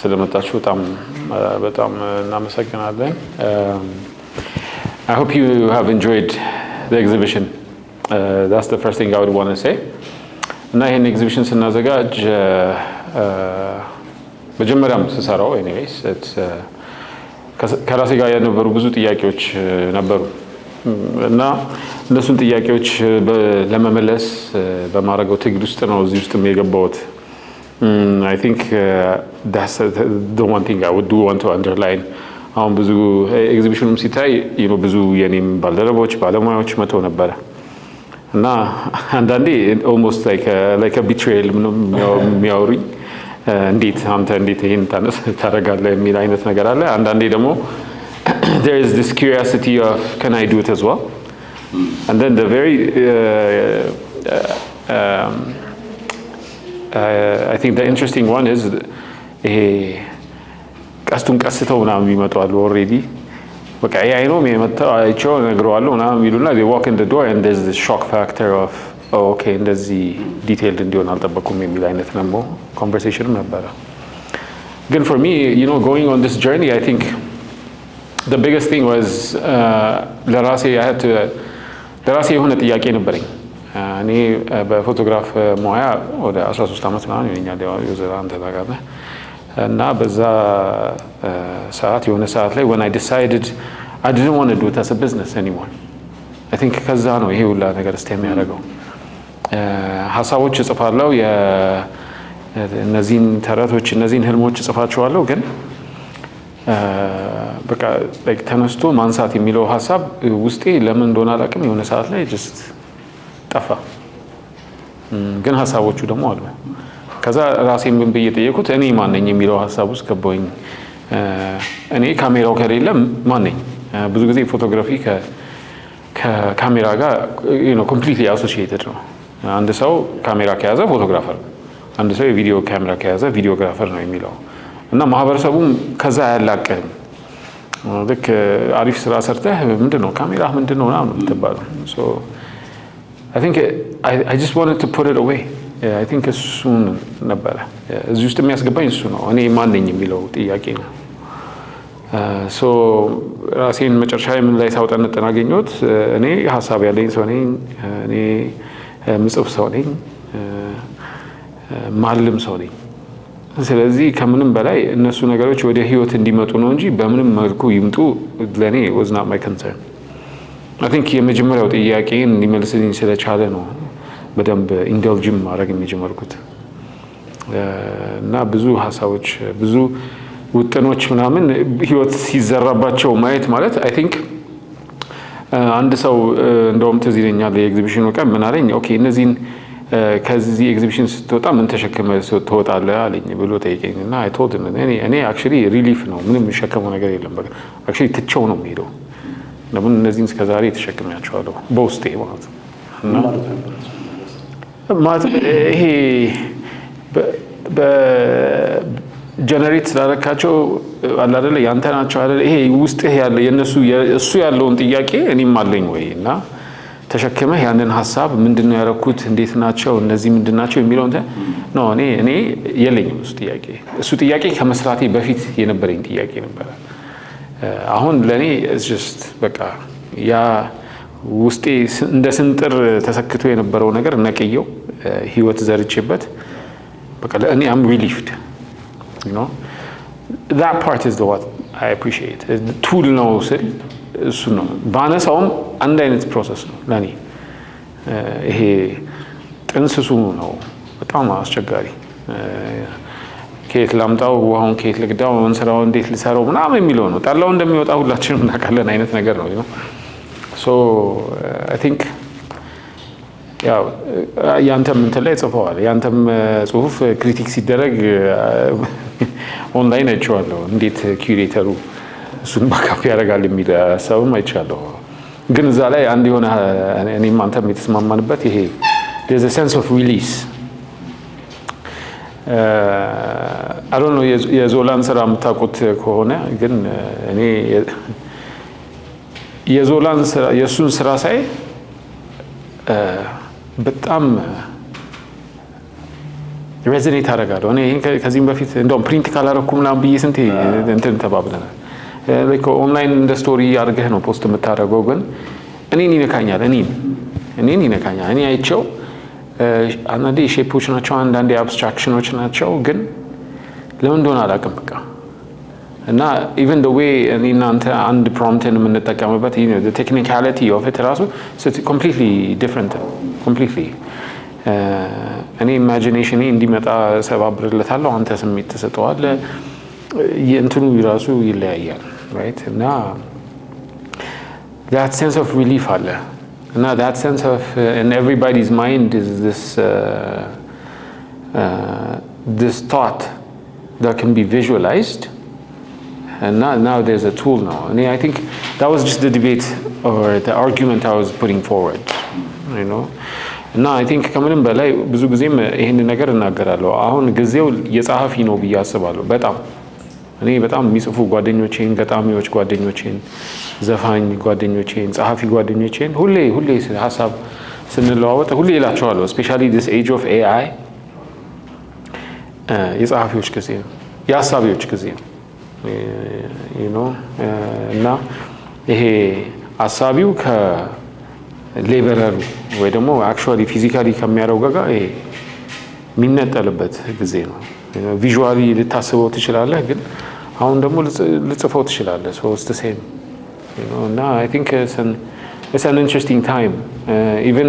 ስለመጣችሁ በጣም እናመሰግናለን I hope you have enjoyed the exhibition that's the first thing I would want to say እና ይሄን ኤግዚቢሽን ስናዘጋጅ መጀመሪያም ስሰራው anyways ከራሴ ጋር የነበሩ ብዙ ጥያቄዎች ነበሩ እና እነሱን ጥያቄዎች ለመመለስ በማረጋው ትግል ውስጥ ነው እዚህ ውስጥ የገባሁት I think that's the one thing I would do want to underline አሁን ብዙ ኤግዚቢሽኑም ሲታይ ብዙ የኔም ባልደረቦች ባለሙያዎች መተው ነበር እና አንዳንዴ almost like a betrayal የሚያወሩኝ እንዴት አንተ እንዴት ይሄን ታደርጋለህ የሚል አይነት ነገር አለ አንዳንዴ ደግሞ there is this curiosity of can I do it as well and then the very I think the interesting one is ቀስቱን ቀስተው ምናምን የሚመጣው already በቃ AI ነው የሚመጣው አይቼው ነግረዋለሁ ምናምን ይሉና they walk in the door and there's this shock factor of oh, okay እንደዚህ ዲቴይልድ እንዲሆን አልጠበቅኩም የሚል አይነት ነው conversation ነበረ ግን for me going on this journey I think the biggest thing was ለራሴ ለራሴ የሆነ ጥያቄ ነበረኝ እኔ በፎቶግራፍ ሙያ ወደ 13 አመት ምናምን ይኛል ዩዘር አንተ ታውቃለህ እና በዛ ሰዓት የሆነ ሰዓት ላይ when I decided I didn't want to do it as a business anymore I think ከዛ ነው ይሄ ሁላ ነገር ስቴም ያደረገው ሐሳቦች ጽፋለሁ እነዚህን ተረቶች እነዚህን ህልሞች ጽፋቸዋለሁ ግን በቃ like ተነስቶ ማንሳት የሚለው ሐሳብ ውስጤ ለምን እንደሆነ አላውቅም የሆነ ሰዓት ላይ just ጠፋ ግን ሐሳቦቹ ደግሞ አሉ ከዛ ራሴን ምን በየጠየቁት እኔ ማን ነኝ የሚለው ሐሳብ ውስጥ ገባኝ እኔ ካሜራው ከሌለ ማን ነኝ ብዙ ጊዜ ፎቶግራፊ ከካሜራ ጋር completely associated ነው አንድ ሰው ካሜራ ከያዘ ፎቶግራፈር አንድ ሰው የቪዲዮ ካሜራ ከያዘ ቪዲዮግራፈር ነው የሚለው እና ማህበረሰቡም ከዛ ያላቀም ልክ አሪፍ ስራ ሰርተህ ምንድነው ካሜራ ምንድነው ምናምን ተባለ so I think I just wanted to put it away I think እሱን ነበር እዚህ ውስጥ የሚያስገባኝ እሱ ነው እኔ ማን ነኝ የሚለው ጥያቄ ነው so ራሴን መጨረሻ ምን ላይ ሳውጣነት አገኘሁት እኔ ሐሳብ ያለኝ ሰው ነኝ እኔ ምጽፍ ሰው ነኝ ማልም ሰው ነኝ ስለዚህ ከምንም በላይ እነሱ ነገሮች ወደ ህይወት እንዲመጡ ነው እንጂ በምንም መልኩ ይምጡ ለኔ was not my concern I think የመጀመሪያው ጥያቄን ሊመልስልኝ ስለቻለ ነው በደንብ ኢንደልጅም ማድረግ የሚጀምርኩት እና ብዙ ሐሳቦች ብዙ ውጥኖች ምናምን ህይወት ሲዘራባቸው ማየት ማለት I think አንድ ሰው እንደውም ትዝ ይለኛል የኤግዚቢሽኑ ቀን ምን አለኝ ኦኬ እነዚህን ከዚህ ኤግዚቢሽን ስትወጣ ምን ተሸክመህ ትወጣለህ አለኝ ብሎ ጠይቀኝና I told him እኔ actually relief ነው ምንም የሚሸከመው ነገር የለም በቃ actually ትቼው ነው የምሄደው ለምን እነዚህን እስከዛሬ ተሸክሜያቸዋለሁ በውስጤ ማለት ነው ማለት ይሄ በጀነሬት ስላደረካቸው አለ አይደለ ያንተ ናቸው አይደለ ይሄ ውስጥ ያለ የነሱ እሱ ያለውን ጥያቄ እኔም አለኝ ወይ እና ተሸክመህ ያንን ሐሳብ ምንድነው ያረኩት እንዴት ናቸው እነዚህ ምንድናቸው የሚለው ነው እኔ የለኝም እሱ ጥያቄ ከመስራቴ በፊት የነበረኝ ጥያቄ ነበር አሁን ለኔ it's just በቃ ያ ውስጤ እንደ ስንጥር ተሰክቶ የነበረው ነገር ነቀየው ህይወት ዘርቼበት በቃ ለኔ I'm relieved that part is the what I appreciate tool ነው ስል እሱ ነው ባነሳውም አንድ አይነት ፕሮሰስ ነው ለኔ ይሄ ጥንስሱ ነው በጣም አስቸጋሪ ከየት ላምጣው ውሃውን ከየት ልግዳው እንስራው እንዴት ልሰራው ምናምን የሚለው ነው ጣላው እንደሚወጣ ሁላችንም እናውቃለን አይነት ነገር ነው so I think ያው ያንተም እንትን ላይ ጽፈዋል ያንተም ጽሁፍ ክሪቲክ ሲደረግ ኦንላይን አይቼዋለሁ እንዴት ኩሬተሩ እሱን ባካፕ ያደርጋል የሚል ሐሳብም አይቻለሁ ግን እዛ ላይ አንድ የሆነ እኔም አንተም የተስማማንበት ይሄ there's a sense of release I don't know የዞላን ስራ የምታውቁት ከሆነ ግን እኔ የዞላን ስራ የሱን ስራ ሳይ በጣም ሬዞኔት አደርጋለሁ እኔ ከዚህም በፊት እንደውም ፕሪንት ካላረኩም ምናምን ብዬ ስንቴ እንትን ተባብለናል ላይክ ኦንላይን እንደ ስቶሪ አድርገህ ነው ፖስት የምታደርገው ግን እኔን ይነካኛል እኔን ይነካኛል እኔ አይቼው አንዳንዴ ሼፖች ናቸው አንዳንዴ አብስትራክሽኖች ናቸው ግን ለምን እንደሆነ አላውቅም በቃ እና even the way እኔና አንተ አንድ ፕሮምፕትን የምንጠቀምበት the technicality of it ራሱ completely different completely እኔ ኢማጂኔሽኔ እንዲመጣ ሰባብርለታለሁ አንተ ስሜት ተሰጠዋለህ የእንትኑ ራሱ ይለያያል right እና that sense of relief አለ እና that sense of in everybody's mind is this thought that can be visualized and now there's a tool now and I think that was just the debate or the argument I was putting forward you know እና I think ከምንም በላይ ብዙ ጊዜም ይሄን ነገር እናገራለሁ አሁን ጊዜው የጻፊ ነው ብዬ አስባለሁ በጣም እኔ በጣም የሚጽፉ ጓደኞቼን ገጣሚዎች ጓደኞቼን ዘፋኝ ጓደኞቼን ጻፊ ጓደኞቼን ሁሌ ሐሳብ ስንለዋወጥ ሁሌ እላቸዋለሁ especially this age of AI የጻፊዎች ጊዜ ነው የሐሳቢዎች ጊዜ ነው you know እና ይሄ ሐሳቢው ከሌበረሩ ወይ ደግሞ actually physically ከሚያደርገው ጋር ይሄ የሚነጠልበት ጊዜ ነው ቪዥዋሊ ልታስበው ትችላለህ ግን አሁን ደግሞ ልጽፈው ትችላለህ so it's the same you know እና I think it's an interesting time even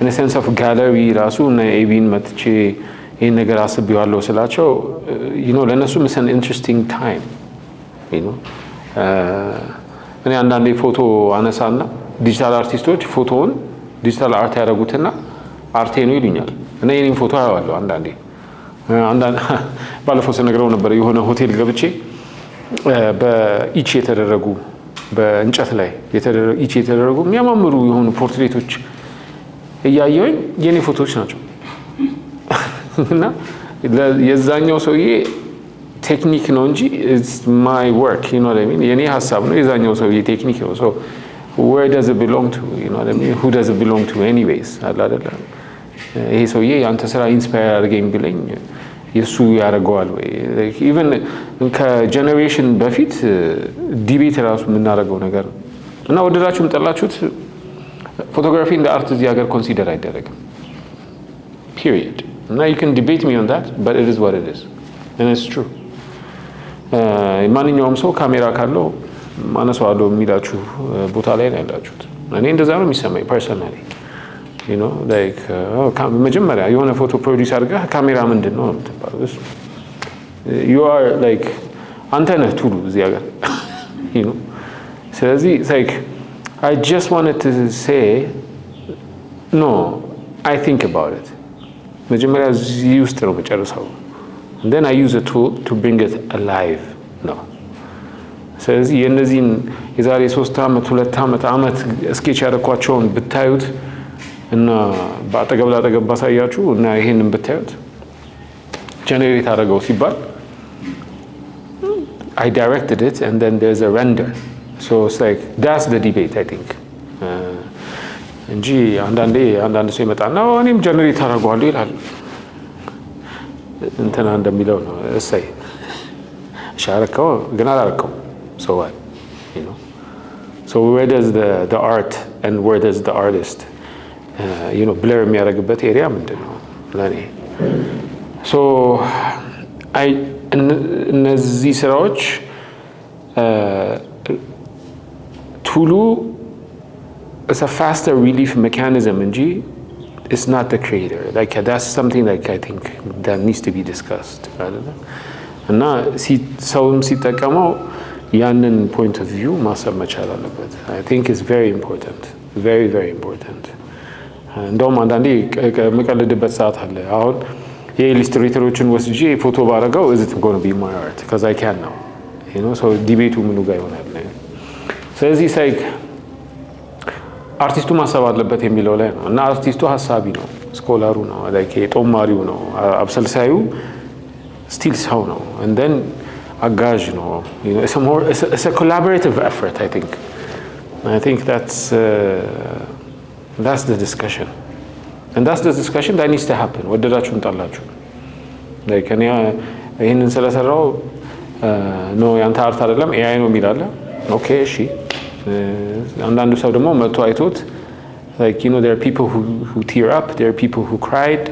in a sense of gallery ራሱ እና ኤቢን መጥቼ ይሄን ነገር አስቤዋለሁ ስላቸው you know ለነሱ it's an interesting time you know እኔ አንዳንዴ ፎቶ አነሳና ዲጂታል አርቲስቶች ፎቶውን ዲጂታል አርት ያደርጉትና አርቴ ነው ይሉኛል እና የኔን ፎቶ አያዋለሁ አንዳንዴ ባለፈው ስነግረው ነበር የሆነ ሆቴል ገብቼ በኢች የተደረጉ በእንጨት ላይ ኢች የተደረጉ የሚያማምሩ የሆኑ ፖርትሬቶች እያየሁኝ የኔ ፎቶዎች ናቸው እና የዛኛው ሰውዬ ቴክኒክ ነው እንጂ it's my work you know what I mean የኔ ሐሳብ ነው የዛኛው ሰውዬ ቴክኒክ ነው so where does it belong to you know what I mean who does it belong to anyways አይደለ ይሄ ሰውዬ ያንተ ስራ ኢንስፓየር አድርገኝ ቢለኝ የሱ ያደርገዋል ወይ even ከጀነሬሽን በፊት ዲቤት ራሱ የምናደርገው ነገር እና ወደዳችሁም ጠላችሁት ፎቶግራፊ እንደ አርት እዚህ ሀገር ኮንሲደር አይደረግም period እና you can debate me on that but it is what it is and it's true ማንኛውም ሰው ካሜራ ካለው ማነሳዋለሁ የሚላችሁ ቦታ ላይ ነው ያላችሁት እኔ እንደዛ ነው የሚሰማኝ personally you know like መጀመሪያ የሆነ ፎቶ ፕሮዲዩስ አድርገህ ካሜራ ምንድነው የምትባለው you are like አንተ ነህ ቱሉ እዚህ ሀገር you know ስለዚህ like I just wanted to say no I think about it መጀመሪያ እዚህ ውስጥ ነው መጨረሻው and then I use a tool to bring it alive no ስለዚህ የነዚህን የዛሬ 3 አመት 2 አመት ስኬች ያደረኳቸውን ብታዩት እና በአጠገብ ላጠገብ ባሳያችሁ እና ይሄንን ብታዩት ጀነሬት አደረገው ሲባል I directed it and then there's a render so it's like that's the debate I think እንጂ አንዳንድ ሰው ይመጣና እኔም ጀነሬት አደረገዋለሁ ይላል እንትና እንደሚለው ነው እሰይ ሻረከው ግን አላረከው so what you know so where does the art and where does the artist you know blur የሚያደርግበት ኤሪያ ምንድነው ለኔ so እነዚህ ስራዎች ቱሉ is a faster relief mechanism እንጂ it's not the creator like that's something like I think that needs to be discussed እና ሰውም ሲጠቀመው ያንን point of view ማሰብ መቻል አለበት I think it's very important very very important እንደውም አንዳንዴ ከመቀለድበት ሰዓት አለ አሁን የኢሉስትሬተሮችን ወስጄ ፎቶ ባረጋው is it going to be my art because I can now you know so ዲቤቱ ምኑ ጋር ይሆናል ስለዚህ ሳይክ አርቲስቱ ማሰብ አለበት የሚለው ላይ ነው እና አርቲስቱ ሐሳቢ ነው ስኮላሩ ነው like ጦማሪው ነው አብሰልሳዩ still ሰው ነው and then አጋዥ ነው you know it's a collaborative effort I think that's the discussion and that's the discussion that needs to happen ወደዳችሁም ጣላችሁ like ይሄንን ስለሰራው ነው ያንተ አርት አይደለም AI ነው የሚላለ ኦኬ እሺ አንዳንዱ ሰው ደግሞ መጥቶ አይቶት like there are people who tear up, there are people who cried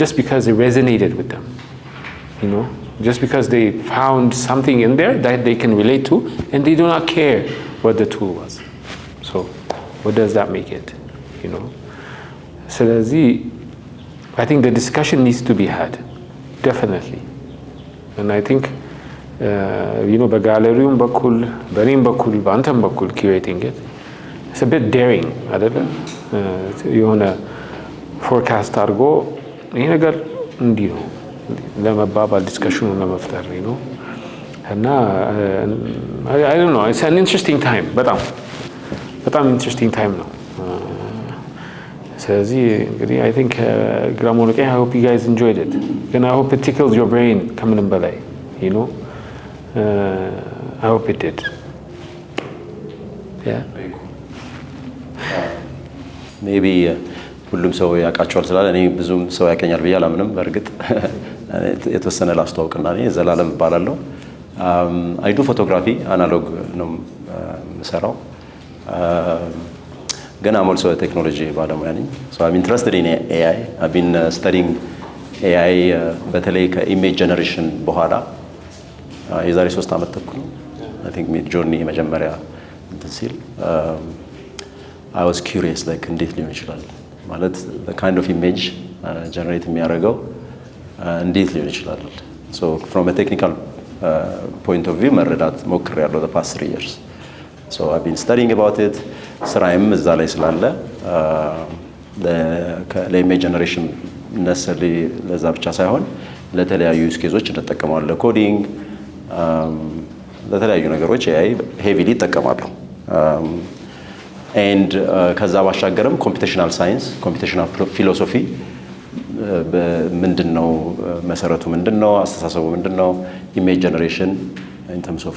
just because it resonated with them, just because they found something in there that they can relate to and they do not care what the tool was. So what does that make it? So I think the discussion needs to be had, definitely. And I think በጋለሪውም በኩል በኔም በኩል በአንተም በኩል curating it, it's a bit daring አይደለም የሆነ ፎርካስት አድርጎ ይሄ ነገር እንዲህ ነው ለመባባል ዲስከሽኑን ለመፍጠር ነው እና I don't know, it's an interesting time በጣም interesting time ነው ስለዚህ እንግዲህ I think ግራሞሎቄ I hope you guys enjoyed it and I hope it tickled your brain ከምንም በላይ I hope it did. Yeah. Maybe ሁሉም ሰው ያውቃቸዋል ስላለ እኔ ብዙም ሰው ያቀኛል ብዬ አላምንም በርግጥ የተወሰነ ላስተዋውቅና እኔ ዘላለም እባላለሁ I do photography analog ነው የምሰራው ግን I'm also a technology ባለሙያ ነኝ so I'm interested in AI. I've been studying AI በተለይ ከኢሜጅ ጀነሬሽን በኋላ የዛሬ 3 አመት ተኩል I think mid journey መጀመሪያ እንትን ሲል I was curious like እንዴት ሊሆን ይችላል ማለት the kind of image generate የሚያደርገው እንዴት ሊሆን ይችላል so from a technical point of view መረዳት ሞክሬያለሁ the past 3 years so I've been studying about it ስራዬም እዛ ላይ ስላለ ለኢሜጅ ጀነሬሽን necessarily ለዛ ብቻ ሳይሆን ለተለያዩ ዩዝ ኬዞች እንጠቀማለን ለኮዲንግ ለተለያዩ ነገሮች AI heavily ይጠቀማሉ and ከዛ ባሻገርም computational science computational philosophy ምንድነው መሰረቱ ምንድነው አስተሳሰቡ ምንድነው image generation in terms of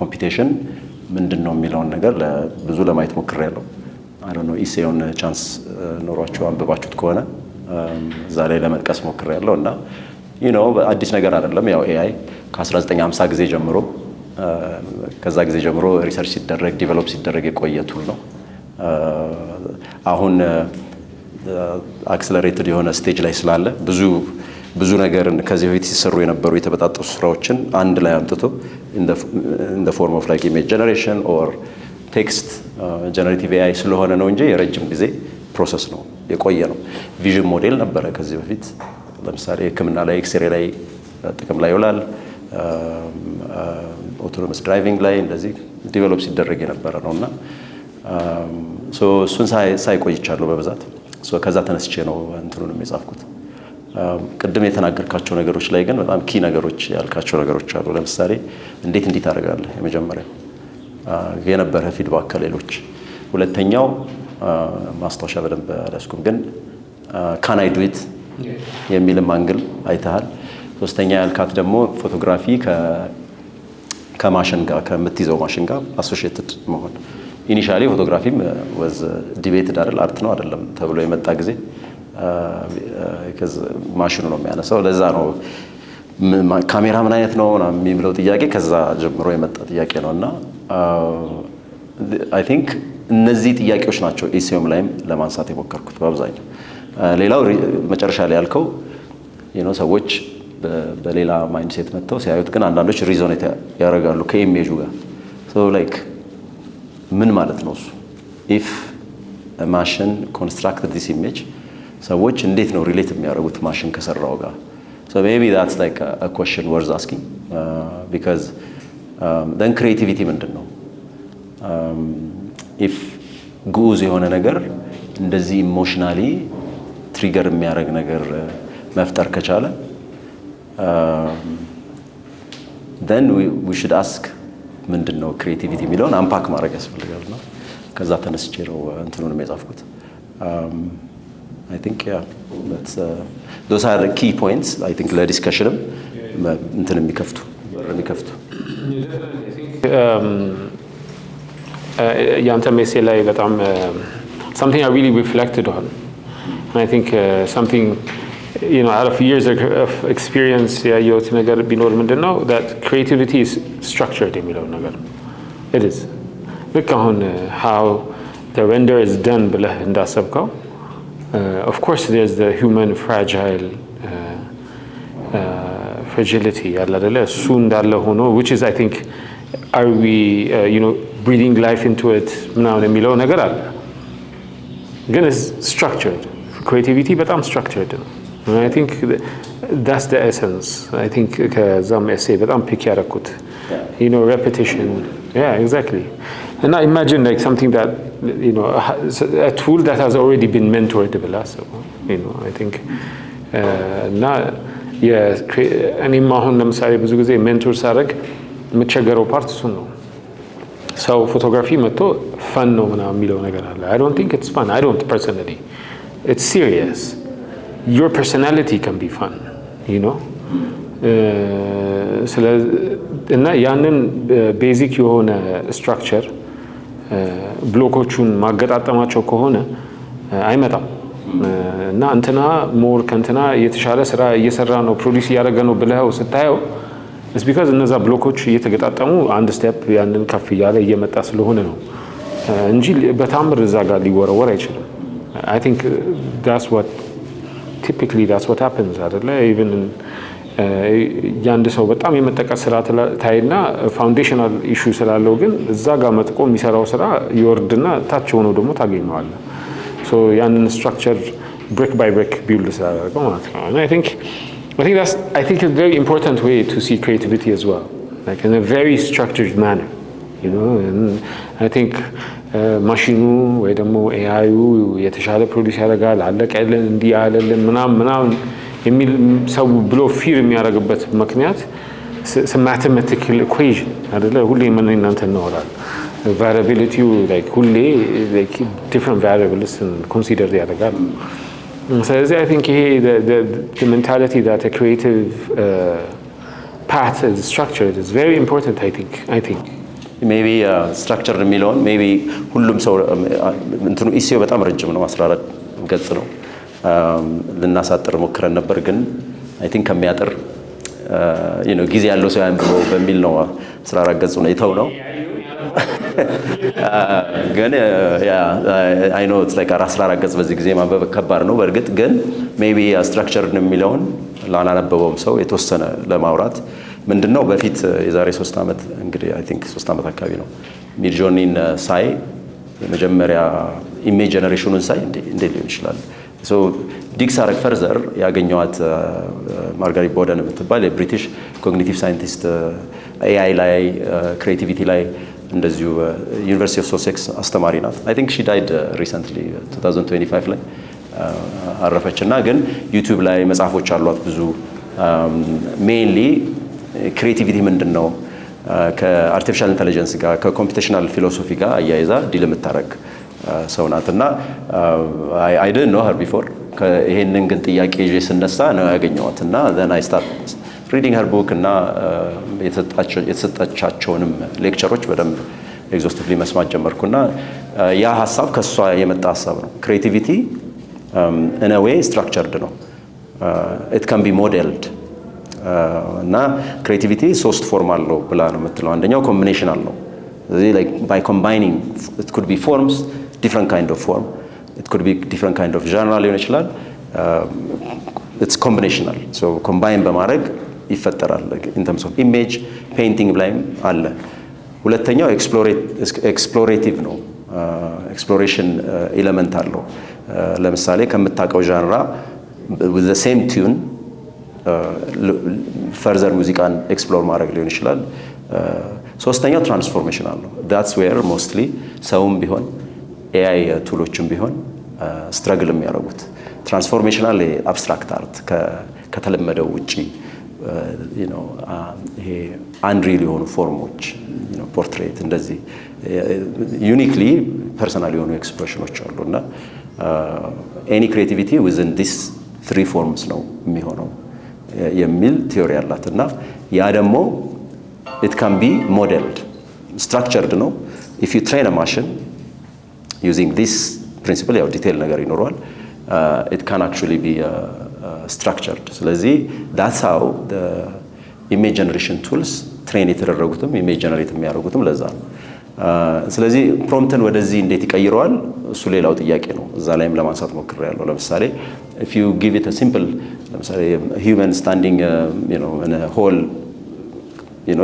computation ምንድነው የሚለውን ነገር ብዙ ለማየት ሞክሬያለሁ I don't know ኢሴውን ቻንስ ኖሯችሁ አንብባችሁት ከሆነ እዛ ላይ ለመጥቀስ ሞክሬያለሁ እና አዲስ ነገር አይደለም ያው AI ከ1950 ጊዜ ጀምሮ ከዛ ጊዜ ጀምሮ ሪሰርች ሲደረግ ዲቨሎፕ ሲደረግ የቆየ ቱል ነው አሁን አክሰለሬትድ የሆነ ስቴጅ ላይ ስላለ ብዙ ነገር ከዚህ በፊት ሲሰሩ የነበሩ የተበጣጠሱ ስራዎችን አንድ ላይ አምጥቶ in the form of like image generation or text generative AI ስለሆነ ነው እንጂ የረጅም ጊዜ ፕሮሰስ ነው የቆየ ነው ቪዥን ሞዴል ነበረ ከዚህ በፊት ለምሳሌ ህክምና ላይ ኤክስሬ ላይ ጥቅም ላይ ይውላል autonomous driving ላይ እንደዚህ ዲቨሎፕ ሲደረግ የነበረ ነውና ሶ እሱን ሳይቆይቻለሁ በብዛት ሶ ከዛ ተነስቼ ነው እንትኑንም የጻፍኩት ቅድም የተናገርካቸው ነገሮች ላይ ግን በጣም ኪ ነገሮች ያልካቸው ነገሮች አሉ ለምሳሌ እንዴት ታደርጋለህ የመጀመሪያው የነበረ ፊድባክ ከሌሎች ሁለተኛው ማስታወሻ በደንብ አላስኩም ግን can I do it የሚልም አንግል አይተሃል ሶስተኛ ያልካት ደግሞ ፎቶግራፊ ከማሽን ጋር ከምትይዘው ማሽን ጋር አሶሺየትድ መሆን ኢኒሺያሊ ፎቶግራፊም was debated አይደል አርት ነው አይደለም ተብሎ የመጣ ጊዜ ማሽኑ ነው የሚያነሳው ለዛ ነው ካሜራ ምን አይነት ነው የሚለው ጥያቄ ከዛ ጀምሮ የመጣ ጥያቄ ነውና I think እነዚህ ጥያቄዎች ናቸው ኢሲኤም ላይም ለማንሳት የሞከርኩት በአብዛኛው ሌላው መጨረሻ ላይ ያልከው ሰዎች በሌላ ማይንድሴት መጥተው ሲያዩት ግን አንዳንዶች ሪዞኔት ያደርጋሉ ከኢሜጁ ጋር so like ምን ማለት ነው እሱ if a machine constructed this image ሰዎች እንዴት ነው ሪሌት የሚያደርጉት ማሽን ከሰራው ጋር so maybe that's like a question worth asking because then creativity ምንድነው if ጉዝ የሆነ ነገር እንደዚህ ኢሞሽናሊ ትሪገር የሚያደርግ ነገር መፍጠር ከቻለ then we should ask ምንድነው creativity የሚለውን አንፓክ ማድረግ ያስፈልጋል ነው ከዛ ተነስቼ ነው እንትኑንም የጻፍኩት I think yeah that's those are the key points I think la discussion እንትን የሚከፍቱ ያንተ ሜሴ ላይ በጣም something I really reflected on and I think something out of years of experience ያየሁት ነገር ቢኖር ምንድነው that creativity is structured የሚለው ነገር it is look on how the render is done ብለህ እንዳሰብከው of course there's the human fragility ያለ አይደለ እሱ እንዳለ ሆኖ which is I think are we breathing life into it ምናምን የሚለው ነገር አለ ግን is structured creativity በጣም structured ነው and I think that's the essence I think ከዛም essay በጣም pick ያደረኩት repetition yeah exactly and now imagine like something that a tool that has already been mentored ብላ I think እና እኔም አሁን ለምሳሌ ብዙ ጊዜ ሜንቶር ሳደርግ የምቸገረው ፓርት እሱን ነው ሰው ፎቶግራፊ መጥቶ ፈን ነው ምናምን የሚለው ነገር አለ I don't think it's fun I don't personally it's serious your personality can be fun እና ያንን ቤዚክ የሆነ ስትራክቸር ብሎኮቹን ማገጣጠማቸው ከሆነ አይመጣም እና እንትና ሞር ከንትና የተሻለ ስራ እየሰራ ነው ፕሮዲዩስ ያደረገ ነው ብለው ስታየው it's because እነዛ ብሎኮች እየተገጣጠሙ አንድ ስቴፕ ያንን ከፍ ያለ እየመጣ ስለሆነ ነው እንጂ በታምር እዛ ጋር ሊወረወር አይችልም I think that's what happens አይደለ even ያንድ ሰው በጣም የመጠቀስ ስራ ታይና ፋውንዴሽናል ኢሹ ስላለው ግን እዛ ጋር መጥቆ የሚሰራው ስራ ይወርድና ታች ሆኖ ደግሞ ታገኘዋለህ so ያንን structure brick by brick build ስላደረገው ማለት ነው and I think it's a very important way to see creativity as well like in a very structured manner and I think ማሽኑ ወይ ደግሞ AI የተሻለ ፕሮዲዩስ ያደርጋል አለቀልን እንዲህ ያለልን ምናምን የሚል ሰው ብሎ ፊር የሚያደርግበት ምክንያት mathematical equation አይደለ ሁሌ ምን እናንተ እናወራለን variability like ሁሌ like different variables consider ያደርጋል so I think the mentality that a creative path is structured is very important I think maybe structure የሚለውን maybe ሁሉም ሰው እንትኑ ኢሲዮ በጣም ረጅም ነው 14 ገጽ ነው ልናሳጥር ሞክረን ነበር ግን I think ከሚያጥር ጊዜ ያለው ሰው ያንብበው በሚል ነው 14 ገጽ ነው ይተው ነው ግን I know it's like 14 ገጽ በዚህ ጊዜ ማንበብ ከባድ ነው በእርግጥ ግን maybe structure የሚለውን ላናነበበውም ሰው የተወሰነ ለማውራት ምንድነው በፊት የዛሬ 3 አመት እንግዲህ I think 3 አመት አካባቢ ነው ሚድጆርኒን ሳይ የመጀመሪያ ኢሜጅ ጀነሬሽኑን ሳይ እንዴት ሊሆን ይችላል so ዲግስ አረግ ፈርዘር ያገኘዋት ማርጋሪት ቦደን የምትባል የብሪቲሽ ኮግኒቲቭ ሳይንቲስት AI ላይ ክሬቲቪቲ ላይ እንደዚሁ ዩኒቨርሲቲ ኦፍ ሶሴክስ አስተማሪ ናት I think she died recently 2025 ላይ አረፈችና ግን ዩቲዩብ ላይ መጽሐፎች አሏት ብዙ mainly creativity ምንድነው ከአርቲፊሻል ኢንተለጀንስ ጋር ከኮምፒውቴሽናል ፊሎሶፊ ጋር አያይዛ ዲል የምታረግ ሰው ናትና I didn't know her before ይሄንን ግን ጥያቄ ይዤ ስነሳ ነው ያገኘዋትና then I start reading her book እና የተሰጣቻቸውንም ሌክቸሮች በደንብ ኤግዞስቲቭሊ መስማት ጀመርኩና ያ ሐሳብ ከሷ የመጣ ሐሳብ ነው creativity in a way structured ነው it can be modeled እና creativity ሶስት ፎርም አለው ብላ ነው የምትለው አንደኛው ኮምቢኔሽናል ነው like by combining it could be forms different kind of form it could be different kind of genre ሊሆን ይችላል it's combinational so combine በማድረግ ይፈጠራል in terms of image painting ላይም አለ ሁለተኛው explorative ነው exploration element አለው ለምሳሌ ከምታቀው genre with the same tune further ሙዚቃን ኤክስፕሎር ማድረግ ሊሆን ይችላል ሶስተኛው ትራንስፎርሜሽናል ነው that's where mostly ሰውም ቢሆን AI ቱሎችም ቢሆን ስትራግል የሚያደርጉት ትራንስፎርሜሽናል አብስትራክት አርት ከተለመደው ውጪ ይሄ አንሪል የሆኑ ፎርሞች ፖርትሬት እንደዚህ ዩኒክሊ ፐርሰናል የሆኑ ኤክስፕሬሽኖች አሉና any creativity within these three forms ነው የሚሆነው የሚል ቲዮሪ አላትና ያ ደግሞ it can be modeled structured ነው if you train a machine using this principle ያው ዲቴል ነገር ይኖረዋል it can actually be structured ስለዚህ that's how the image generation tools train የተደረጉትም image generate የሚያደርጉትም ለዛ ነው ስለዚህ ፕሮምፕትን ወደዚህ እንዴት ይቀይረዋል እሱ ሌላው ጥያቄ ነው እዛ ላይም ለማንሳት ሞክሬያለሁ ለምሳሌ if you give it a simple ለምሳሌ human standing in a hole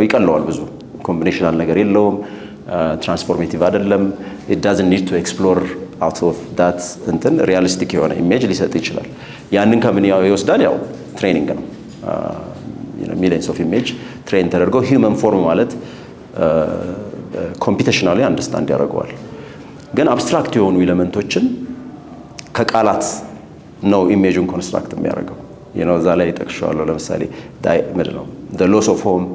ይቀለዋል ብዙ ኮምቢኔሽናል ነገር የለውም transformative አይደለም it doesn't need to explore out of that እንትን realistic የሆነ ኢሜጅ ሊሰጥ ይችላል ያንን ከምን ይወስዳል ያው ትሬኒንግ ነው millions of image train ተደርገው human form ማለት computationally understand ያደርገዋል ግን abstract የሆኑ ኤሌመንቶችን ከቃላት ነው ኢሜጁን ኮንስትራክት የሚያደርገው እዛ ላይ ተጠቅሻለሁ ለምሳሌ the loss of home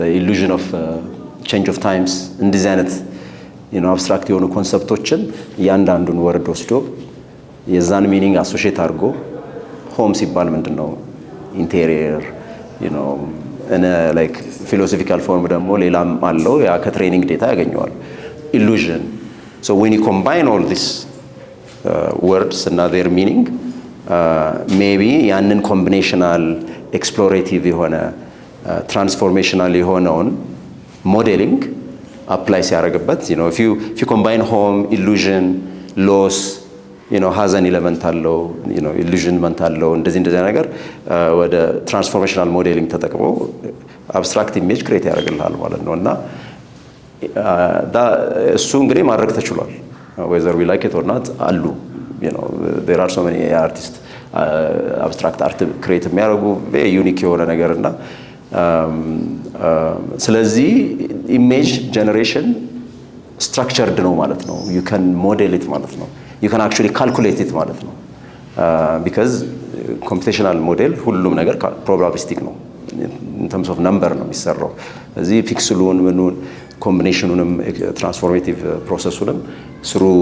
the illusion of change of times እንደዚህ አይነት abstract የሆኑ ኮንሰፕቶችን ያንዳንዱን ወርድ ወስዶ የዛን ሚኒንግ አሶሺየት አድርጎ ሆም ሲባል ምንድነው ኢንቴሪየር in a like philosophical form ደግሞ ሌላም አለው ያ ከትሬኒንግ ዴታ ያገኘዋል illusion so when you combine all these words and their meaning maybe ያንን combinational explorative የሆነ transformational የሆነውን modeling apply ሲያደርግበት if you combine home illusion loss has an element አለው illusionment አለው እንደዚህ ነገር ወደ transformational modeling ተጠቅሞ abstract image create ያደርግልሃል ማለት ነውና እሱ እንግዲህ ማድረግ ተችሏል whether we like it or not አሉ there are so many artists abstract art create የሚያደርጉ very unique የሆነ ነገርና ስለዚህ image generation structured ነው ማለት ነው you can model it ማለት ነው you can actually calculate it ማለት ነው because computational model ሁሉም ነገር probabilistic ነው in terms of number ነው የሚሰራው እዚህ ፒክስሉን ምኑን ኮምቢኔሽኑንም ትራንስፎርሜቲቭ ፕሮሰሱንም through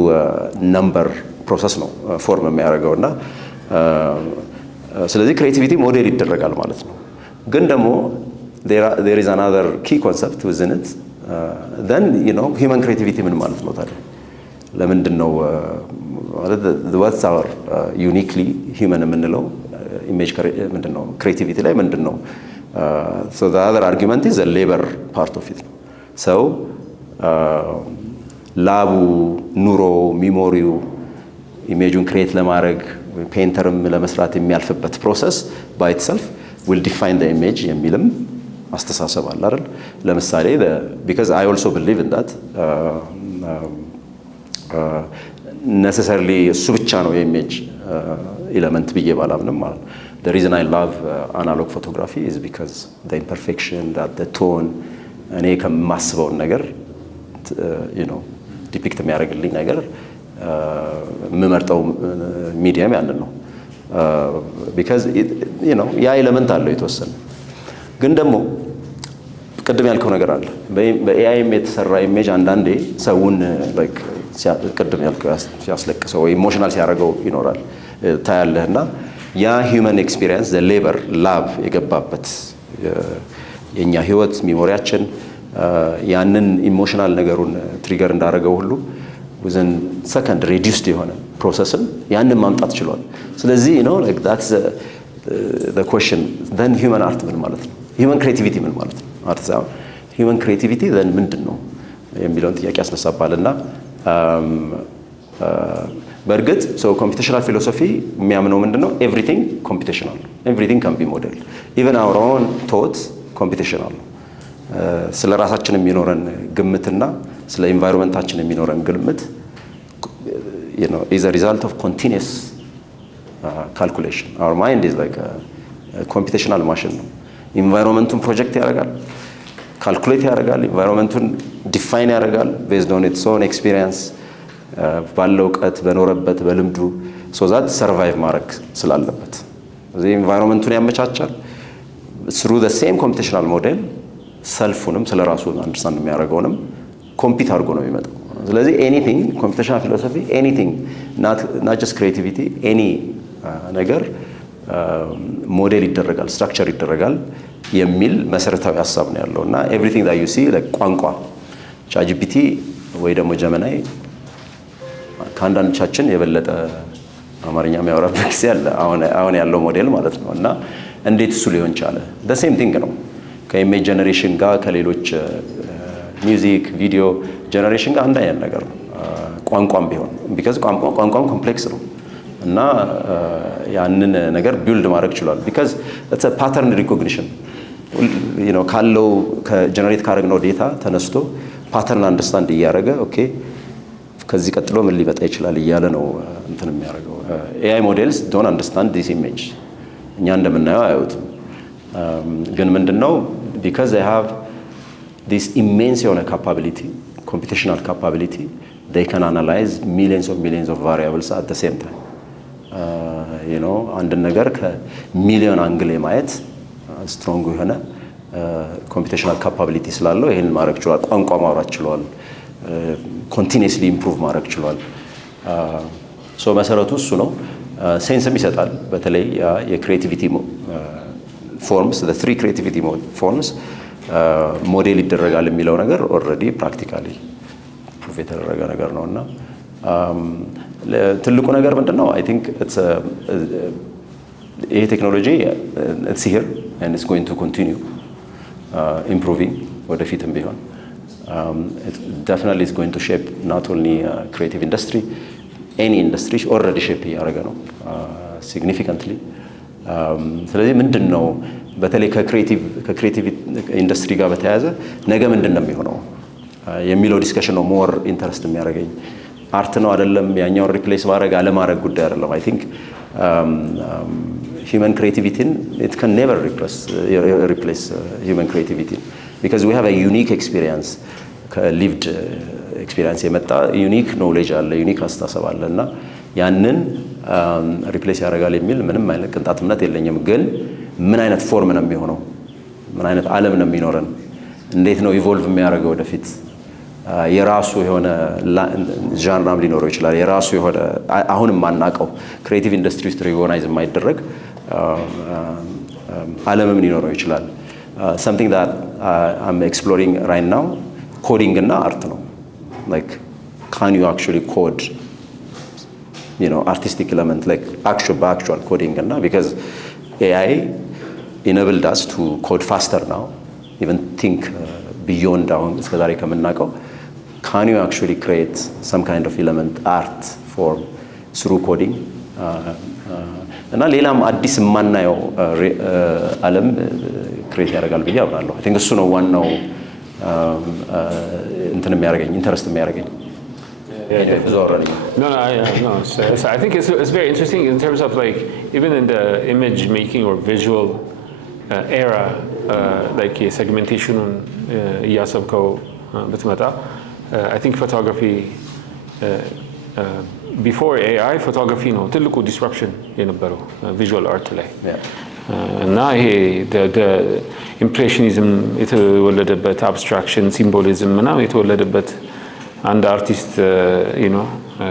number process ነው ፎርም የሚያደርገውና ስለዚህ ክሬቲቪቲ ሞዴል ይደረጋል ማለት ነው ግን ደግሞ there is another key concept within it then human creativity ምን ማለት ነው ታዲያ ለምንድነው what's our uniquely human የምንለው image ምንድነው creativity ላይ ምንድነው so the other argument is the labor part of it so ላቡ ኑሮ ሚሞሪው ኢሜጁን ክሬት ለማድረግ ፔንተርም ለመስራት የሚያልፍበት ፕሮሰስ by itself will define the image የሚልም አስተሳሰብ አለ አይደል ለምሳሌ because I also believe in that necessarily እሱ ብቻ ነው የኢሜጅ ኤሌመንት ብዬ ባላምንም ማለት the reason I love analog photography is because the imperfection that the tone እኔ ከማስበው ነገር ዲፒክት የሚያደርግልኝ ነገር የምመርጠው ሚዲየም ያንን ነው because ያ ኤሌመንት አለው የተወሰነ ግን ደግሞ ቅድም ያልከው ነገር አለ በኤአይ የተሰራ ኢሜጅ አንዳንዴ ሰውን like ቅድም ያልከው ሲያስለቅሰው ወይ ኢሞሽናል ሲያደርገው ይኖራል ታያለህና ያ ሂውመን ኤክስፒሪየንስ the labor lab የገባበት የኛ ህይወት ሚሞሪያችን ያንን ኢሞሽናል ነገሩን ትሪገር እንዳደረገው ሁሉ within second reduced የሆነ ፕሮሰስን ያንን ማምጣት ችሏል ስለዚህ like that's the question then human art ምን ማለት ነው human creativity ምን ማለት ነው art ሳይሆን human creativity then ምንድነው የሚለውን ጥያቄ ያስነሳባልና በእርግጥ so computational philosophy የሚያምነው ምንድነው everything computational everything can be modeled even our own thoughts computational ስለ ራሳችን የሚኖረን ግምትና ስለ ኢንቫይሮንመንታችን የሚኖረን ግምት is a result of continuous calculation our mind is like a computational machine ነው ኢንቫይሮንመንቱን ፕሮጀክት ያደርጋል ካልኩሌት ያደርጋል ኢንቫይሮንመንቱን ዲፋይን ያደርጋል based on its own experience ባለው ዕውቀት በኖረበት በልምዱ so that survive ማድረግ ስላለበት እዚህ ኢንቫይሮንመንቱን ያመቻቻል through the same computational model ሰልፉንም ስለራሱ አንደርስታንድ የሚያደርገውንም ኮምፒት አድርጎ ነው የሚመጣው ስለዚህ anything computational philosophy anything not just creativity any ነገር ሞዴል ይደረጋል ስትራክቸር ይደረጋል የሚል መሰረታዊ ሐሳብ ነው ያለውና everything that you see like ቋንቋ ChatGPT ወይ ደግሞ ጀመናይ ከአንዳንዶቻችን የበለጠ አማርኛ የሚያወራበት ጊዜ አለ አሁን ያለው ሞዴል ማለት ነው እና እንዴት እሱ ሊሆን ቻለ the same thing ነው ከኢሜጅ ጀነሬሽን ጋር ከሌሎች ሚውዚክ ቪዲዮ ጀነሬሽን ጋር አንድ አይነት ነገር ነው ቋንቋም ቢሆን because ቋንቋም ኮምፕሌክስ ነው እና ያንን ነገር ቢልድ ማድረግ ይችላል because it's a pattern recognition you know ካለው ከጀነሬት ካደረግነው ዴታ ተነስቶ ፓተርን አንደርስታንድ እያደረገ ኦኬ ከዚህ ቀጥሎ ምን ሊመጣ ይችላል እያለ ነው እንትን የሚያደርገው AI models don't understand this image እኛ እንደምናየው አያዩትም ግን ምንድነው because they have this immense የሆነ capability computational capability they can analyze millions of variables at the same time you know አንድ ነገር ከሚሊዮን አንግል የማየት ስትሮንግ የሆነ computational capability ስላለው ይሄን ማድረግ ይችላል ቋንቋ ማውራት ይችላል continuously improve ማድረግ ይችላል ሶ መሰረቱ እሱ ነው ሴንስም ይሰጣል በተለይ የክሪኤቲቪቲ forms the three creativity forms ሞዴል ይደረጋል የሚለው ነገር already practically proof የተደረገ ነገር ነውና ትልቁ ነገር ምንድነው I think it's ይሄ ቴክኖሎጂ it's here and it's going to continue improving ወደፊትም ቢሆን it definitely is going to shape not only creative industry any industry already shape ያደረገ ነው significantly ስለዚህ ምንድነው በተለይ ከክሪኤቲቭ ኢንዱስትሪ ጋር በተያያዘ ነገ ምንድነው የሚሆነው የሚለው ዲስከሽን ነው ሞር ኢንተረስት የሚያደርገኝ አርት ነው አይደለም ያኛው ሪፕሌስ ማድረግ አለማድረግ ጉዳይ አይደለም I think human creativity it can never replace human creativity because we have a unique experience lived experience የመጣ unique knowledge አለ unique አስተሳሰብ አለና ያንን ሪፕሌስ ያደርጋል የሚል ምንም አይነት ቅንጣትነት የለኝም ግን ምን አይነት ፎርም ነው የሚሆነው ምን አይነት ዓለም ነው የሚኖረን እንዴት ነው ኢቮልቭ የሚያደርገው ወደፊት የራሱ የሆነ ጃንራም ሊኖረው ይችላል የራሱ የሆነ አሁንም ማናቀው ክሪኤቲቭ ኢንዱስትሪ ውስጥ ሪኮግናይዝ የማይደረግ ዓለምም ሊኖረው ይችላል something that I'm exploring right now coding እና art ነው like can you actually code you know artistic element like actual coding and because AI enabled us to code faster now even think beyond down እስከዛሬ ከምናቀው can you actually create some kind of element art form through coding እና ሌላም አዲስ ማናየው ዓለም ክሬት ያደርጋል ብዬ አምናለሁ I think እሱ ነው ዋናው እንትን የሚያደርገኝ ኢንተረስት የሚያደርገኝ No, so I think it's very interesting in terms of like even in the image making or visual era like segmentation እያሰብከው ብትመጣ I think photography before AI photography ነው ትልቁ disruption የነበረው visual art ላይ እና ይሄ the impressionism የተወለደበት abstraction symbolism ምናምን የተወለደበት አንድ አርቲስት you know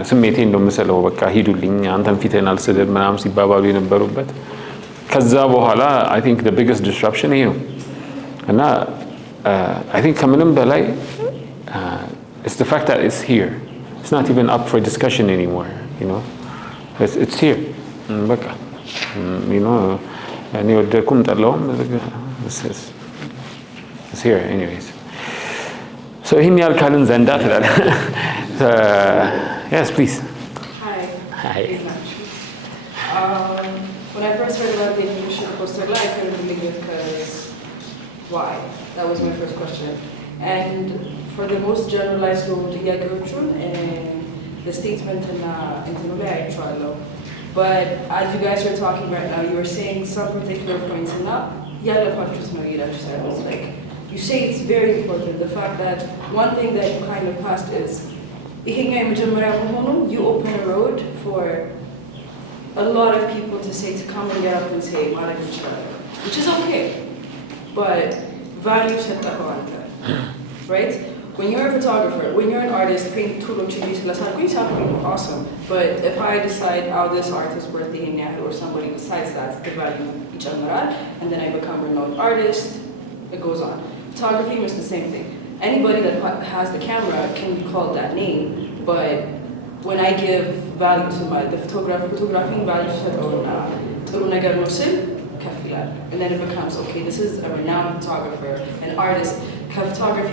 ስሜቴን ነው መሰለው በቃ ሂዱልኝ አንተን ፊቴን አልስደብ ምናምን ሲባባሉ የነበሩበት ከዛ በኋላ I think the biggest disruption ይሄ ነው እና I think ከምንም በላይ it's the fact that it's here it's not even up for discussion anymore you know it's here በቃ you know እኔ ወደኩም ጠላውም it's here anyways so ይሄን ያልካልን ዘንዳ ትላለህ yes please hi when I first heard about the initial poster I couldn't believe it because why that was my first question and for the most generalized role ጥያቄዎቹን the statement እንትኑ ላይ አይቼዋለሁ but as you guys are talking right now you are saying some particular points እና ያለፋችሁት ነው ይላችሁ ሳይሆን like you say it's very important the fact that one thing that you kind of passed is ይሄኛው የመጀመሪያ መሆኑ you open a road for a lot of people to say to come and get up and say ማድረግ ይችላል which is okay but value ሰጠኸው አንተ right when you're a photographer when you're an artist paint ቱሎችን ስለሳልኩኝ awesome but if I decide how this art is worth the ያህል or somebody decides that the value ይጨምራል and then I become a renowned artist it goes on photography was the same thing anybody that has the camera can be called that name but when I give value to the photographing value to and then it becomes, okay, this is a renowned photographer, an artist. Photography,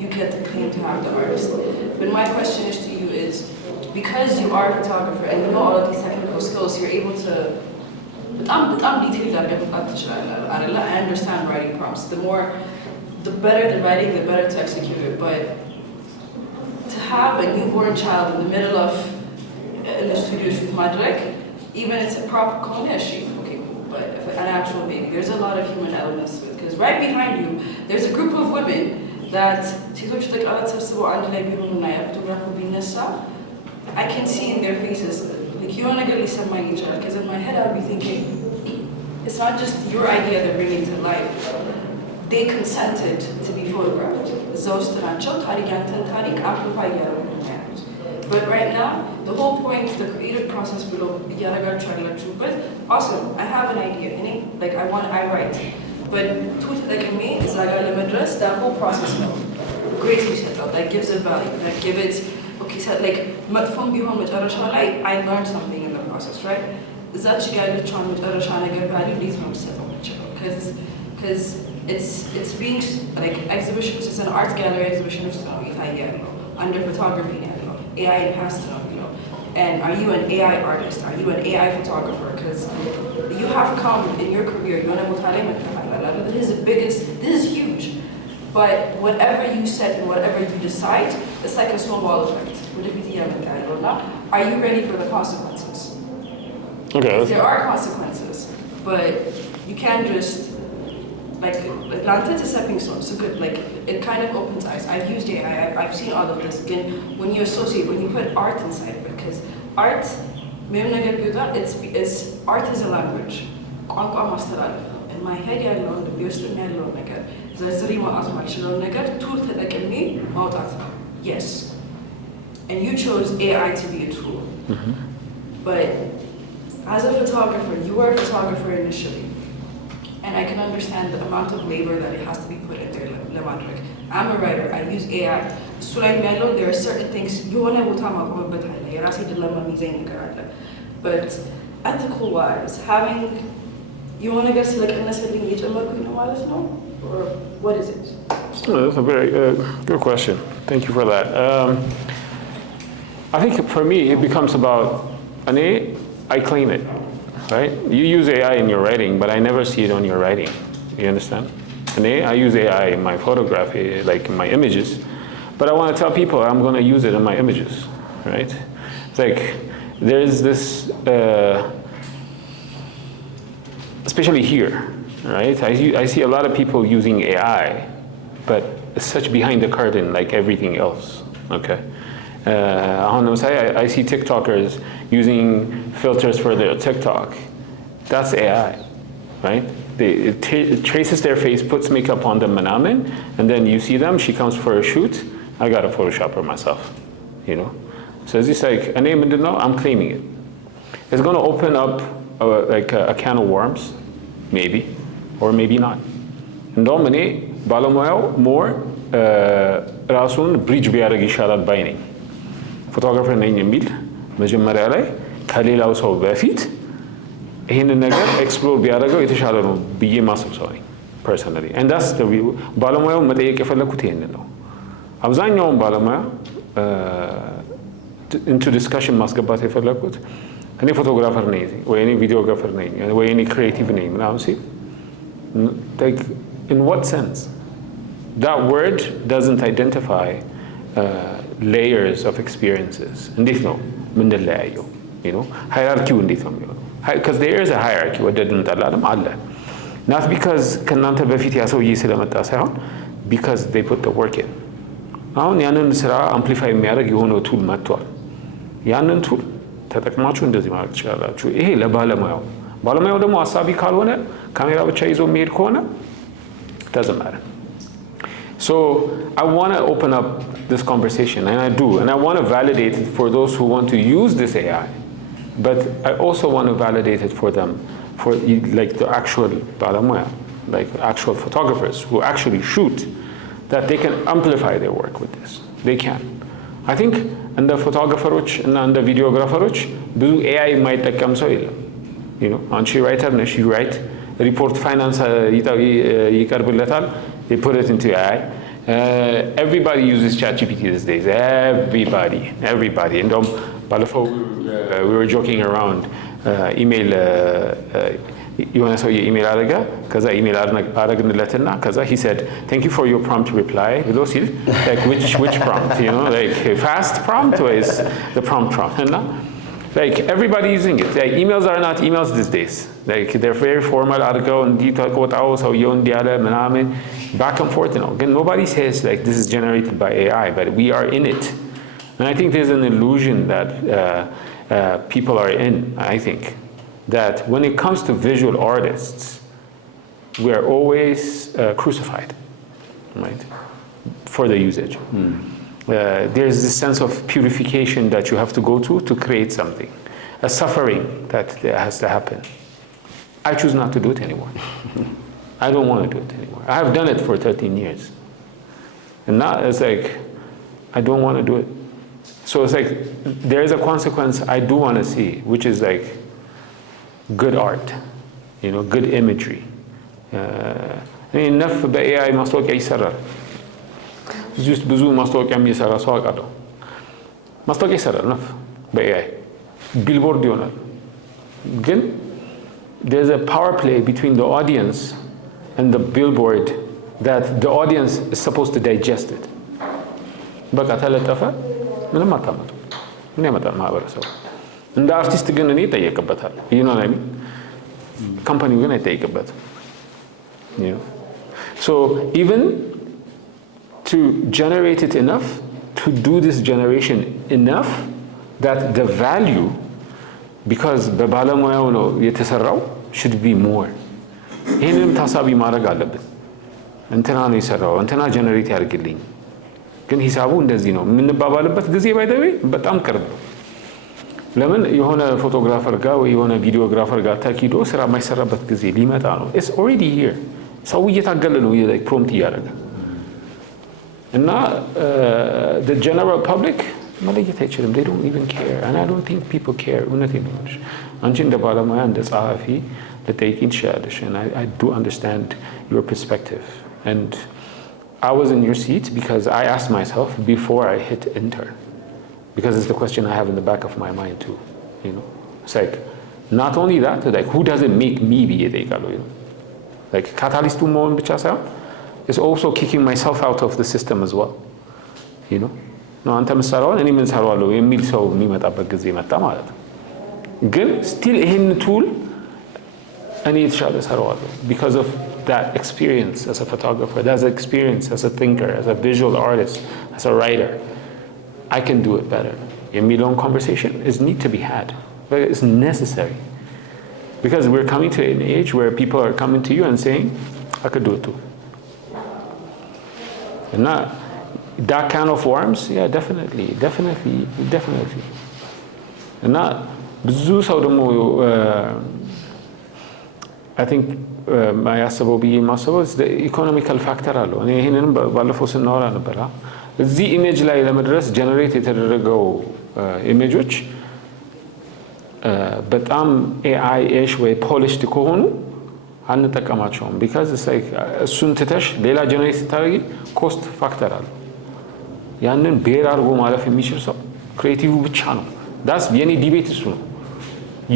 you get the claim to have the artist. But my question is to you is, because you are a photographer and you know all of these technical skills, you're able to, I understand writing prompts. The better the writing, the better to execute it. But to have a newborn child in the middle of the studio shoot madrek, even it's a proper combination, okay, cool. But if an actual baby, there's a lot of human elements to it. Because right behind you, there's a group of women that I can see in their faces, like you want to get because in my head I'll be thinking, it's not just your idea they're bringing to life. They consented to be photographed. But right now, the whole point, the creative process below, awesome, I have an idea, like I write. But that whole process now, great that gives it value, that give it, okay, so like, I learned something in the process, right? Because it's being, like, exhibitions, it's an art gallery exhibition, under photography, AI enhanced, and are you an AI artist? Are you an AI photographer? Because you have come in your career, this is huge. But whatever you set and whatever you decide, it's like a snowball effect. Are you ready for the consequences? Okay. There are consequences, but you can't just, like Lanted is a stepping stone, so good, like it kind of opens eyes. I've used AI, I've seen all of this. Again, when you associate, when you put art inside of it, because art, art is a language. In my head, yes. And you chose AI to be a tool. Mm-hmm. But as a photographer, you were a photographer initially. And I can understand the amount of labor that it has to be put in there. I'm a writer, I use AI. There are certain things, but ethical wise, having, you want to get or what is it? That's a very good question. Thank you for that. I think for me, it becomes about, I claim it. Right? You use AI in your writing, but I never see it on your writing. You understand? And I use AI in my photography, like in my images, but I want to tell people I'm going to use it in my images, right? It's like there's this, especially here, right? I see a lot of people using AI, but it's such behind the curtain like everything else, okay? I see TikTokers using filters for their TikTok. That's AI, right? It traces their face, puts makeup on them, and then you see them, she comes for a shoot, I got to Photoshop her myself, So it's just like, I'm claiming it. It's going to open up like a can of worms, maybe, or maybe not. እንደውም እኔ ባለሙያው ሞር ራሱን ብሪጅ ቢያደርግ ይሻላል ባይ ነኝ። ፎቶግራፈር ነኝ የሚል መጀመሪያ ላይ ከሌላው ሰው በፊት ይህንን ነገር ኤክስፕሎር ቢያደርገው የተሻለ ነው ብዬ ማሰብ ሰው ነኝ ፐርሰናሊ። and that's the ባለሙያው መጠየቅ የፈለኩት ይሄንን ነው። አብዛኛውን ባለሙያ into discussion ማስገባት የፈለኩት እኔ ፎቶግራፈር ነኝ ወይ እኔ ቪዲዮግራፈር ነኝ ወይ እኔ ክሪኤቲቭ ነኝ ምናምን ሲል like in what sense? That word doesn't identify layers of experiences. እንዴት ነው ምንለያየው? ሃይራርኪው እንዴት ነው የሚሆነው? Because there is a hierarchy ወደድን ጠላለም አለ። Not because ከእናንተ በፊት ያ ሰውዬ ስለመጣ ሳይሆን because they put the work in. አሁን ያንን ስራ አምፕሊፋይ የሚያደርግ የሆነ ቱል መጥቷል። ያንን ቱል ተጠቅማችሁ እንደዚህ ማለት ትችላላችሁ። ይሄ ባለሙያው ደግሞ አሳቢ ካልሆነ ካሜራ ብቻ ይዞ የሚሄድ ከሆነ doesn't matter. So I want to open up this conversation, and I do, and I want to validate it for those who want to use this AI, but I also want to validate it for them, for like the actual balamoya, like actual photographers who actually shoot, that they can amplify their work with this. They can. I think እንደ ፎቶግራፈሮች እና እንደ ቪዲዮግራፈሮች ብዙ ኤአይ የማይጠቀም ሰው የለም። you know አንቺ ራይተር ነሽ you write report finance ይቀርብለታል they put it into AI. Everybody uses ChatGPT these days. Everybody. እንደውም ባለፈው we were joking around email የሆነ ሰው የኢሜል አደረገ ከዛ ኢሜል አደረግንለትና ከዛ he said thank you for your prompt reply ብሎ ሲል like which prompt you know like fast prompt or is the prompt እና like everybody using it. Like emails are not emails these days. Like they're very formal አድርገው እንዲህ ተቆጣው ሰውየው እንዲህ ያለ ምናምን back and forth you know. Again, nobody says like this is generated by AI, but we are in it. And I think there's an illusion that people are in, I think. That when it comes to visual artists, we are always crucified, right, for the usage. There's this sense of purification that you have to go to create something, a suffering that has to happen. I choose not to do it anymore. I don't want to do it anymore. I have done it for 13 years. And now it's like, I don't want to do it. So it's like, there is a consequence I do want to see, which is like, good art, you know, good imagery. enough በኤአይ ማስታወቂያ ይሰራል። እዚህ ውስጥ ብዙ ማስታወቂያ የሚሰራ ሰው አውቃለሁ። ማስታወቂያ ይሰራል enough በኤአይ ቢልቦርድ ይሆናል። ግን there's a power play between the audience and the billboard that the audience is supposed to digest it. በቃ ተለጠፈ ምንም አታመጡ። ምን ያመጣል ማህበረሰቡ? እንደ አርቲስት ግን እኔ እጠየቅበታል። you know what I mean? ካምፓኒው ግን አይጠየቅበትም። you know? So even to generate it enough, to do this generation enough that the value, because በባለሙያው ነው የተሰራው, should be more. ይህንንም ታሳቢ ማድረግ አለብን። እንትና ነው የሰራው እንትና ጀነሬት ያድርግልኝ። ግን ሂሳቡ እንደዚህ ነው የምንባባልበት ጊዜ ባይደዌ በጣም ቅርብ ነው። ለምን የሆነ ፎቶግራፈር ጋር ወይ የሆነ ቪዲዮግራፈር ጋር ተኪዶ ስራ የማይሰራበት ጊዜ ሊመጣ ነው። it's already here. ሰው እየታገለ ነው like ፕሮምፕት እያደረገ እና the general public መለየት አይችልም። they don't even care and I don't think people care. እውነቴን ነው የምልሽ። አንቺ እንደ ባለሙያ እንደ ጸሐፊ ልጠይቂኝ ትችላለሽ and I do understand your perspective and I was in your seat because I asked myself before I hit enter. Because it's the question I have in the back of my mind too, you know. It's like, not only that, like who doesn't make me be Eyoeal, you know. Like catalyst to more ብቻ ሳይሆን it's also kicking myself out of the system as well, you know. ነው አንተ ምሳራውን እኔ ምን ሰራዋለሁ የሚል ሰው የሚመጣበት ጊዜ መጣ ማለት ነው። ግን still ይሄን ቱል እኔ የተሻለ ሰራዋለሁ because of that experience as a photographer, that experience as a thinker, as a visual artist, as a writer. I can do it better. የሚለውን conversation is need to be had. But it's necessary. Because we're coming to an age where people are coming to you and saying, I could do it too. And that kind of warmth, yeah, definitely. And ብዙ ሰው ደግሞ I think ያሰበው ብዬ የማስበው ኢኮኖሚካል ፋክተር አለው። እኔ ይህንንም ባለፈው ስናወራ ነበር። እዚህ ኢሜጅ ላይ ለመድረስ ጀነሬት የተደረገው ኢሜጆች በጣም ኤአይ ኤሽ ወይ ፖሊሽድ ከሆኑ አንጠቀማቸውም። ቢካዝ እሱን ትተሽ ሌላ ጀነሬት ስታደርጊ ኮስት ፋክተር አለው። ያንን ቤር አድርጎ ማለፍ የሚችል ሰው ክሬቲቭ ብቻ ነው። ዳስ የኔ ዲቤት እሱ ነው።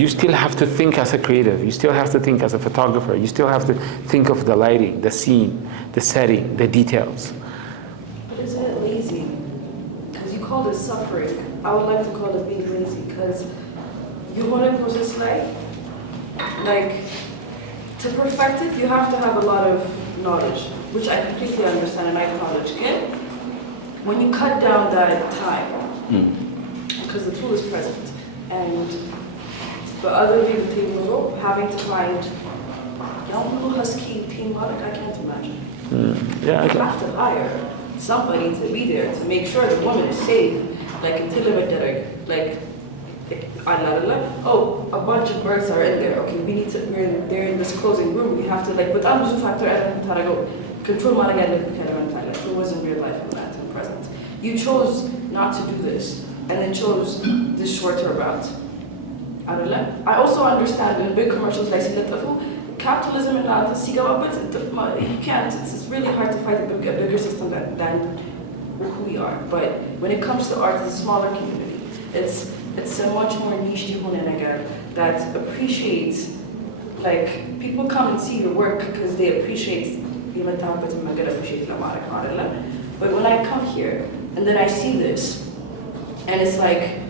You still have to think as a creative. You still have to think as a photographer. You still have to think of the lighting, the scene, the setting, the details. But isn't it lazy? Because you called it suffering. I would like to call it being lazy. Because you want to process like to perfect it, you have to have a lot of knowledge, which I completely understand and I acknowledge. Okay? When you cut down that time, because the tool is present, and but other people having to find young little husky team product, I can't imagine. Yeah, you have to hire somebody to be there to make sure the woman is safe. Like until like oh, a bunch of birds are in there. Okay, we need to. They're in this closing room. We have to like. But I'm just factor. I don't know how to go control my it was in real life and that and present. You chose not to do this, and then chose this shorter route. I also understand in big commercials like capitalism and not you can't, it's really hard to fight a bigger system than who we are. But when it comes to art, it's a smaller community. It's a much more niche that appreciates, like, people come and see your work because they appreciate but when I come here and then I see this and it's like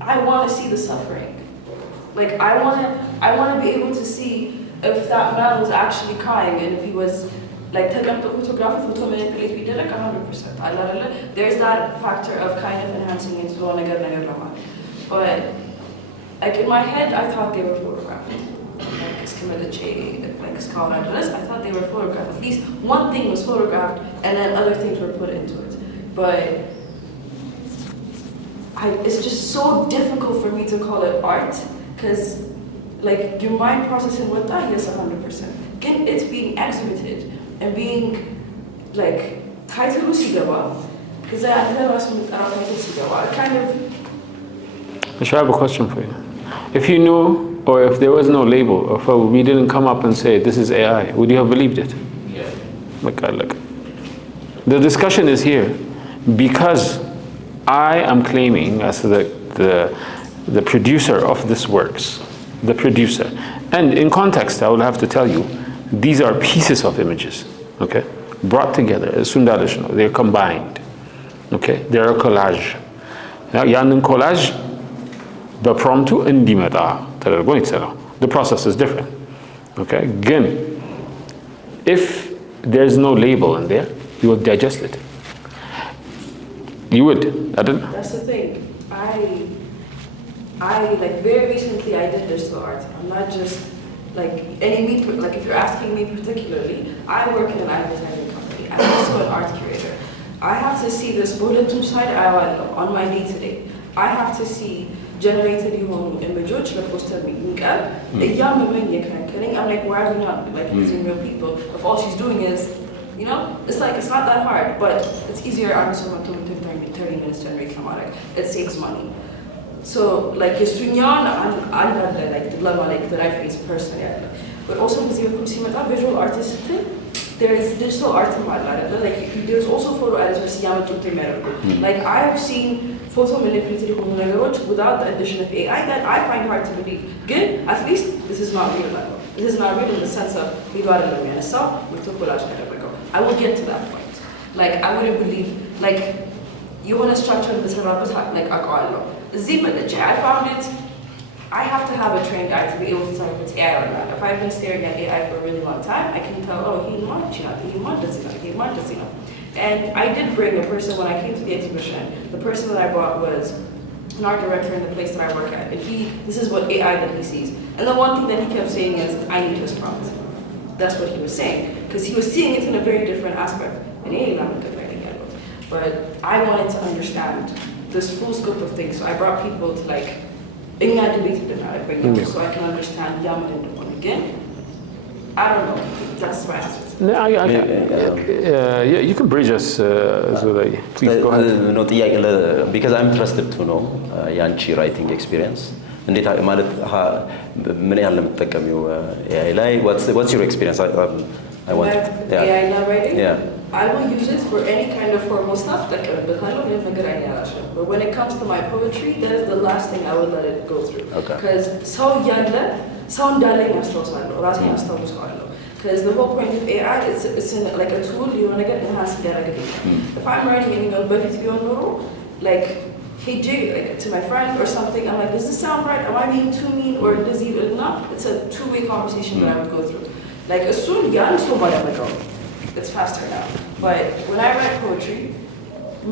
I want to see the suffering. Like, I want to be able to see if that man was actually crying and if he was like photo manipulate, we did like 100%. There's that factor of kind of enhancing into but like in my head I thought they were photographed. Like I thought they were photographed. At least one thing was photographed and then other things were put into it. But it's just so difficult for me to call it art because like your mind processing what that is 100%. It's being exhibited and being like title because I kind of. I have a question for you. If you knew, or if there was no label, or if we didn't come up and say this is AI, would you have believed it? Yeah. Look. The discussion is here because I am claiming as the producer of this works, the producer. And in context, I will have to tell you, these are pieces of images, okay? Brought together, they're combined, okay? They're a collage. Now, yanin collage, the promptu indimeta, the process is different, okay? Again, if there's no label in there, you will digest it. You would, I don't know. That's the thing. I like very recently I did digital art. I'm not just like like if you're asking me particularly, I work in an advertising company. I'm also an art curator. I have to see this bulletin side on my day-to-day. I have to see generated images like poster I'm like, why are we not like using real people? If all she's doing is, you know, it's like it's not that hard, but it's easier. I'm so 30 minutes generate dramatic. It saves money. So like like the dilemma like that I face personally. But also visual artist thing. There's digital art in my life. Like there's also photo editors. Like I have seen photo manipulated without the addition of AI that I find hard to believe. Good, at least this is not real level. This is not real in the sense of I will get to that point. Like I wouldn't believe like you want to structure this like I found it. I have to have a trained eye to be able to tell if it's AI or not. If I've been staring at AI for a really long time, I can tell, oh, he does it. And I did bring a person when I came to the exhibition. The person that I brought was an art director in the place that I work at. And this is what AI that he sees. And the one thing that he kept saying is, I need his prompt. That's what he was saying. Because he was seeing it in a very different aspect. But I wanted to understand this full scope of things. So I brought people to like, so I can understand again. I don't know. That's my answer. No, you can bridge us, Zulay. Please go ahead. No, because I'm interested to know Yanchi writing experience. What's your experience? I want. AI writing? Yeah. I will use it for any kind of formal stuff, but when it comes to my poetry, that is the last thing I would let it go through. Because because the whole point of AI it's in like a tool you want to get enhanced. If I'm writing an email, but it's like hey Jay, like to my friend or something, I'm like, does this sound right? Am I being too mean or does he not? It's a two-way conversation that I would go through. Like as soon it's faster now. But when I write poetry, I'm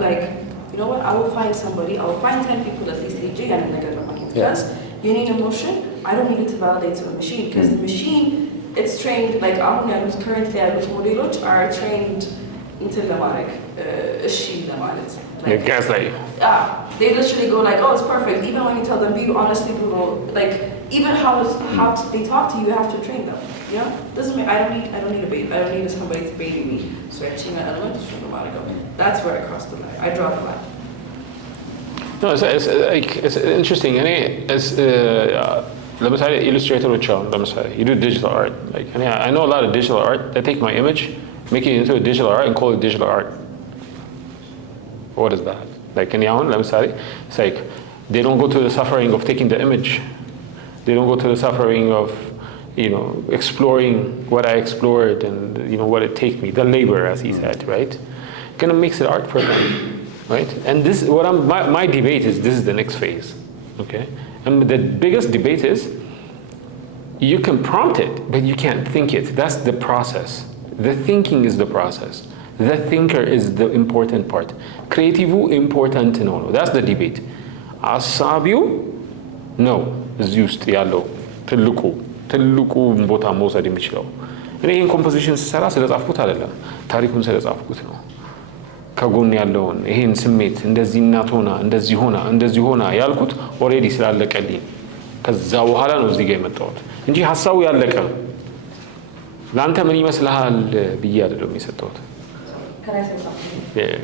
like, you know what, I will find somebody, I will find 10 people at least because you need emotion. I don't need it to validate to a machine because the machine, it's trained, like currently models are trained into like gaslight. They literally go like, oh, it's perfect. Even when you tell them, be honestly brutal, like even how they talk to you, you have to train them. You Yeah, doesn't mean I don't need a baby. I don't need somebody to baby me. So I change that element. That's where I cross the line. I draw the line. No, it's interesting. ለምሳሌ ኢሉስትሬተሮች አሁን ለምሳሌ you do digital art. Like I know a lot of digital art. They take my image, make it into a digital art, and call it digital art. What is that? Like አሁን ለምሳሌ it's like they don't go to the suffering of taking the image. They don't go to the suffering of exploring what I explored and what it takes me, the labor, as he said, right? Kind of makes it art for them, right? And this, my debate is, this is the next phase, okay? And the biggest debate is, you can prompt it, but you can't think it. That's the process. The thinking is the process. The thinker is the important part. Creative important no. That's the debate. Asabiu, no. እዚህ ውስጥ ያለው ትልቁ ቦታ መውሰድ የሚችለው እኔ ይህን ኮምፖዚሽን ስሰራ ስለጻፍኩት አይደለም፣ ታሪኩን ስለጻፍኩት ነው። ከጎን ያለውን ይሄን ስሜት እንደዚህ እናት ሆና እንደዚህ ሆና ያልኩት ኦልሬዲ ስላለቀልኝ ከዛ በኋላ ነው እዚህ ጋር የመጣሁት እንጂ ሐሳቡ ያለቀ ነው። ለአንተ ምን ይመስልሃል ብዬ አይደለም የሰጠሁት። Can I say something? Yeah.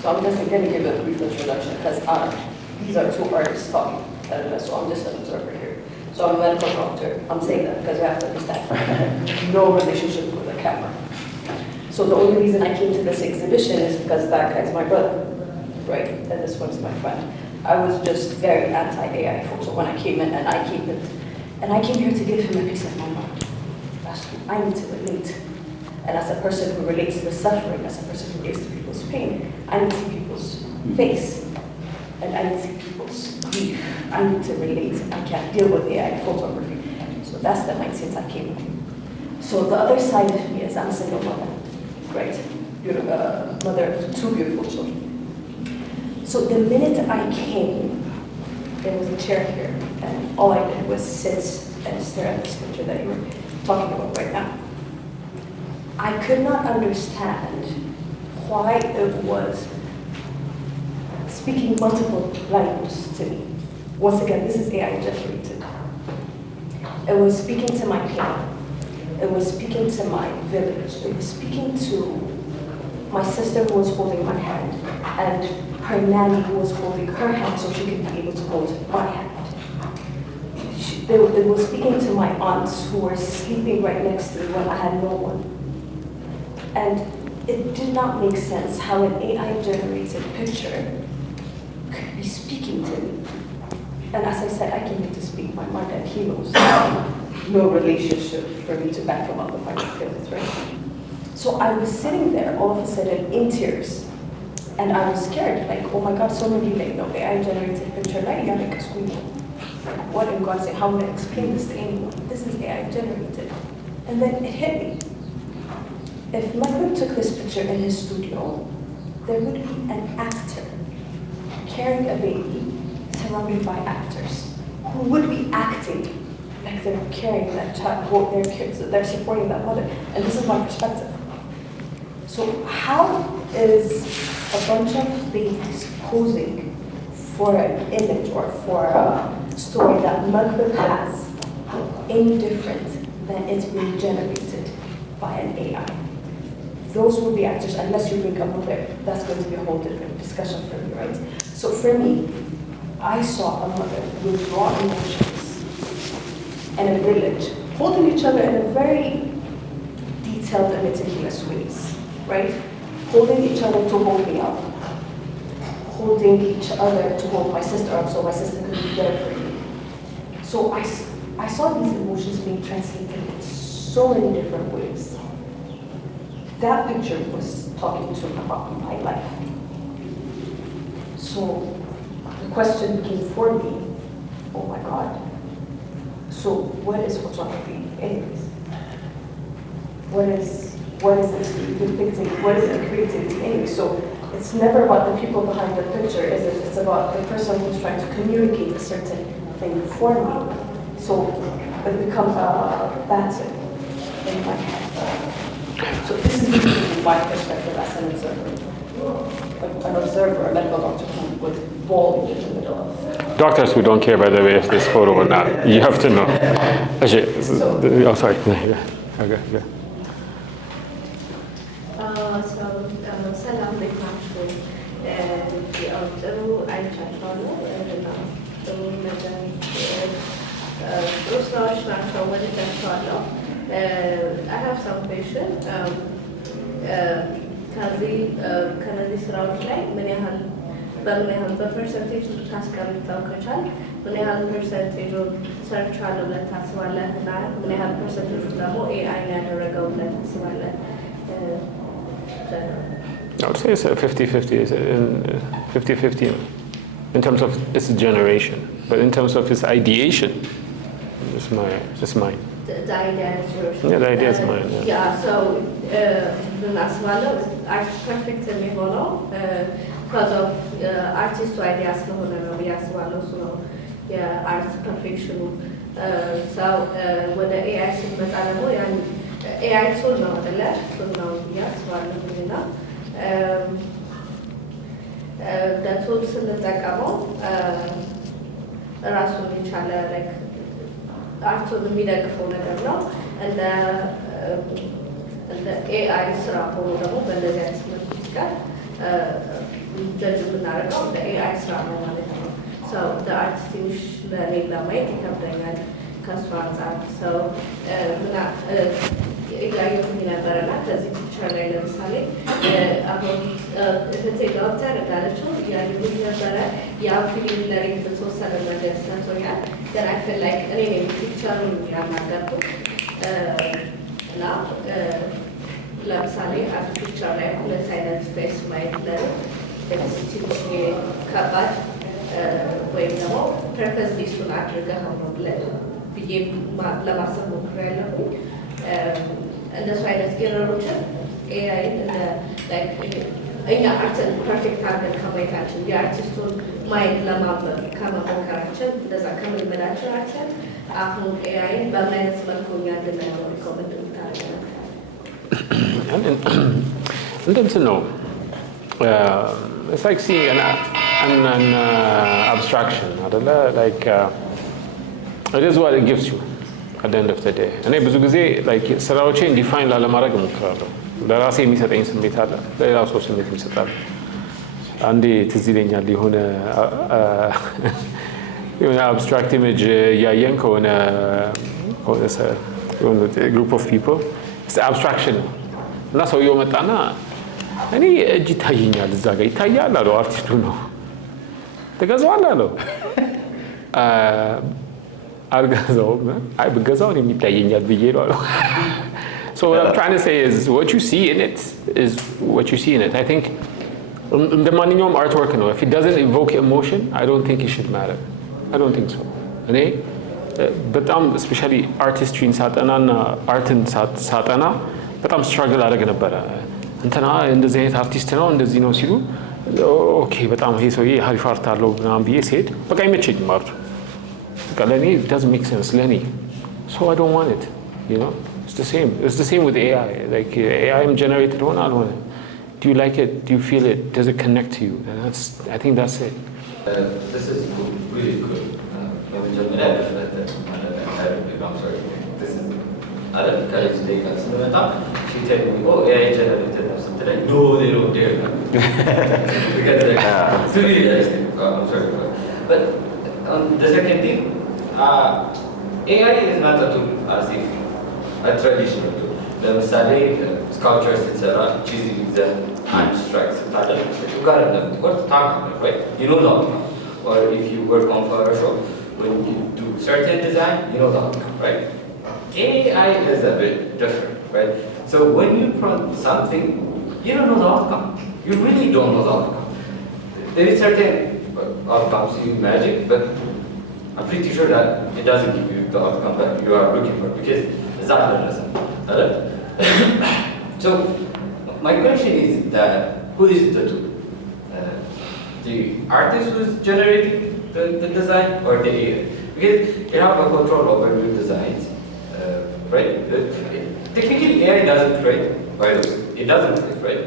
So I'm just going to give a brief introduction because these are two artists talking. So I'm just an observer here. So I'm a medical doctor. I'm saying that because you have to understand. No relationship with the camera. So the only reason I came to this exhibition is because that guy's my brother, right? And this one's my friend. I was just very anti-AI photo when I came in, and I came here to give him a piece of my mind. I need to relate. And as a person who relates to suffering, as a person who relates to people's pain, I need to see people's face. And I need to see people's grief. I need to relate. I can't deal with AI photography. So that's the mindset I came with. So the other side of me is I'm a single mother, right? Mother of two beautiful children. So the minute I came, there was a chair here, and all I did was sit and stare at this picture that you were talking about right now. I could not understand why it was speaking multiple languages to me. Once again, this is AI generated. It was speaking to my pain. It was speaking to my village. It was speaking to my sister who was holding my hand, and her nanny who was holding her hand so she could be able to hold my hand. It was speaking to my aunts who were sleeping right next to me when I had no one. And it did not make sense how an AI-generated picture could be speaking to me. And as I said, I came here to speak my mind, and he knows no relationship for me to back him up if I feelings, right? So I was sitting there all of a sudden in tears, and I was scared, like, oh my God, somebody AI-generated picture, like, what in God's name, how would I explain this to anyone? This is AI-generated. And then it hit me. If MEKBIB took this picture in his studio, there would be an actor carrying a baby surrounded by actors who would be acting like they're carrying that child, their kids, they're supporting that mother. And this is my perspective. So how is a bunch of babies posing for an image or for a story that MEKBIB has any different than it's being generated by an AI? Those will be actors unless you bring a mother. That's going to be a whole different discussion for me, right? So for me, I saw a mother with raw emotions and a village holding each other in a very detailed and meticulous ways, right? Holding each other to hold me up. Holding each other to hold my sister up so my sister could be there for me. So I saw these emotions being translated in so many different ways. That picture was talking to me about my life. So the question came for me, oh my God, so what is photography anyways? What is it depicting? What is it creativity anyway? So it's never about the people behind the picture, is it? It's about the person who's trying to communicate a certain thing for me. So it becomes a battle in my head. So this is my perspective as an observer. an observer, a medical doctor who would ball in the middle of. Doctors who don't care, by the way, if this photo or not. You have to know. Actually, oh, sorry. Okay. ሰላም እንዴት ናችሁ? ያው ጥሩ አይቻችኋለሁ እና ጥሩ ነገር ጥሩ ስራዎች ናቸው ወድጃቸዋለሁ። I have some question. ከነዚህ ስራዎች ላይ ምን ያህል በፐርሰንቴጅ ልታስቀምጠው ከቻል ምን ያህል ፐርሰንቴጅ ሰርቻለሁ ብለህ ታስባለህ እና ምን ያህል ፐርሰንቴጅ ደግሞ ኤአይ ያደረገው ብለህ ታስባለህ? I would say it's 50-50 in terms of its generation, but in terms of its ideation, it's mine. The idea is yours. Yeah, the idea is mine. Yeah, so art perfect የሚሆነው because of artist idea ስለሆነ ነው ያስባለው እሱ ነው የአርት ፐርፌክሽኑ። ሰው ወደ ኤአይ ስንመጣ ደግሞ ያን ኤአይ ቱል ነው አይደለ? ቱል ነው ያስባለው እና ቱል ስንጠቀመው ራሱን የቻለ ላይክ አርቱን የሚደግፈው ነገር ነው። እንደ ኤአይ ስራ ሆኖ ደግሞ በእንደዚህ አይነት መልኩ ጋር ጀጅ የምናደርገው እንደ ኤአይ ስራ ነው ማለት ነው። ሰው እንደ አርት ትንሽ ለሌላ ማየት ይከብደኛል ከእሱ አንጻር። ሰው እያየሁኝ ነበረና ከዚህ ፒክቸር ላይ ለምሳሌ አሁን እህቴ ዶክተር እንዳለችው እያየሁኝ ነበረ። ያ ፊልም ለሬ የተወሰነ ነገር ሰጥቶኛል። ግን አይ ፊል ላይክ እኔ ነኝ ፒክቸሩን ያናገርኩት እና ለምሳሌ አንድ ፒክቸር ላይ ሁለት አይነት ፌስ ማየት ትንሽ ከባድ ወይም ደግሞ ፐርፐዝ ሊሱን አድርገህ ነው ብዬ ለማሰብ ሞክሬያለሁኝ። እንደሱ አይነት ኤረሮችን ኤአይን እኛ አርትን ፐርፌክት አድርገን ከማየታችን የአርቲስቱን ማየት ለማንበብ ከመሞከራችን እንደዛ ከመልመዳችን አርትን አሁን ኤአይን በምን አይነት መልኩ እኛ እንድናየው ሪኮመንድ የምታደርገው? እንትን ነው it's like seeing an abstraction አይደለ? like it is what it gives you at the end of the day. እኔ ብዙ ጊዜ like ስራዎቼን ዲፋይን ላለማድረግ እሞክራለሁ። ለራሴ የሚሰጠኝ ስሜት አለ፣ ለሌላ ሰው ስሜት ይሰጣል። አንዴ ትዝ ይለኛል የሆነ አብስትራክት ኢሜጅ እያየን ከሆነ ግሩፕ ኦፍ ፒፕል አብስትራክሽን ነው እና ሰውየው መጣና እኔ እጅ ይታየኛል እዛ ጋር ይታያል አለው። አርቲስቱ ነው ትገዛዋለህ አለው። አልገዛውም። አይ ብገዛው እኔም ይታየኛል ብዬ ነው አለው። So what I'm trying to say is what you see in it is what you see in it. I think እንደ ማንኛውም artwork ነው. If it doesn't evoke emotion, I don't think it should matter. I don't think so. እኔ በጣም ስፔሻሊ አርቲስትሪን ሳጠናና አርትን ሳጠና በጣም ስትራግል አደረግ ነበረ። እንትና እንደዚህ አይነት አርቲስት ነው እንደዚህ ነው ሲሉ ኦኬ በጣም ይሄ ሰውዬ ሀሪፍ አርት አለው ምናምን ብዬ ስሄድ በቃ አይመቸኝም አርቱ። በቃ ለእኔ it doesn't make sense ለእኔ so I don't want it, you know. It's the same with AI. Like AI generated ሆነ አልሆነ, do you like it? Do you feel it? Does it connect to you? And I think that's it. This is cool, really cool. I'm sorry. This is Adam Khalid's take on cinema. She told me, oh, AI generated something like, no, they don't dare. Because it's really realistic. I'm sorry. But the second thing, AI is not a tool as if a traditional tool. ለምሳሌ sculptures ስትሰራ ቺዚ ይዘህ አንድ ስትራይክ ስታደርግ you got it ቆርጥ ታውቃለህ, right? You know the outcome. Or if you work on Photoshop, when you do certain design, you know the outcome, right? AI is a bit different, right? So when you prompt something, you don't know the outcome. You really don't know the outcome. There is certain outcomes you imagine, but I'm pretty sure that it doesn't give you the outcome that you are looking for because it's not realism. So my question is that who is the tool? The artist who's generating the design or the AI? Because you have a control over your designs, right? Technically AI doesn't create, by the way. It doesn't create, right?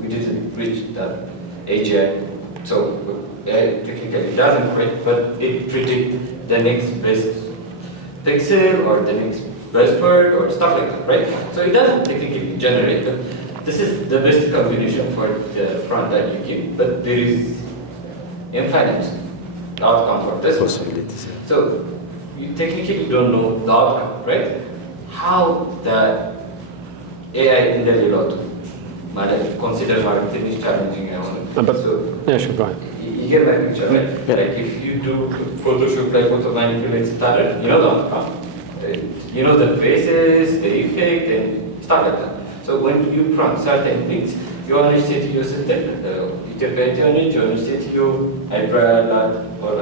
we didn't reach that AGI. So technically it doesn't predict, but it predicts the next best pixel or the next best word or stuff like that, right? So it doesn't technically generate, but this is the best combination for the front that you give, but there is infinite outcome for this possibilities. So you technically don't know the outcome, right? How the AI in the layout consider marketing is challenging. So yeah, sure, go ahead. you get my picture, right? Yeah. Like if you do Photoshop, like auto manipulate started, you know the outcome. You know the faces, the effect, and stuff like that. So when you prompt certain things, you understand yourself that Ethiopia, you understand your eyebrow or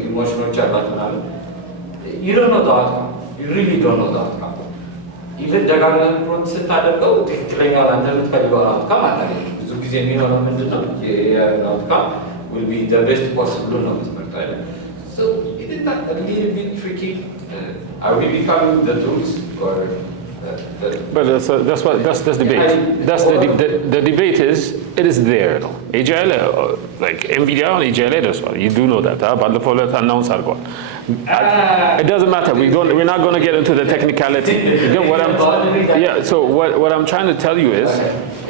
emotional challenge. You don't know the outcome. You really don't know the outcome. Even the government process started go, declaring on the outcome, and the outcome will be the best possible outcome. So it is not a little bit tricky. Are we becoming the tools or? But that's debate. That's the debate is it is there. AGI like NVIDIA on AGI as well. You do know that. But the follow announce it doesn't matter. We're not going to get into the technicality. You know what yeah. So what I'm trying to tell you is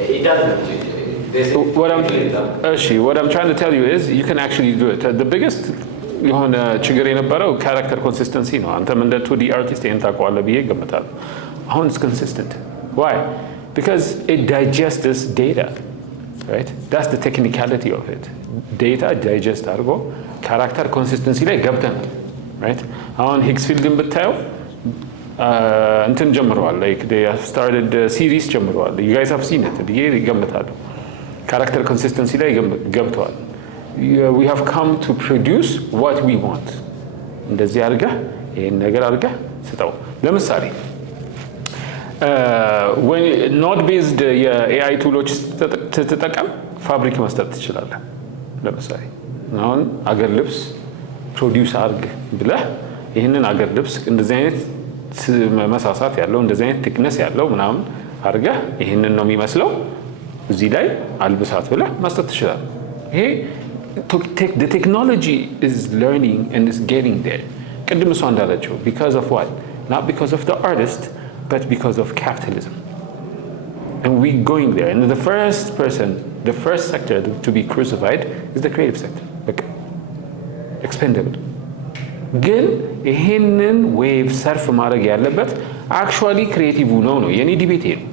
it doesn't. what I'm trying to tell you is you can actually do it. The biggest የሆነ ችግር የነበረው character consistency ነው። አንተም እንደ 2D artist ይሄን ታውቀዋለህ ብዬ እገምታለሁ። አሁን it's consistent. Why? Because it digests this data, right? That's the technicality of it. Data digest አድርጎ character consistency ላይ ገብተን, right? አሁን ሂግስፊልድን ብታየው እንትን ጀምረዋል, like they have started series ጀምረዋል. You guys have seen it ብዬ እገምታለሁ። character consistency ላይ ገብተዋል. We have come to produce what we want. እንደዚህ አድርገህ ይሄን ነገር አድርገህ ስጠው። ለምሳሌ ኖድ ቤዝድ የኤአይ ቱሎች ስትጠቀም ፋብሪክ መስጠት ትችላለህ። ለምሳሌ አሁን አገር ልብስ ፕሮዲውስ አድርግ ብለህ ይህንን አገር ልብስ እንደዚህ አይነት መሳሳት ያለው እንደዚህ አይነት ቲክነስ ያለው ምናምን አድርገህ ይህንን ነው የሚመስለው እዚህ ላይ አልብሳት ብለህ መስጠት ትችላለህ። ይሄ the technology is learning and is getting there. ቅድም እሷ እንዳለችው because of what? Not because of the artist, but because of capitalism. And we're going there. And the first sector to be crucified is the creative sector. Like, expendable. ግን ይሄንን ዌቭ ሰርፍ ማድረግ ያለበት actually creative ነው የኔ ዲቤት ነው።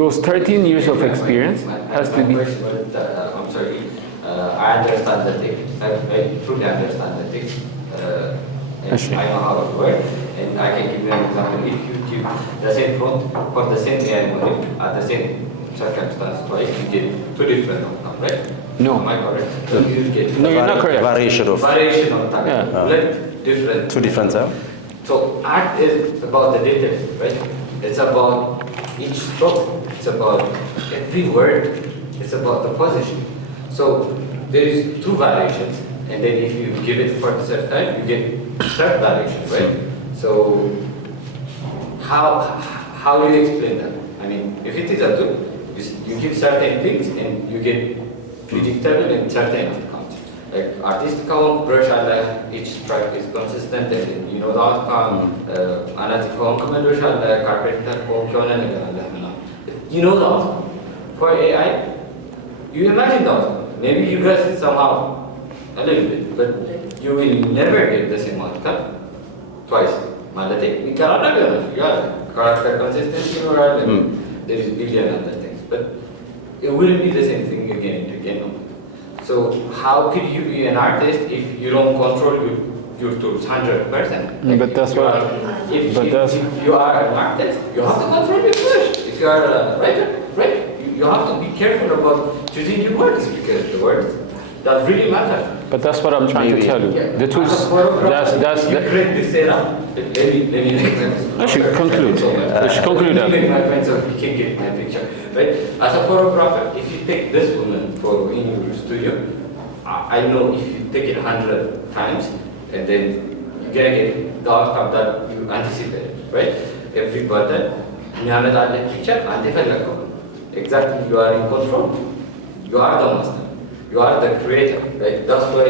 Those 13 years of experience has to be... I'm sorry. I understand the thing. I truly understand the thing. And I know how it works. And I can give you an example. If you give the same prompt for the same AI model at the same circumstance twice, you get two different outcomes, right? No. Am I correct? So you get no, you're not correct. Variation of time. Yeah. Different. Two different sounds. So art is about the details, right? It's about each stroke. It's about every word. It's about the position. So there is two variations, and then if you give it for the third time, you get third variation, right? So how do you explain that? I mean, if it is a tool, you give certain things and you get predictable and certain outcomes. Like artistic brush, each strike is consistent, and you know the outcome. Analytical carpenter, you know the outcome. For AI, you imagine the outcome. Maybe you guess it somehow a little bit, but you will never get the same outcome twice. We cannot have character consistency or there is billion other things, but it will be the same thing again and again. So how could you be an artist if you don't control your tools 100%? Like but that's what. If you are an artist, you have to control your brush. If you are a writer, right? You have to be careful about choosing your words because the words that really matter. But that's what I'm trying to tell you. The tools. That's you create this era. Let me make my I should conclude. I should conclude that. Let me make my point so you can get my picture. Right? As a photographer, if you take this woman in your studio, I know if you take it 100 times, and then you're gonna get the outcome that you anticipate. Right? Every button, you have a picture, and they feel like exactly you are in control. You are the master. You are the creator. Right? That's why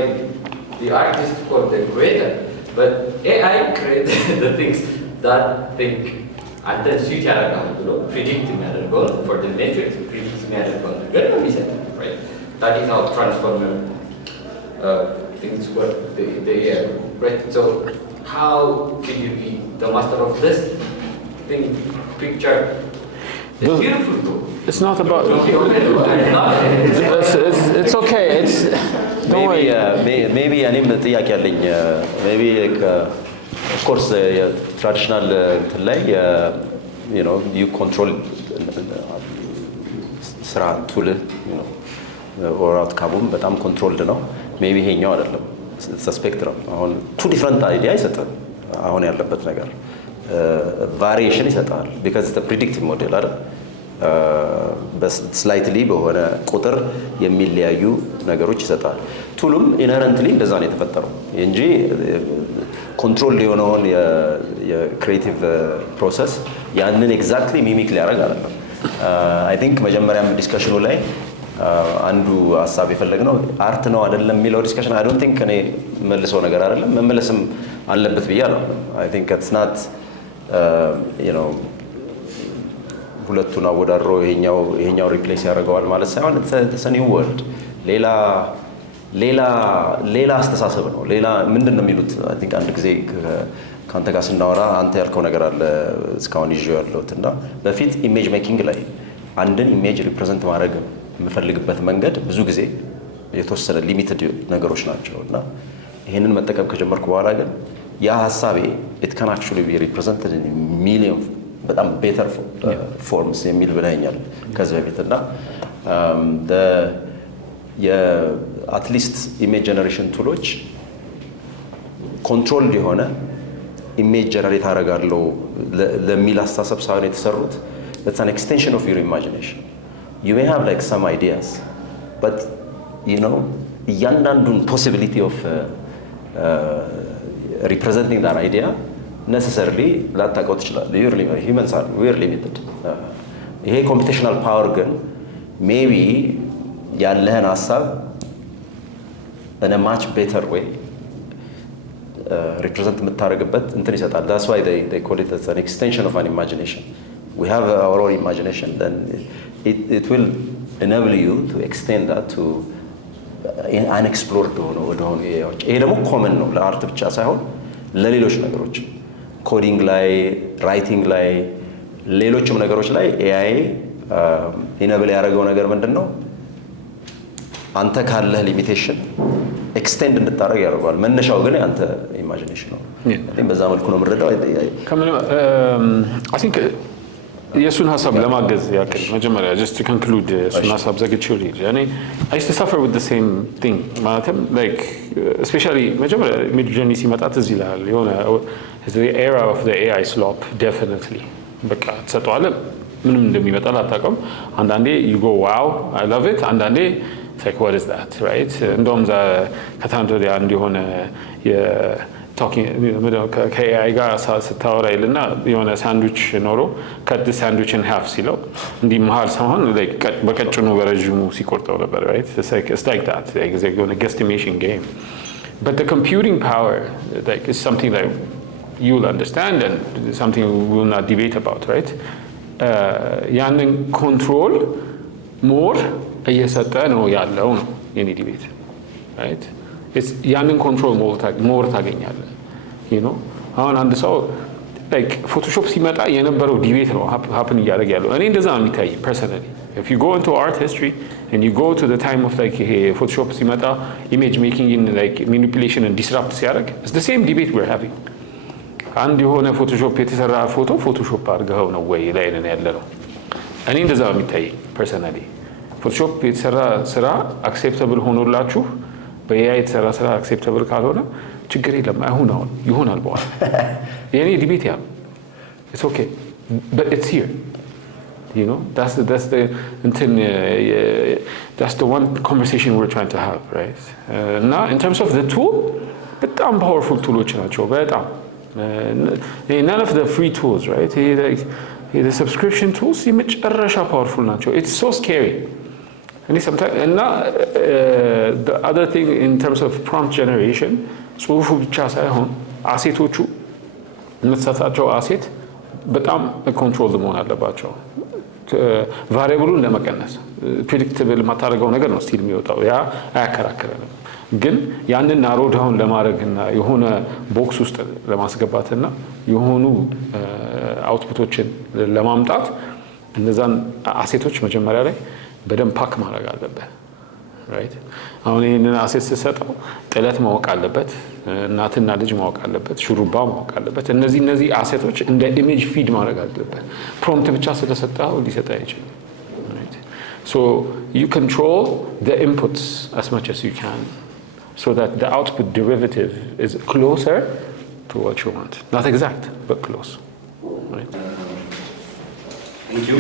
the artist is called the creator. But AI creates the things that think and then suit predict for the nature to predict right? That is how transformer things work, the AI, right? So how can you be the master of this thing, picture? It's beautiful though. It's not about. It's okay. It's don't worry. maybe እኔም ጥያቄ አለኝ maybe like of course traditional ላይ you know you control ስራ ቱል or outcome በጣም controlled ነው maybe ይሄኛው አይደለም ስፔክትረም አሁን two different idea ይሰጣል አሁን ያለበት ነገር variation ይሰጣል because it's a predictive model አይደል ስላይትሊ በሆነ ቁጥር የሚለያዩ ነገሮች ይሰጣል ቱሉም ኢንሄረንትሊ እንደዛ ነው የተፈጠረው እንጂ ኮንትሮል የሆነውን የክሪኤቲቭ ፕሮሰስ ያንን ኤግዛክትሊ ሚሚክ ሊያደርግ አይደለም አይ ቲንክ መጀመሪያም ዲስከሽኑ ላይ አንዱ ሐሳብ የፈለግነው አርት ነው አይደለም የሚለው ዲስከሽን አይ ዶንት ቲንክ እኔ መልሰው ነገር አይደለም መመለስም አለበት ብያለሁ አይ ቲንክ ኢትስ ናት you know ሁለቱን አወዳድሮ ይሄኛው ሪፕሌስ ያደርገዋል ማለት ሳይሆን it's a new world ሌላ አስተሳሰብ ነው ሌላ ምንድነው የሚሉት አይ ቲንክ አንድ ጊዜ ካንተ ጋር ስናወራ አንተ ያልከው ነገር አለ እስካሁን ይዤው ያለሁትና በፊት ኢሜጅ ሜኪንግ ላይ አንድን ኢሜጅ ሪፕሬዘንት ማድረግ የምፈልግበት መንገድ ብዙ ጊዜ የተወሰነ ሊሚትድ ነገሮች ናቸውና ይሄንን መጠቀም ከጀመርኩ በኋላ ግን ያ ሐሳቤ it can actually be represented in million በጣም better forms የሚል ብለኛል ከዚህ በፊትና at least image generation ቱሎች controlled የሆነ ኢሜጅ ጀነሬት አደርጋለሁ ለሚል አስተሳሰብ ሳይሆን የተሰሩት it's an extension of your imagination you may have like some ideas but you know እያንዳንዱን possibility of representing that idea necessarily ላታውቀው ትችላለህ humans are we are limited ይሄ computational power ግን maybe ያለህን ሐሳብ in a much better way represent የምታደርግበት እንትን ይሰጣል that's why they call it as an extension of an imagination we have our own imagination then it will enable you to extend that to unexplored ወደሆኑ ኤሪያዎች ይሄ ደግሞ ኮመን ነው ለአርት ብቻ ሳይሆን ለሌሎች ነገሮች ኮዲንግ ላይ ራይቲንግ ላይ ሌሎችም ነገሮች ላይ ኤአይ ኢነብል ያደረገው ነገር ምንድነው አንተ ካለህ ሊሚቴሽን ኤክስቴንድ እንድታደርግ ያደርጋል መነሻው ግን አንተ ኢማጂኔሽን ነው እንዴ በዛ መልኩ ነው የምረዳው I think የሱን ሐሳብ ለማገዝ ያክል መጀመሪያ just to conclude የሱን ሐሳብ ዘግቼው ልሂድ I used to suffer with the same thing ማለትም like especially መጀመሪያ ሚድ ጀርኒ ሲመጣ ትዝ ይላል የሆነ the era of the AI slop definitely በቃ ተሰጥቷል ምንም እንደሚመጣ አታውቅም አንዳንዴ you go wow I love it አንዳንዴ it's like what is that right እንደውም ከታንቶ ያ እንደሆነ talking ከኤአይ ጋር ስታወራ ይልና የሆነ ሳንድዊች ኖሮ cut the sandwich in half ሲለው እንዲህ መሃል ሳይሆን በቀጭኑ በረዥሙ ሲቆርጠው ነበር right it's like that like a guesstimation game but the computing power like is something that you'll understand and something we will not debate about right ያንን ኮንትሮል ሞር እየሰጠ ነው ያለው ነው የኔ ዲቤት right ያንን ኮንትሮል ሞር ታገኛለህ you know አሁን አንድ ሰው like ፎቶሾፕ ሲመጣ የነበረው ዲቤት ነው happen እያደረገ ያለው እኔ እንደዛ ነው የሚታይ personally if you go into art history and you go to the time of like ፎቶሾፕ ሲመጣ image making in like manipulation and disrupt ሲያደርግ it's the same debate we're having አንድ የሆነ ፎቶሾፕ የተሰራ ፎቶሾፕ አድርገው ነው ወይ ላይ ነው ያለው እኔ እንደዛ ነው የሚታይ personally ፎቶሾፕ የተሰራ ስራ acceptable ሆኖላችሁ በኤአይ የተሰራ ስራ acceptable ካልሆነ ችግር የለም አሁን ይሆናል በኋላ የኔ ዲቤት ያ it's okay but it's here you know that's the that's the one conversation we're trying to have right now in terms of the tool በጣም powerful ቶሎች ናቸው በጣም none of the free tools right like the subscription tools የመጨረሻ powerful ናቸው. It's so scary. And sometimes the other thing in terms of prompt generation ጽሁፉ ብቻ ሳይሆን አሴቶቹ የምትሰጣቸው አሴት በጣም ኮንትሮል መሆን አለባቸው. ቫሪያብሉን ለመቀነስ ፕሬዲክቲብል የማታደርገው ነገር ነው ስቲል የሚወጣው ያ አያከራክረንም. ግን ያንን ናሮ ዳውን ለማድረግና የሆነ ቦክስ ውስጥ ለማስገባትና የሆኑ አውትፑቶችን ለማምጣት እነዛን አሴቶች መጀመሪያ ላይ በደንብ ፓክ ማድረግ አለበት. ራይት አሁን ይሄንን አሴት ሲሰጠው ጥለት ማወቅ አለበት እናትና ልጅ ማወቅ አለበት ሹሩባ ማወቅ አለበት እነዚህ አሴቶች እንደ ኢሜጅ ፊድ ማድረግ አለበት ፕሮምፕት ብቻ ስለሰጠው ሊሰጣ ይችላል right so you control the inputs as much as you can so that the output derivative is closer to what you want not exact but close right thank you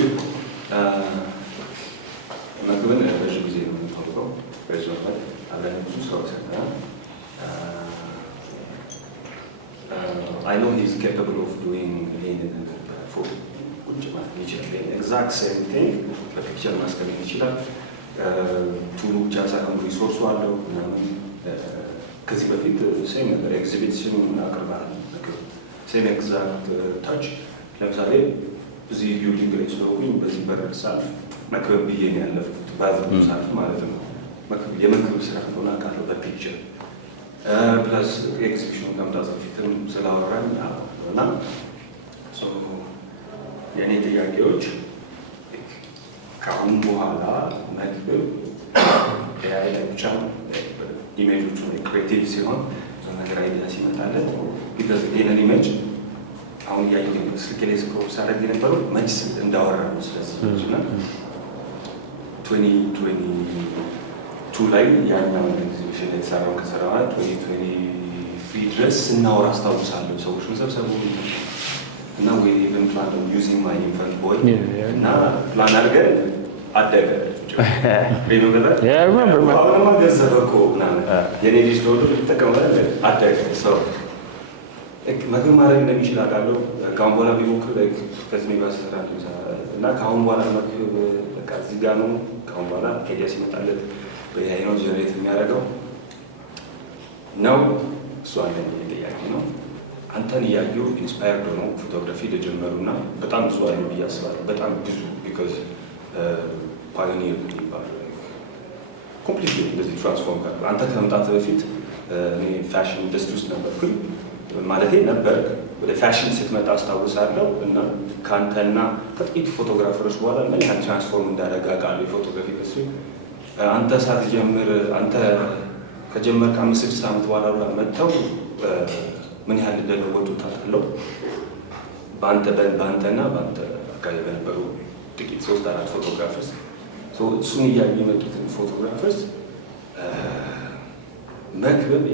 መግብን ረጅም ጊዜ ነው የምታውቀው በዚህ አለን ብዙ ሰው ሰራ I know he's capable of doing anything for which the exact same thing the picture ማስቀመጥ ይችላል ቱሉ ብቻ ሳይሆን ሪሶርሱ አለው ምናምን ከዚህ በፊት ሴም ነገር ኤግዚቢሽን አቅርባል ሴም ኤግዛክት ታች ለምሳሌ እዚህ ቢልዲንግ ላይ ስለሆንኩኝ በዚህ በረር ሳልፍ መክበብ ብዬ ነው ያለፍኩት ባዝም ሳልፍ ማለት ነው የመክበብ ስራ እንደሆነ አውቃለሁ በፒክቸር ፕላስ ኤግዚቢሽኑ ከመምጣቱ በፊትም ስላወራን እና የእኔ ጥያቄዎች ከአሁን በኋላ መክበብ ኤአይ ላይ ብቻ ኢሜጆቹ ክሬቲቭ ሲሆን ነገር አይዲያ ሲመጣለት ቢካዝ ይህንን ኢሜጅ አሁን እያየሁ ስልኬ ላይ ስክሮል ሳደርግ የነበረው መች እንዳወራ ነው ስለዚህ እና 2022 ላይ ያኛውን ኤግዚቢሽን የተሰራውን ከሰራዋ 2023 ድረስ ስናወራ አስታውሳለሁ ሰዎች መሰብሰቡ እና ወይ ኢቨን ፕላን ዩዚንግ ማይ ኢንፈንት ቦይ እና ፕላን አድርገን አደገ remember አሁንማ ገንዘብ እኮ ምናምን የኔ ልጅ ተወልዶ ሊጠቀምበት አደገ ሰው መግብ ማድረግ እንደሚችል አውቃለሁ ከአሁን በኋላ ቢሞክር ከዚህ ጋር ስራ እና ከአሁን በኋላ መግብ በቃ እዚህ ጋር ነው ከአሁን በኋላ ሄዲያ ሲመጣለት በኤአይ ነው ጀነሬት የሚያደርገው ነው እሱ አንደኛ ጥያቄ ነው አንተን እያዩ ኢንስፓየርድ ሆነው ፎቶግራፊ ለጀመሩና በጣም ብዙ አሉ ብዬ አስባለሁ በጣም ብዙ ቢኮዝ ፓዮኒር ይባላል ኮምፕሊትሊ እንደዚህ ትራንስፎርም ካለ አንተ ከመምጣት በፊት እኔ ፋሽን ኢንዱስትሪ ውስጥ ነበርኩኝ ማለቴ ነበር ወደ ፋሽን ስትመጣ አስታውሳለሁ እና ካንተና ከጥቂት ፎቶግራፈሮች በኋላ ምን ያህል ትራንስፎርም እንዳደረገ አውቃለሁ የፎቶግራፊ ኢንዱስትሪ አንተ ሳትጀምር አንተ ከጀመርክ 5-6 ዓመት በኋላ መጥተው ምን ያህል እንደለወጡ ታውቃለህ በአንተና በአንተ አካባቢ በነበሩ ጥቂት 3-4 ፎቶግራፈርስ እሱን እያዩ የመጡትን ፎቶግራፈርስ መክብብ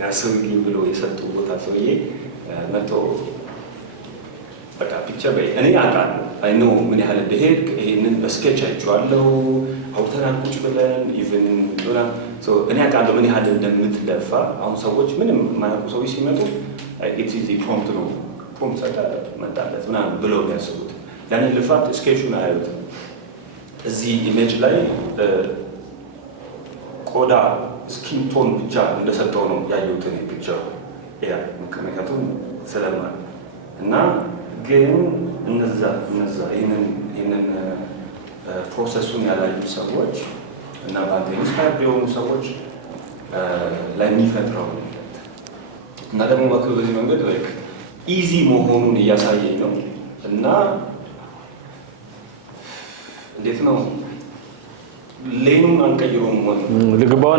ያሰውዬ ብሎ የሰጠው ቦታ ሰውዬ መጥቶ በቃ ፒክቸር በይ እኔ አውቃለሁ አይ ኖ ምን ያህል እንደሄድክ ይሄንን በስኬች አይቼዋለሁ አውተናል ቁጭ ብለን ኢቭን ዶና እኔ አውቃለሁ ምን ያህል እንደምትለፋ አሁን ሰዎች ምንም የማያውቁ ሰዎች ሲመጡ ኢቲቲ ፕሮምፕት ነው ፕሮምፕት መጣለት ምናምን ብለው የሚያስቡት ያንን ልፋት ስኬቹን አያዩትም እዚህ ኢሜጅ ላይ ቆዳ ስኪን ቶን ብቻ እንደሰጠው ነው ያየሁት እኔ ፒክቸር ያ ምክንያቱም ስለማን እና ግን እነዛ ይህንን ፕሮሰሱን ያላዩ ሰዎች እና በአንተ ኢንስፓየርድ የሆኑ ሰዎች ላይ የሚፈጥረው እና ደግሞ መክብብ በዚህ መንገድ ኢዚ መሆኑን እያሳየኝ ነው እና እንዴት ነው ሌኑን አንቀይሮም ማለት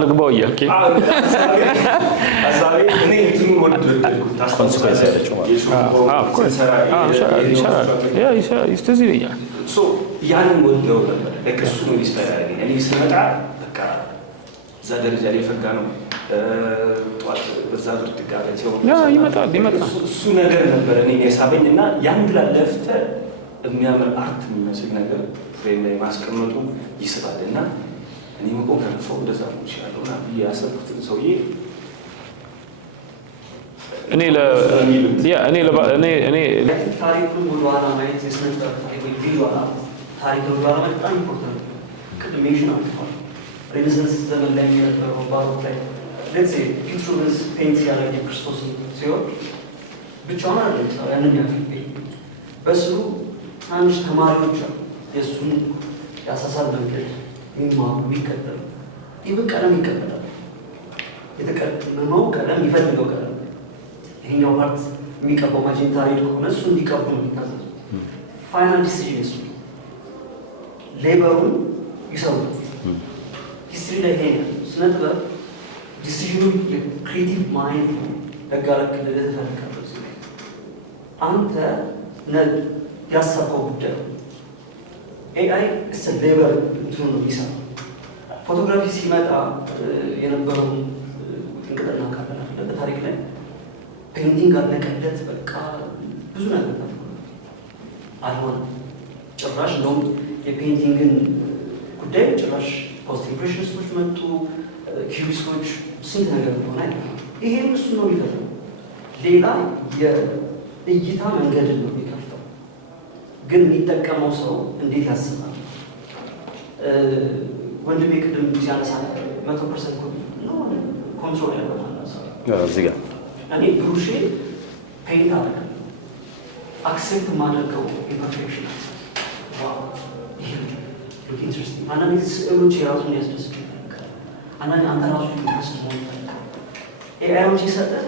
ልግባው እያልክ አሳቤ እኔ እንትኑን ወደድኩት ኮንሲኩዌንስ ያለችው ማለት ይስተዚህ ይላል ያንን ወደው ነበር እሱ ነው ይስፈራል እኔ ስመጣ በቃ እዛ ደረጃ ላይ ፈጋ ነው ጧት በዛ ብርድ ጋር ይመጣል እሱ ነገር ነበር እኔ የሳበኝ እና ያን ላለፍተ የሚያምር አርት የሚመስል ነገር ፍሬም ላይ ማስቀመጡ ይስባል እና እኔ መቆም ከነፈው እንደዛ ነው ይችላል እና ያሰብኩትን ሰውዬ ታሪኩን ወደ ኋላ ማየት የስነ ታሪክ ወይ ቪዥዋል አርት ታሪክ ወደ ኋላ ማየት በጣም ኢምፖርታንት ነው። ቅድም ሜንሽን አድርገዋል። ሬኔሳንስ ዘመን ላይ የነበረው ባሮክ ላይ ሌትስ ሴ ፒትሩስ ፔንት ያደረገ ክርስቶስ ሲሆን ብቻውን አይደለም ያንን ያክል በስሩ አንድ ተማሪዎች አሉ የእሱን ያሳሳል መንገድ የሚማሩ የሚከተሉ ይህ ቀለም ይቀበላል። የተቀመመው ቀለም ይፈልገው ቀለም ይሄኛው ፓርት የሚቀባው ማጀንታ ሬድ ከሆነ እሱ እንዲቀቡ ነው የሚታዘዙ። ፋይናል ዲሲዥን እሱ ሌበሩን ይሰሩት። ሂስትሪ ላይ ይሄ ስነ ጥበብ ዲሲዥኑ የክሪኤቲቭ ማይንድ ደጋረክ ለተፈልካለሁ አንተ ያሰብከው ጉዳይ ኤአይ እስ ሌበር እንትኑ ነው የሚሰራ። ፎቶግራፊ ሲመጣ የነበረውን እንቅጥና ካለና በታሪክ ላይ ፔይንቲንግ አለቀለት በቃ ብዙ ነገር አልሆነም። ጭራሽ እንደውም የፔይንቲንግን ጉዳይ ጭራሽ ፖስት ኢምፕሬሽኒስቶች መጡ፣ ኪዩቢስቶች ስንት ነገር ሆነ። ይሄን እሱ ነው የሚፈጥረው። ሌላ የእይታ መንገድን ነው የሚከፍተው። ግን የሚጠቀመው ሰው እንዴት ያስባል? ወንድሜ ቅድም ሲያነሳ 100% ኮንትሮል ያለበታል እዚህ ጋር እኔ ብሩሼ ፔይንት አደረገ አክሴፕት ማድረገው ኢምፐርፌክሽን ኢንትረስቲንግ። አንዳንድ ስዕሎች የራሱን ያስደስት አንዳንድ አንተ ራሱ ኢንትረስት ሆን ኤአይዎች የሰጠህ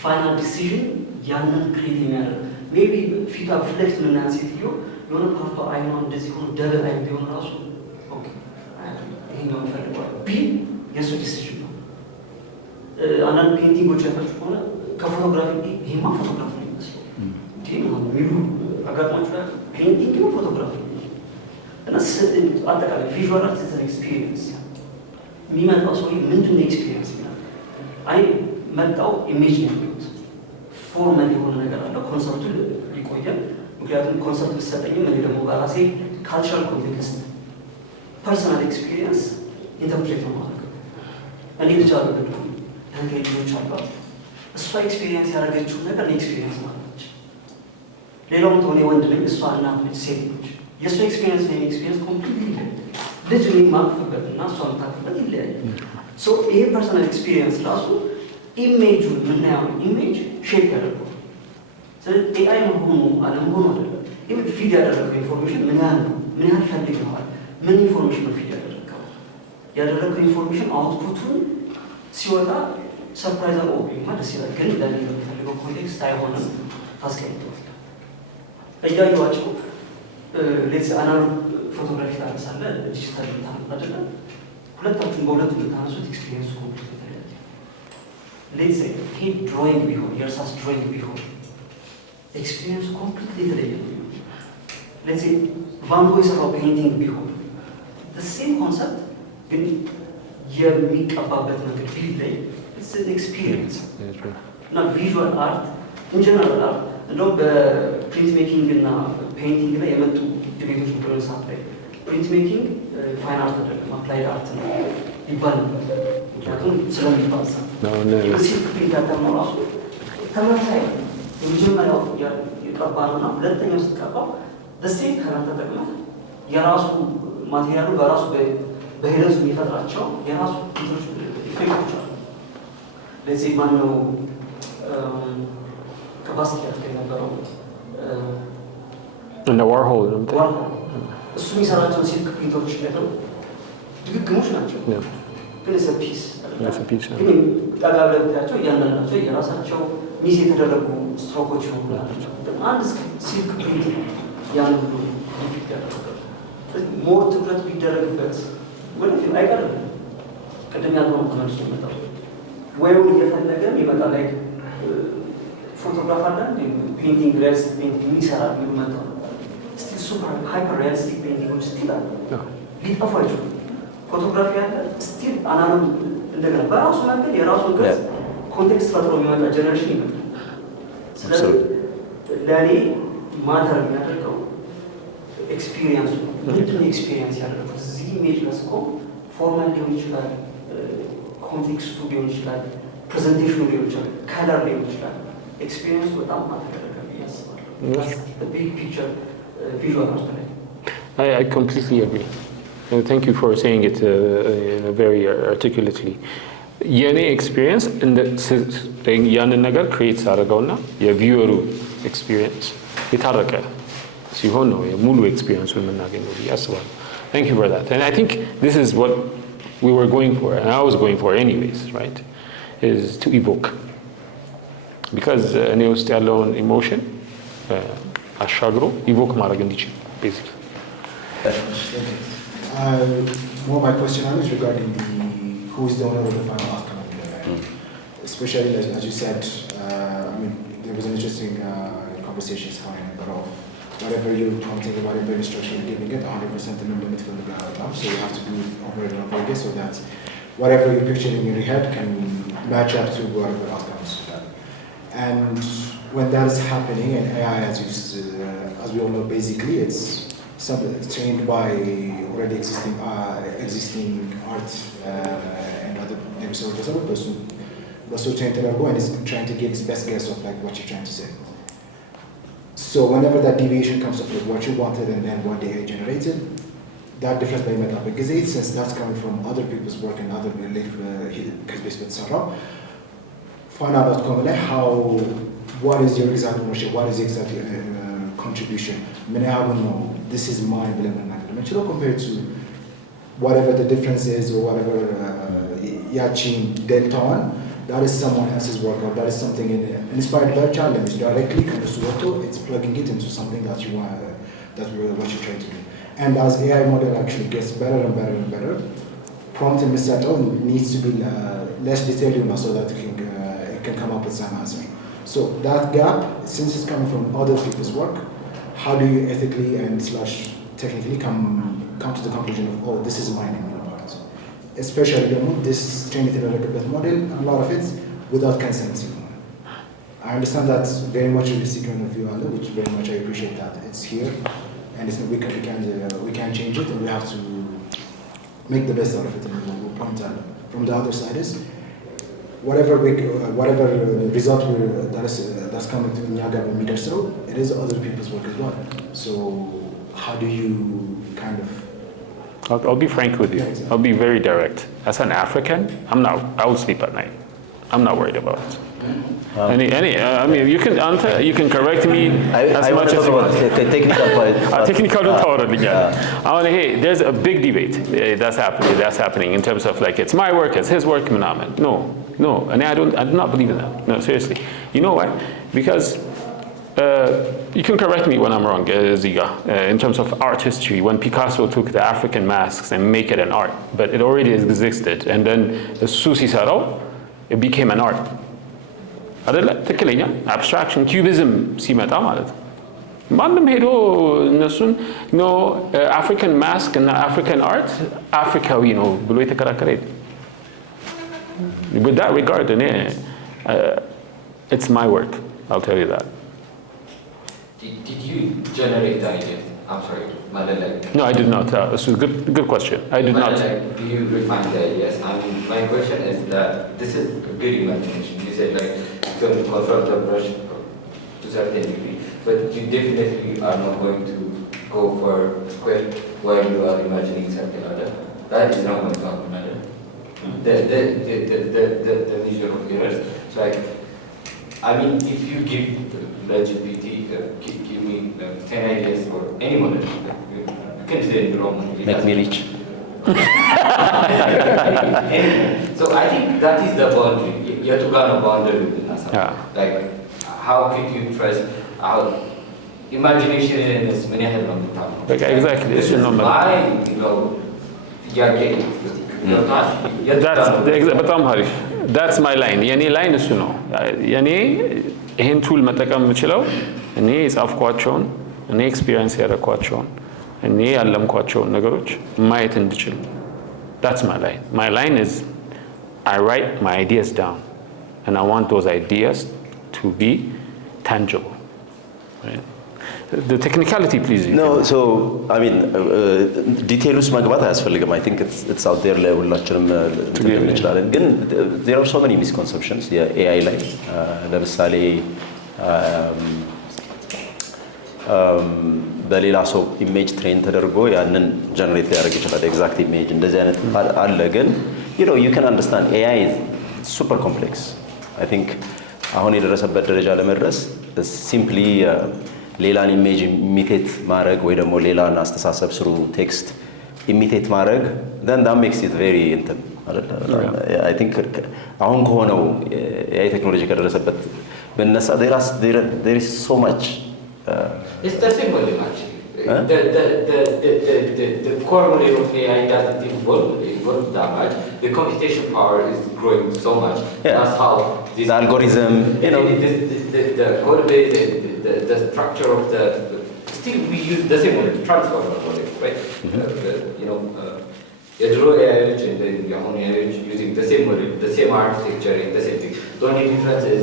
ፋይናል ዲሲዥን ያንን ክሬት የሚያደርግ ሜቢ ፊቷ ፍሌክት ምናምን ሴትዮ የሆነ ፓርቷ አይኗ እንደዚህ ሆኖ ደብል አይ ቢሆን ራሱ ይሄኛውን ፈልጓል ቢል የእሱ ዲሲዥን ነው። አንዳንድ ፔይንቲንጎች ያላችሁ ከሆነ ከፎቶግራፊ ይሄማ ፎቶግራፊ ነው የሚመስለው ሚሉ አጋጥሟችሁ ላይ ፔይንቲንግ ነው ፎቶግራፊ እና አጠቃላይ ቪዥዋል አርት ኢዝ ኤክስፒሪየንስ። የሚመጣው ሰው ምንድን ነው ኤክስፒሪየንስ ይላል። አይ መጣው ኢሜጅ ነው የሚሉት ፎርማል የሆነ ነገር አለ። ኮንሰፕቱ ይቆያል። ምክንያቱም ኮንሰፕት ብትሰጠኝም እኔ ደግሞ በራሴ ካልቸራል ኮንቴክስት ፐርሰናል ኤክስፒሪየንስ ኢንተርፕሬት ነው ማለት ነው። እኔ ልጅ አለ ልጆች አሏት። እሷ ኤክስፒሪየንስ ያደረገችውን ነገር እኔ ኤክስፒሪየንስ ማለች። ሌላው ሆኔ ወንድ ነኝ፣ እሷ እናት ነች፣ ሴት ነች። የእሷ ኤክስፒሪየንስ ና ኤክስፒሪየንስ ኮምፕሊት ይለያል። ልጅ እኔ ማቅፍበት እና እሷ የምታቅፍበት ይለያል። ይሄ ፐርሰናል ኤክስፒሪየንስ ራሱ ኢሜጁን የምናየውን ኢሜጅ ሼፕ ያደርገው። ስለዚህ ኤአይ መሆኑ አለመሆኑ አይደለም። ይህ ፊድ ያደረገው ኢንፎርሜሽን ምን ያህል ነው፣ ምን ያህል ፈልገዋል፣ ምን ኢንፎርሜሽን ነው ፊድ ያደረገው። ያደረገው ኢንፎርሜሽን አውትፑቱን ሲወጣ ሰርፕራይዝ ኦቢማ ደስ ይላል፣ ግን ለኔ የሚፈልገው ኮንቴክስት አይሆንም። ታስቀምጠዋል እያዩዋቸው ሌትስ አናሎግ ፎቶግራፊ ታነሳለ፣ ዲጂታል ታነሳ አይደለ? ሁለታችሁም በሁለቱ ልታነሱት ኤክስፒሪየንሱ ኮምፕሊት ይታያል። ሌትስ ይሄ ድሮይንግ ቢሆን የእርሳስ ድሮይንግ ቢሆን ኤክስፒሪየንሱ ኮምፕሊት የተለየ ነው። ሌትስ ቫን ጎ የሰራው ፔይንቲንግ ቢሆን ሴም ኮንሰፕት ግን የሚቀባበት መንገድ ቢለይ ኤክስፒሪየንስ እና ቪዥዋል አርት ኢንጀነራል አርት እንደውም በፕሪንት ሜኪንግ እና ፔይንቲንግ ላይ የመጡ ዲቤቶች ነበሩ። ሰዓት ላይ ፕሪንት ሜኪንግ ፋይን አርት አይደለም አፕላይድ አርት ነው ይባል ነበር። ምክንያቱም ስለሚባሳ ሲልክ ፕሪንት ያተምነው ራሱ ተመሳሳይ የመጀመሪያው የቀባ ነውና ሁለተኛው ስትቀባው በሴም ከለር ተጠቅመህ የራሱ ማቴሪያሉ በራሱ በሂደቱ የሚፈጥራቸው የራሱ ኢፌክቶች አሉ። ለዚህ ማነው ከባስኪያት የነበረው እንደ ዋርሆል እሱ የሚሰራቸው ሲልክ ፕሪንቶች ነገሩ ድግግሞች ናቸው፣ ግን ፒስ ግን ጠጋ ብለህ ብታያቸው እያንዳንዳቸው የራሳቸው ሚስ የተደረጉ ስትሮኮች ይሆኑ ናቸው። አንድ ሲልክ ፕሪንት ያን ሁሉ ያደረገ ሞር ትኩረት ቢደረግበት ወደፊት አይቀርም። ቅድም ያልሆነ ተመልሶ ይመጣል ወይም እየፈለገ ይመጣ ላይ ፎቶግራፍ አለ ፔይንቲንግ ሪያሊስቲክ ፔይንቲንግ የሚሰራ የሚሉ መጥተው ስቲል ሱፐር ሃይፐር ሪያሊስቲክ ፔይንቲንጎች ስቲል አለ፣ ሊጠፉ አይችሉም። ፎቶግራፊ ያለ ስቲል አናሎግ እንደገና በራሱ መንገድ የራሱን ቅርጽ ኮንቴክስት ፈጥሮ የሚመጣ ጀነሬሽን ይመጣል። ስለዚህ ለእኔ ማተር የሚያደርገው ኤክስፒሪየንሱ ምንድን ኤክስፒሪየንስ ያደረጉት እዚህ ኢሜጅ ለስቆ ፎርማል ሊሆን ይችላል፣ ኮንቴክስቱ ሊሆን ይችላል፣ ፕሬዘንቴሽኑ ሊሆን ይችላል፣ ከለር ሊሆን ይችላል። ኤክስፒሪየንሱ በጣም አልተደረገ ብዬ አስባለሁ። ቢግ ፒክቸር ቪዥዋል አርት ላይ I completely agree. And thank you for saying it very articulately. የኔ ኤክስፒሪየንስ ያንን ነገር ክሬት ሳደርገውና የቪወሩ ኤክስፒሪየንስ የታረቀ ሲሆን ነው የሙሉ ኤክስፒሪየንሱን የምናገኘው ብዬ አስባለሁ። Thank you for that. And I think this is what we were going for, and I was going for anyways, right? Is to evoke. Because እኔ ውስጥ ያለውን ኢሞሽን አሻግሮ ኢቮክ ማድረግ እንዲችል basically. More my question is regarding who is the owner of the final outcome of the event. Especially as you said, I mean, there was an interesting conversations coming of whatever you're prompting, whatever instruction you're giving it, 100% the limit from the ground. So you have to do over and over again so that whatever you're picturing in your head can match up to whatever outcomes. And when that is happening, and AI, as we all know, basically it's trained by already existing art and other resources. But so trained to go and is trying to give its best guess of like what you're trying to say. So whenever that deviation comes up with what you wanted and then what they generated, that difference by MEKBIB because since that's coming from other people's work and other related find out what is your exact ownership, what is the exact contribution. This is mine, compared to whatever the difference is or whatever delta on, that is someone else's work or that is something inspired by a challenge directly, it's plugging it into something that you want, what you're trying to do. And as AI model actually gets better and better and better, prompt and missettle needs to be less detailed so that it can come up with some answer. So that gap, since it's coming from other people's work, how do you ethically and / technically come to the conclusion of, oh, this is mine in part? Especially this trained in a model, a lot of it without consent. I understand that very much in the secret of Eyoeal, which very much I appreciate that it's here, and we can change it, and we have to make the best out of it. And we'll point out from the other side is whatever result that's coming to Nyaga Midaso, it is other people's work as well. So how do you kind of? I'll be frank with you. I'll be very direct. As an African, I will sleep at night. I'm not worried about it. I mean, you can correct me as much as you want. Technical point. Technical hey, there's a big debate that's happening in terms of like it's my work, it's his work. No, and I do not believe in that. No, seriously. You know why? Because you can correct me when I'm wrong, Ziga, in terms of art history, when Picasso took the African masks and make it an art, but it already existed, and then the Susi Saro, it became an art. ትክክለኛ abstraction cubism ሲመጣ ማለት ነው። ማንም ሄዶ እነሱን አፍሪካን ማስክ እና አፍሪካን አርት አፍሪካዊ ነው ብሎ የተከራከረ የለም። With that regard, it's my work. I'll tell you that. Did you generate the idea? I'm sorry, No, I did not. This is a good question. I did not. Do you refine the ideas? I mean, my question is that this is a good imagination. You said like you can control the brush to a certain degree, but you definitely are not going to go for square while you are imagining something other. That is not going to happen. The visual of errors. So like, I mean, if you give the GPT, give me 10 ideas for any model, you can say it wrong. Make me rich. So I think that is the boundary. You have to go on a boundary within us. Yeah. Like, how could you trust how imagination is many head on the top? Like, exactly. This is why, you're getting. በጣም አሪፍ that's my line የኔ ላይን እሱ ነው። የኔ ይሄን ቱል መጠቀም የምችለው እኔ የጻፍኳቸውን እኔ ኤክስፒሪየንስ ያደረኳቸውን እኔ ያለምኳቸውን ነገሮች ማየት እንድችል that's my line is I write my ideas down and I want those ideas to be tangible, right? the technicality, please. No, so I mean, details magbat አያስፈልግም. I think it's out there ለሁላችንም እንችላለን። ግን there are so many misconceptions የAI ላይ ለምሳሌ በሌላ ሰው ኢሜጅ ትሬን ተደርጎ ያንን ጀነሬት ሊያደርግ ይችላል ኤግዛክት ኢሜጅ እንደዚህ አይነት አለ። ግን you can understand AI is super complex. I think አሁን የደረሰበት ደረጃ ለመድረስ simply ሌላን ኢሜጅ ኢሚቴት ማድረግ ወይ ደግሞ ሌላን አስተሳሰብ ስሩ ቴክስት ኢሚቴት ማድረግ then that makes it very I think አሁን ከሆነው AI ቴክኖሎጂ ከደረሰበት በእነሳ there is so much it's the same model actually. The core model of AI doesn't evolve that much. The computation power is growing so much. Yeah. That's how this the algorithm, you know, the code base, the structure of the still we use the same model, transformer model, right? You know, the raw AI and then your own AI using the same model, the same architecture, and the same thing. The only difference is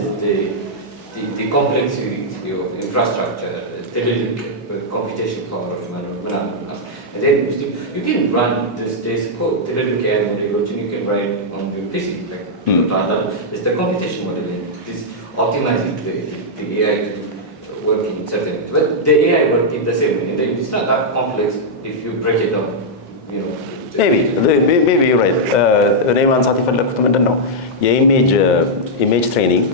the complexity of infrastructure, the computation power of man. And then you can run this code, the little AI model, you can write on your PC. Like, it's the computation model. This optimizing the AI to work in certain ways. But the AI work in the same way. And it's not that complex if you break it down. You know. Maybe you're right. እኔ ማንሳት የፈለኩት ምንድን ነው የኢሜጅ ትሬኒንግ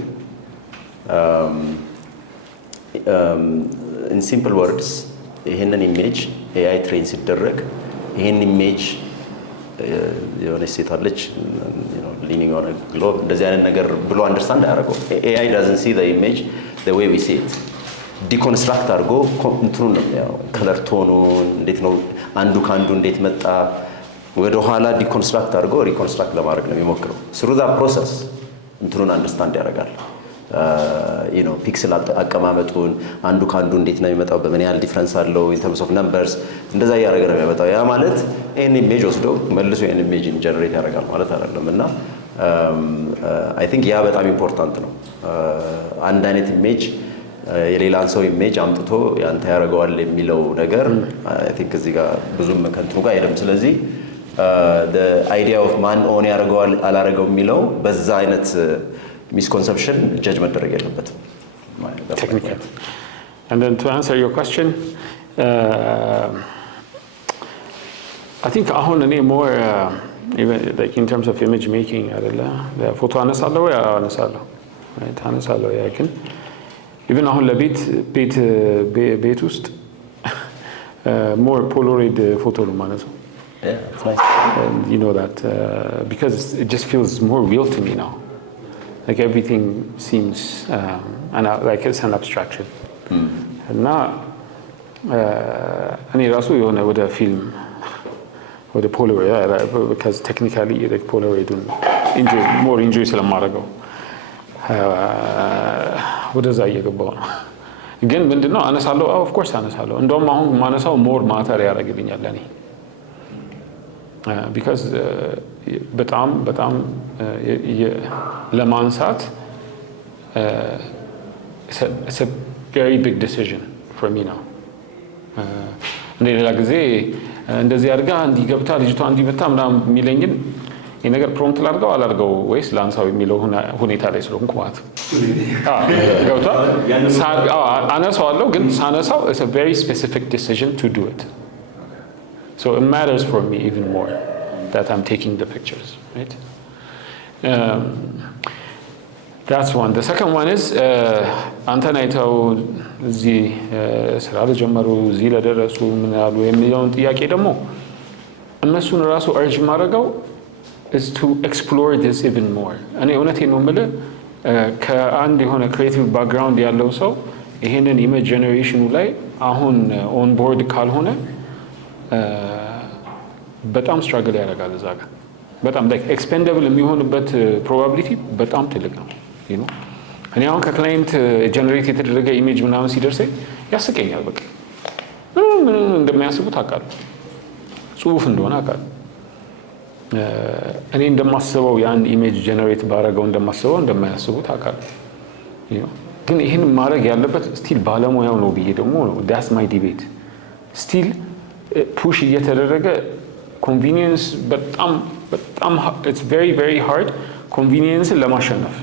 in simple words ይሄንን ኢሜጅ AI ትሬን ሲደረግ ይሄን ኢሜጅ የሆነ ሴት አለች ሊኒንግ ኦን ግሎብ እንደዚህ አይነት ነገር ብሎ አንደርስታንድ አያደርገው AI doesn't see the image the way we see it ዲኮንስትራክት አድርጎ እንትኑን ነው ያው ከለር ቶኑ እንዴት ነው አንዱ ካንዱ እንዴት መጣ ወደ ኋላ ዲኮንስትራክት አድርጎ ሪኮንስትራክት ለማድረግ ነው የሚሞክረው through that process እንትኑን አንደርስታንድ ያደርጋል ፒክስል አቀማመጡን አንዱ ካንዱ እንዴት ነው የሚመጣው በምን ያህል ዲፈረንስ አለው in terms of numbers እንደዛ ያደረገ ነው የሚመጣው ያ ማለት ኤኒ ኢሜጅ ወስዶ መልሶ ኤኒ ኢሜጅ ጀነሬት ያደርጋል ማለት አይደለም እና I think ያ በጣም ኢምፖርታንት ነው አንድ አይነት ኢሜጅ የሌላን ሰው ኢሜጅ አምጥቶ ያንተ ያደርገዋል የሚለው ነገር I think እዚህ ጋር ብዙም ከንቱ ጋር አይደለም ስለዚህ the idea of man own ያደርገዋል አላደረገው የሚለው በዛ አይነት misconception judgment መደረግ የለበትም technical. And then to answer your question I think አሁን እኔ more even like in terms of image making አይደለ ፎቶ አነሳለሁ right አነሳለሁ ያ ግን even አሁን ለቤት ውስጥ more polaroid photo ነው ማለት ነው yeah that's nice and you know that because it just feels more real to me now like everything seems like it's an abstraction እና እኔ ራሱ የሆነ ወደ ፊልም ወደ polaroid because technically like polaroid more enjoy ስለማደርገው ወደዛ እየገባው ነው ግን ምንድነው አነሳለሁ of course አነሳለሁ እንደውም አሁን ማነሳው more matter ያደርግልኛል ለኔ because በጣም ለማንሳት it's a very big decision for me now እንደሌላ ጊዜ እንደዚህ አድርጋ እንዲገብታ ልጅቷ እንዲመታ ምናምን የሚለኝን የነገር ፕሮምፕት ላድርገው አላድርገው ወይስ ላንሳው የሚለው ሁኔታ ላይ ስለሆንኩ ማለት ገብቷ አነሳዋለሁ ግን ሳነሳው it's a very specific decision to do it so it matters for me even more that I'm taking the pictures right that's one the second one is አንተን አይተው እዚህ ስራ ለጀመሩ እዚህ ለደረሱ ምን ያሉ የሚለውን ጥያቄ ደግሞ እነሱን ራሱ urge ማድረገው is to explore this even more እኔ እውነቴን ነው የምልህ ከአንድ የሆነ creative background ያለው ሰው ይሄንን image generation ላይ አሁን on board ካልሆነ በጣም struggle ያደርጋል እዛ ጋር በጣም like expendable የሚሆንበት probability በጣም ትልቅ ነው you know እኔ አሁን ከክላይንት ጀነሬት የተደረገ ኢሜጅ ምናምን ሲደርሰኝ ያስቀኛል በቃ ምን እንደሚያስቡት አውቃለሁ ጽሁፍ እንደሆነ አውቃለሁ እኔ እንደማስበው ያን ኢሜጅ ጀነሬት ባረጋው እንደማስበው እንደማያስቡት አውቃለሁ you know ግን ይሄን ማድረግ ያለበት ስቲል ባለሙያው ነው ብዬ ደግሞ that's my debate still push እየተደረገ convenience በጣም it's very hard convenience ለማሸነፍ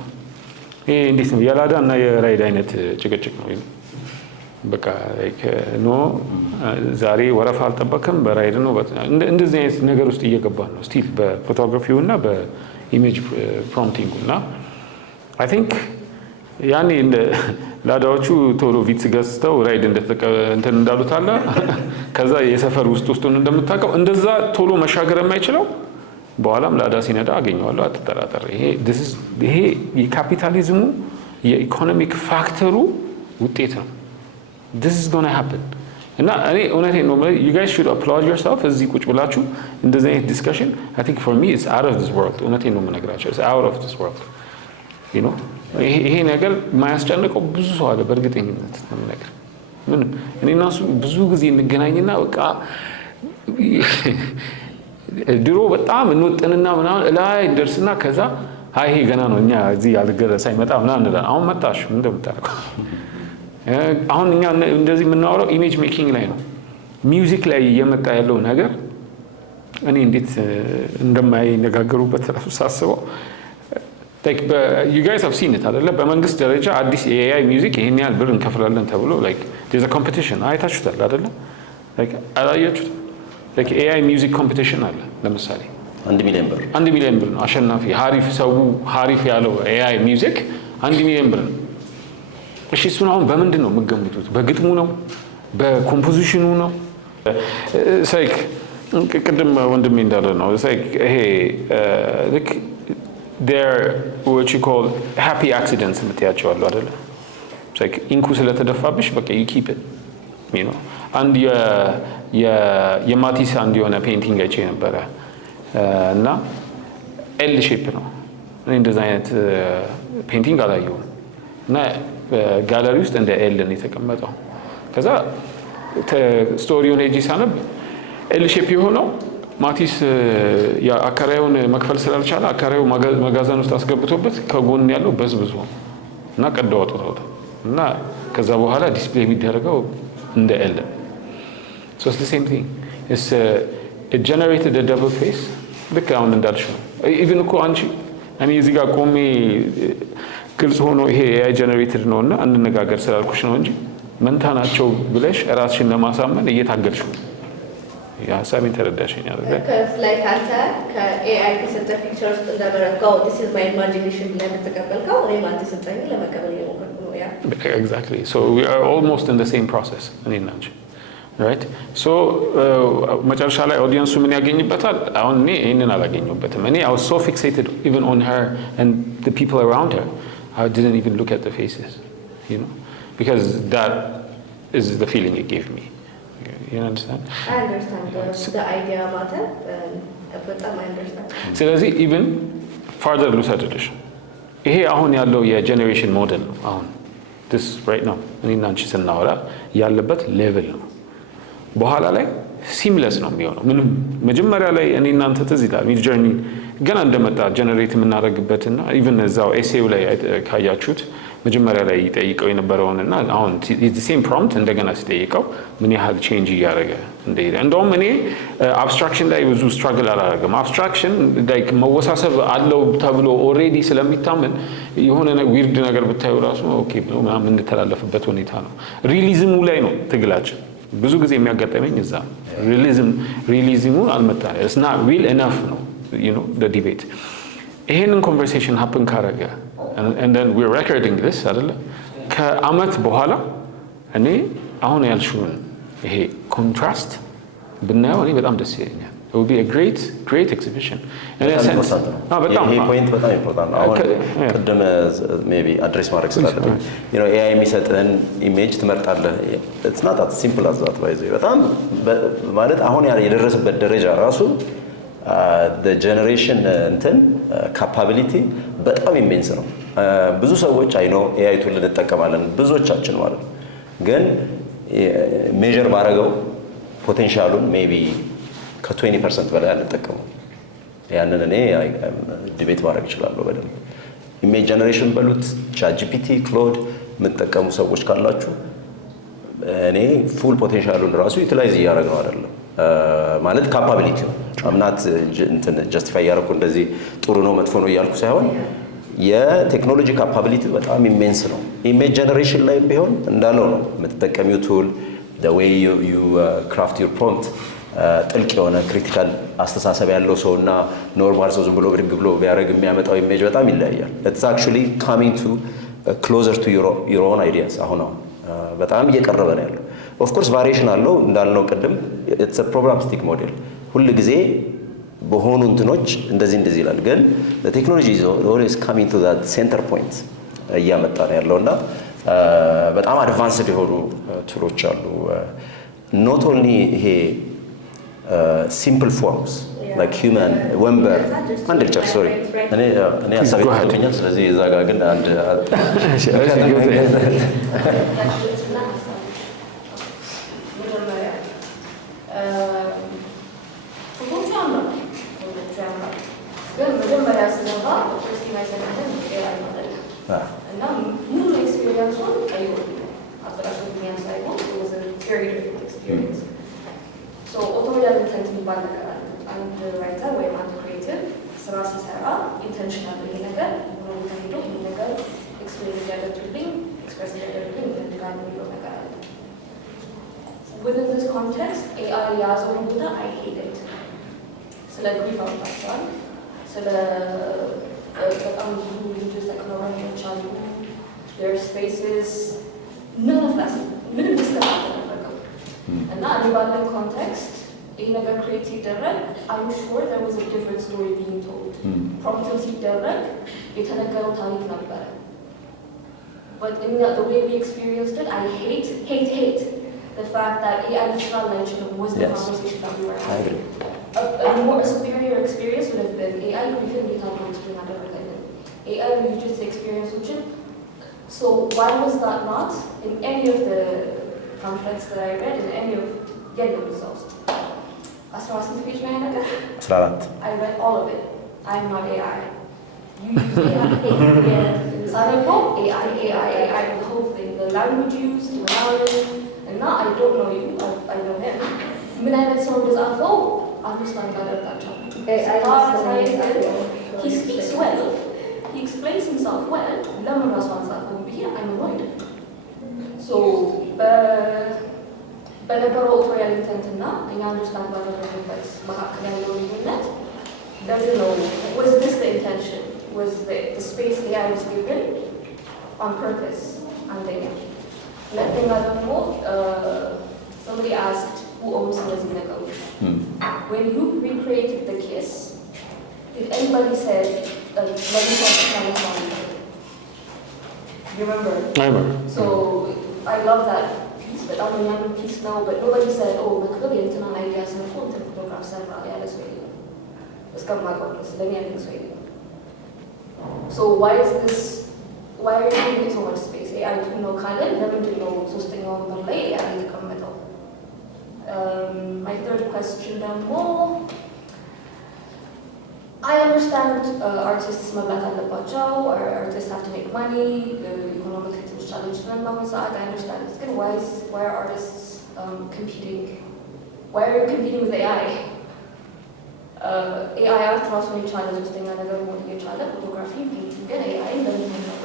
ይሄ እንዴት ነው ያላዳ እና የራይድ አይነት ጭቅጭቅ ነው በቃ ኖ ዛሬ ወረፋ አልጠበቅም በራይድ ነው እንደዚህ አይነት ነገር ውስጥ እየገባን ነው ስቲል በፎቶግራፊው እና በኢሜጅ ፕሮምፕቲንግ እና I think ያኔ ላዳዎቹ ቶሎ ቪትስ ገዝተው ራይድ እንትን እንዳሉት አለ ከዛ የሰፈር ውስጡን እንደምታውቀው እንደዛ ቶሎ መሻገር የማይችለው በኋላም ላዳ ሲነዳ አገኘዋለሁ አትጠራጠር ይሄ የካፒታሊዝሙ የኢኮኖሚክ ፋክተሩ ውጤት ነው this is going to happen እና እኔ እውነቴን ነው you guys should applaud yourself እዚህ ቁጭ ብላችሁ እንደዚህ አይነት discussion I think for me it's out of this world እውነቴን ነው የምነግራችሁ it's out of this world you know ይሄ ነገር ማያስጨንቀው ብዙ ሰው አለ በእርግጠኝነት ነው የምነግርህ ምን እኔና እሱ ብዙ ጊዜ እንገናኝና በቃ ድሮ በጣም እንወጥንና ምናምን ላይ እንደርስና ከዛ አይ ይሄ ገና ነው እኛ እዚህ ያልገረ ሳይመጣ ምናምን አሁን መጣሽ ምን እንደምታረቀው አሁን እኛ እንደዚህ የምናወራው ኢሜጅ ሜኪንግ ላይ ነው ሚውዚክ ላይ እየመጣ ያለው ነገር እኔ እንዴት እንደማይነጋገሩበት ራሱ ሳስበው like you guys have seen it አይደለ በመንግስት ደረጃ አዲስ AI ሚውዚክ ይሄን ያህል ብር እንከፍላለን ተብሎ like there's a competition አይታችሁታል አይደለ like አላያችሁት like AI ሚውዚክ ኮምፒቲሽን አለ ለምሳሌ 1 ሚሊዮን ብር ነው አሸናፊ ሀሪፍ ሰው ሀሪፍ ያለው AI ሚውዚክ 1 ሚሊዮን ብር ነው እሺ እሱን አሁን በምንድን ነው የምትገምቱት በግጥሙ ነው በኮምፖዚሽኑ ነው ሳይክ ቅድም ወንድሜ እንዳለ ነው ሳይክ ይሄ ልክ there what you call happy accidents የምትያቸው አሉ አይደለ ሳይክ ኢንኩ ስለተደፋብሽ በቃ you keep it you know አንድ የማቲስ አንድ የሆነ ፔይንቲንግ አይቼ ነበረ እና ኤል ሼፕ ነው እኔ እንደዛ አይነት ፔይንቲንግ አላየሁም እና ጋለሪ ውስጥ እንደ ኤል ነው የተቀመጠው ከዛ ስቶሪውን ሄጂ ሳነብ ኤል ሼፕ የሆነው ማቲስ አካራዩን መክፈል ስላልቻለ አካራዩ መጋዘን ውስጥ አስገብቶበት ከጎን ያለው በዝብዞ እና ቀደው አውጥተውት እና ከዛ በኋላ ዲስፕሌይ የሚደረገው እንደ ኤል so it's the same thing it generated a double face ልክ አሁን እንዳልሽው even እኮ አንቺ እኔ እዚህ ጋር ቆሜ ግልጽ ሆኖ ይሄ AI ጀነሬትድ ነውና አንነጋገር ስላልኩሽ ነው እንጂ መንታ ናቸው ብለሽ ራስሽን ለማሳመን እየታገልሽ ነው ሀሳቤን ተረዳሽኝ አይደል like አንተ ከAI ከሰጠ ፒክቸር ውስጥ እንደበረካው this is my imagination ብለህ ተቀበልከው እኔ ማለት ሰጠኝ ለመቀበል እየሞከርኩ ነው ያ exactly so we are almost in the same process እኔና አንቺ right so መጨረሻ ላይ ኦዲየንሱ ምን ያገኝበታል አሁን እኔ ይሄንን አላገኘሁበትም እኔ I was so fixated even on her and the people around her I didn't even look at the faces you know because that is the feeling it gave me you understand I understand the idea about it but I understand ስለዚህ even further ልውሰድልሽ ይሄ አሁን ያለው የጀነሬሽን ሞዴል ነው አሁን this right now እኔና አንቺ ስናወራ ያለበት ሌቭል ነው በኋላ ላይ ሲምለስ ነው የሚሆነው ምንም መጀመሪያ ላይ እኔ እናንተ ትዝ ይላል ሚድ ጀርኒ ገና እንደመጣ ጀነሬት የምናደርግበትና ኢቭን እዛው ኤሴው ላይ ካያችሁት መጀመሪያ ላይ ይጠይቀው የነበረውንና አሁን the same prompt እንደገና ሲጠይቀው ምን ያህል ቼንጅ እያደረገ እንደሄደ እንደውም እኔ አብስትራክሽን ላይ ብዙ ስትራግል አላደረግም አብስትራክሽን ላይክ መወሳሰብ አለው ተብሎ ኦልሬዲ ስለሚታመን የሆነ ዊርድ ነገር ብታዩ ራሱ ኦኬ ብሎ ምናምን እንተላለፍበት ሁኔታ ነው ሪሊዝሙ ላይ ነው ትግላችን ብዙ ጊዜ የሚያጋጠመኝ እዛ ሪሊዝሙ አልመጣም it's not real enough ነው you know the debate ይሄንን conversation happen ካረገ and then we're recording this አይደለ ከአመት በኋላ እኔ አሁን ያልሽውን ይሄ ኮንትራስት ብናየው እኔ በጣም ደስ ይለኛል it would be a great exhibition and a sense በጣም ይሄ ፖይንት በጣም ኢምፖርታንት አሁን ቅድም ሜቢ አድሬስ ማድረግ ስላለብኝ you know AI የሚሰጥን ኢሜጅ ትመርጣለህ it's not that simple as that by the way በጣም ማለት አሁን የደረሰበት ደረጃ ራሱ the generation እንትን capability በጣም ኢሜንስ ነው ብዙ ሰዎች አይ ኖ AI ቱል እንጠቀማለን ብዙዎቻችን ማለት ግን ሜጀር ባረገው ፖቴንሻሉን ሜቢ ከ20% በላይ አልተጠቀመው ያንን እኔ ዲቤት ማድረግ እችላለሁ በደንብ ኢሜጅ ጀነሬሽን በሉት ChatGPT ክሎድ የምትጠቀሙ ሰዎች ካላችሁ እኔ ፉል ፖቴንሻሉን ራሱ ዩቲላይዝ እያደረግነው አይደለም ማለት ካፓቢሊቲ አምናት እንትን ጀስቲፋይ ያደረኩ እንደዚህ ጥሩ ነው መጥፎ ነው እያልኩ ሳይሆን የቴክኖሎጂ ካፓቢሊቲ በጣም ኢሜንስ ነው። ኢሜጅ ጀነሬሽን ላይ ቢሆን እንዳለው ነው የምትጠቀሚው ቱል the way you craft your prompt ጥልቅ የሆነ ክሪቲካል አስተሳሰብ ያለው ሰውና ኖርማል ሰው ዝም ብሎ ብድግ ብሎ ቢያደርግ የሚያመጣው ኢሜጅ በጣም ይለያያል። it's actually coming to closer to your own ideas አሁን በጣም እየቀረበ ነው ያለው። ኦፍ ኮርስ ቫሪዬሽን አለው እንዳልነው ቅድም it's a probabilistic model ሁሉ ጊዜ በሆኑ እንትኖች እንደዚህ ይላል ግን the technology is always coming to that center point እያመጣ ነው ያለውና በጣም አድቫንስድ የሆኑ ቱሎች አሉ not only ይሄ simple forms like human ወንበር አንድ ልጨር ሶሪ እኔ ሀሳቤ ተከኛል ስለዚህ እዛ ጋር ግን አንድ እና ሙሉ ኤክስፒሪየንሱን አይወድም አበላሽቶ የሚያሳየው was a very difficult experience. So authorial intent የሚባል ነገር አለ። አንድ ራይተር ወይም አንድ ክሪኤቲቭ ስራ ሲሰራ ኢንቴንሽናል ይሄ ነገር ሆኖ ተሄዶ ይሄ ነገር ኤክስፕሌን እያደረግልኝ ኤክስፕሬስ እያደረግልኝ ይፈልጋል የሚለው ነገር አለ። Within this context AI የያዘውን ቦታ I hate it። ስለ ግሪፍ አውጥታችኋል። ስለ በጣም ብዙ ልጆች ተክኖሎጂዎች አሉ their spaces none of that ምንም ዲስከስ አልተደረገም እና እኔ ባለን ኮንቴክስት ይሄ ነገር ክሬት ሲደረግ I'm sure there was a different story being told ፕሮምፕትም ሲደረግ የተነገረው ታሪክ ነበረ but in the way we experienced it I hate the fact that AI literal mention was the conversation that we were having a more superior experience would have been AI briefing data to explain AI religious experience which so why was that not in any of the pamphlets that I read in any of the results? Page I read all of it. I'm not AI. You use AI. AI, the whole thing, the language used, and now I don't know you, I know him. When I read some of his info, understand that he speaks well. He explains himself well. I'm annoyed. So, በነበረው authorial intent እና እኛ understand ባደረግንበት መካከል ያለው ልዩነት ለምን ነው? Was this the intention? Was the space AI was given on purpose? አንደኛ ሁለተኛ ደግሞ somebody asked who owns these ነገሮች? When you recreated the kiss, did anybody say let me talk to you remember? I remember. So I love that piece, but I'm a young piece now, but nobody said, oh, MEKBIB የእንትናን አይዲያ ሰርፎ እንትን ፎቶግራፍ ሰራ ያለ ሰው የለም እስከማውቀው ድረስ ለእኔ ያለኝ ሰው የለም። So why are you giving so much space? AI ነው ካለን ለምንድን ነው ሶስተኛው ወንበር ላይ AI የተቀመጠው? My third question ደግሞ I understand artists መብላት አለባቸው, artists have to make money, economic challenge I understand this. Why are artists competing? Why are you competing with AI? AI art ራሱን የቻለ ሶስተኛ ነገር መሆን እየቻለ ፎቶግራፊ ግን AI እንደምን ነው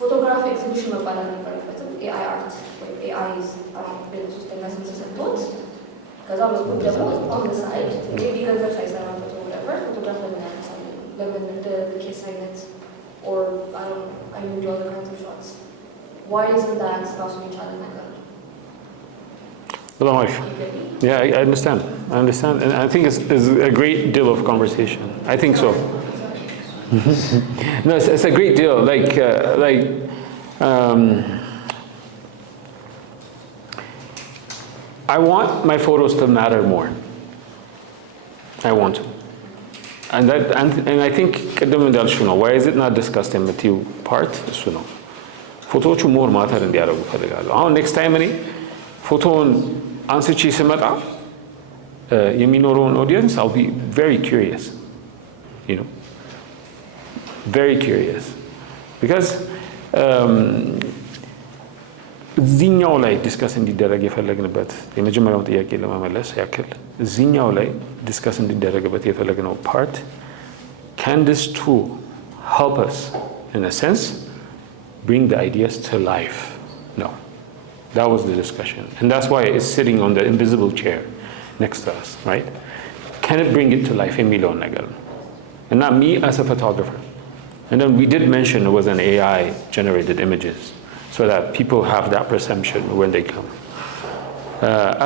ፎቶግራፊ ኤግዚቢሽን መባል አልነበረበትም። AI art ወይ AI ሶስተኛ ስም ተሰጥቶት ከዛ መስኮት ደግሞ on the side maybe ገንዘብ ሳይሰራበት or whatever ፎቶግራፍ ለምን ያነሳል? ለምን እንደ ኬስ አይነት or I need to do other kinds of shots. Why isn't that ራሱን የቻለ ነገር? Yeah, I understand. And I think it's a great deal of conversation. I think so. No, it's a great deal. I want my photos to matter more. I want to. And I think why is it not discussed in the part? Photos more matter in the Arab. Next time, photon አንስቼ ስመጣ የሚኖረውን audience I'll be very curious, very curious, because እዚህኛው ላይ ዲስከስ እንዲደረግ የፈለግንበት የመጀመሪያውን ጥያቄ ለመመለስ ያክል እዚህኛው ላይ ዲስከስ እንዲደረግበት የፈለግነው ፓርት can this tool help us in a sense bring the ideas to life? No. That was the discussion. And that's why it's sitting on the invisible chair next to us, right? Can it bring it to life? And not me as a photographer. And then we did mention it was an AI generated images so that people have that perception when they come.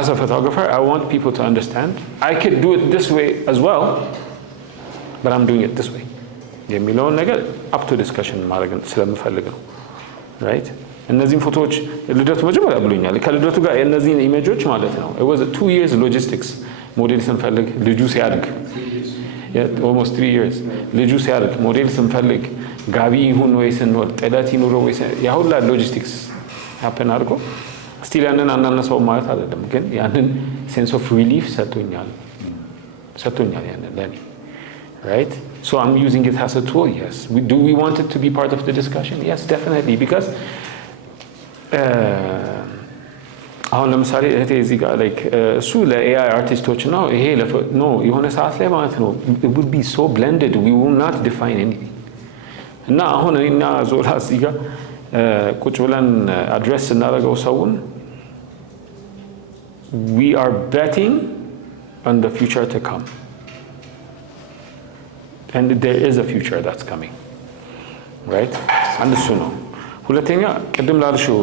As a photographer, I want people to understand I could do it this way as well, but I'm doing it this way. Up to discussion, right? እነዚህን ፎቶዎች ልደቱ መጀመሪያ ብሎኛል ከልደቱ ጋር እነዚህን ኢሜጆች ማለት ነው it was 2 years logistics ሞዴል ስንፈልግ ልጁ ሲያድግ almost 3 years ልጁ ሲያድግ ሞዴል ስንፈልግ ጋቢ ይሁን ወይ ስንወር ጥለት ይኑሮ ወይ ያ ሁላ ሎጂስቲክስ happen አድርጎ ስቲል ያንን አናነሳው ማለት አይደለም ግን ያንን sense of relief ሰጥቶኛል ያንን ለኔ right so I'm using it as a tool yes we want it to be part of the discussion yes definitely because አሁን ለምሳሌ እህቴ እዚህ ጋር ላይክ እሱ ለኤአይ አርቲስቶች ነው ይሄ ኖ የሆነ ሰዓት ላይ ማለት ነው it would be so blended we will not define anything እና አሁን እኛ ዞላ እዚህ ጋር ቁጭ ብለን አድሬስ እናደርገው ሰውን we are betting on the future to come and there is a future that's coming right and እሱ ነው ሁለተኛ ቅድም ላልሽው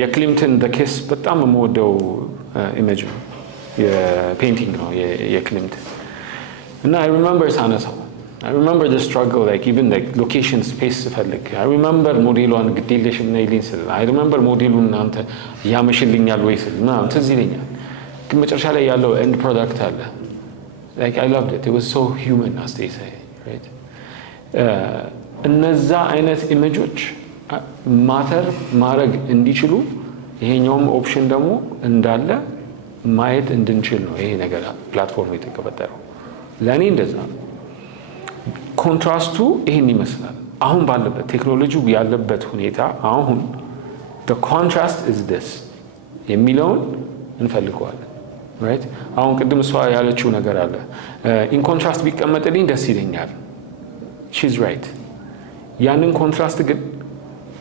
የክሊንተን ኬስ በጣም የምወደው ኢሜጅ ነው የፔይንቲንግ ነው የክሊንተን እና I remember ሳነሳው I remember the struggle like even like location space ፈልግ I remember ሞዴሏን ግዴለሽ ምን ይልኝ ስል I remember ሞዴሉን አንተ ያመሽልኛል ወይ ስል ምናምን ትዝ ይለኛል ግን መጨረሻ ላይ ያለው end product አለ like I loved it was so human as they say right እነዛ አይነት ኢሜጆች ማተር ማድረግ እንዲችሉ ይሄኛውም ኦፕሽን ደግሞ እንዳለ ማየት እንድንችል ነው ይሄ ነገር ፕላትፎርም የተከፈተው ለኔ እንደዛ ኮንትራስቱ ይሄን ይመስላል አሁን ባለበት ቴክኖሎጂው ያለበት ሁኔታ አሁን the contrast is this የሚለውን እንፈልገዋለን right አሁን ቅድም እሷ ያለችው ነገር አለ in contrast ቢቀመጥልኝ ደስ ይለኛል she's right ያንን ኮንትራስት ግን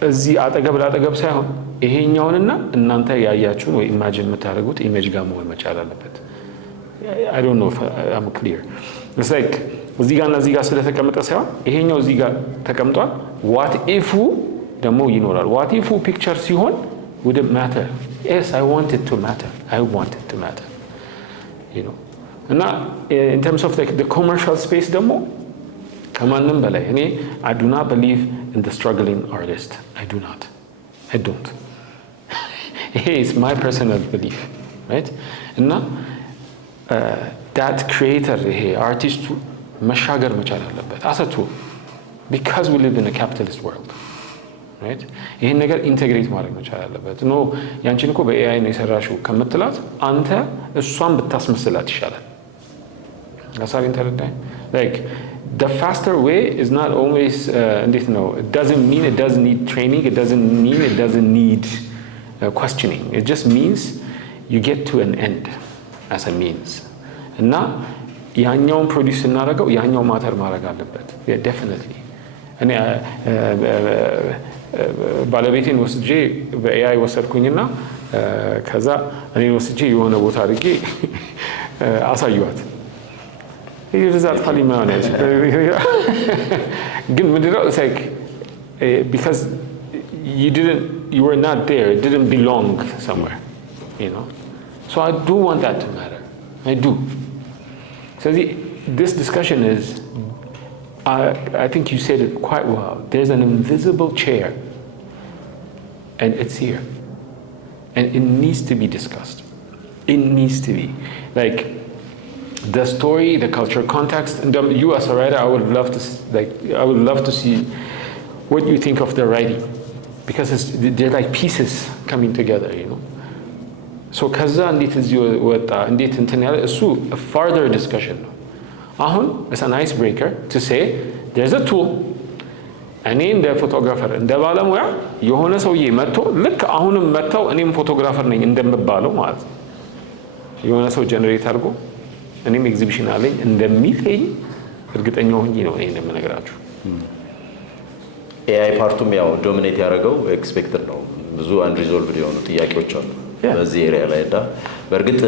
እዚህ አጠገብ ላጠገብ ሳይሆን ይሄኛውንና እናንተ ያያችሁን ወይ ኢማጂን የምታደርጉት ኢሜጅ ጋር መሆን መቻል አለበት I don't know if I'm clear it's like እዚህ ጋርና እዚህ ጋር ስለተቀመጠ ሳይሆን ይሄኛው እዚህ ጋር ተቀምጧል what if ደግሞ ይኖራል what if ፒክቸር ሲሆን would it matter yes I want it to matter you know እና in terms of the commercial space ደግሞ ከማንም በላይ እኔ I do not believe in the struggling artist I don't hey it's my personal belief right እና that creator ይሄ artist መሻገር መቻል አለበት አሰቱ because we live in a capitalist world right ይሄን ነገር ኢንተግሬት ማድረግ መቻል አለበት ኖ ያንቺን እኮ በኤአይ ነው የሰራሽው ከምትላት አንተ እሷን ብታስመስላት ይሻላል አሳሪ ኢንተርኔት like the faster way is not always it doesn't mean it doesn't need training it doesn't mean it doesn't need questioning it just means you get to an end as a means እና ያኛውን ፕሮዲዩስ እናደርገው ያኛው ማተር ማድረግ አለበት definitely እኔ ባለቤቴን ወስጄ በኤአይ ወሰድኩኝና ከዛ እኔ ወስጄ የሆነ ቦታ አድርጌ አሳየዋት ይርዛት ፋሊማውነስ ግን ምንድነው like because you were not there it didn't belong somewhere you know so I do want that to matter I do so this discussion is I think you said it quite well there's an invisible chair and it's here and it needs to be discussed it needs to be like the story, the cultural context, and you as a writer, I would love to see what you think of the writing, because they're like pieces coming together, you know. So kaza እንዴት እዚህ ወጣ እንዴት እንትን ያለ እሱ a further discussion ነው አሁን it's an icebreaker to say there's a tool እኔ እንደ ፎቶግራፈር እንደ ባለሙያ የሆነ ሰውዬ መጥቶ ልክ አሁንም መጥተው እኔም ፎቶግራፈር ነኝ እንደምባለው ማለት ነው የሆነ ሰው ጀነሬት አድርጎ እኔም ኤግዚቢሽን አለኝ እንደሚለኝ እርግጠኛ ሆኜ ነው እኔ እንደምነግራችሁ ኤአይ ፓርቱም ያው ዶሚኔት ያደረገው ኤክስፔክትድ ነው ብዙ አንሪዞልቭድ የሆኑ ጥያቄዎች አሉ በዚህ ኤሪያ ላይ ዳ በእርግጥ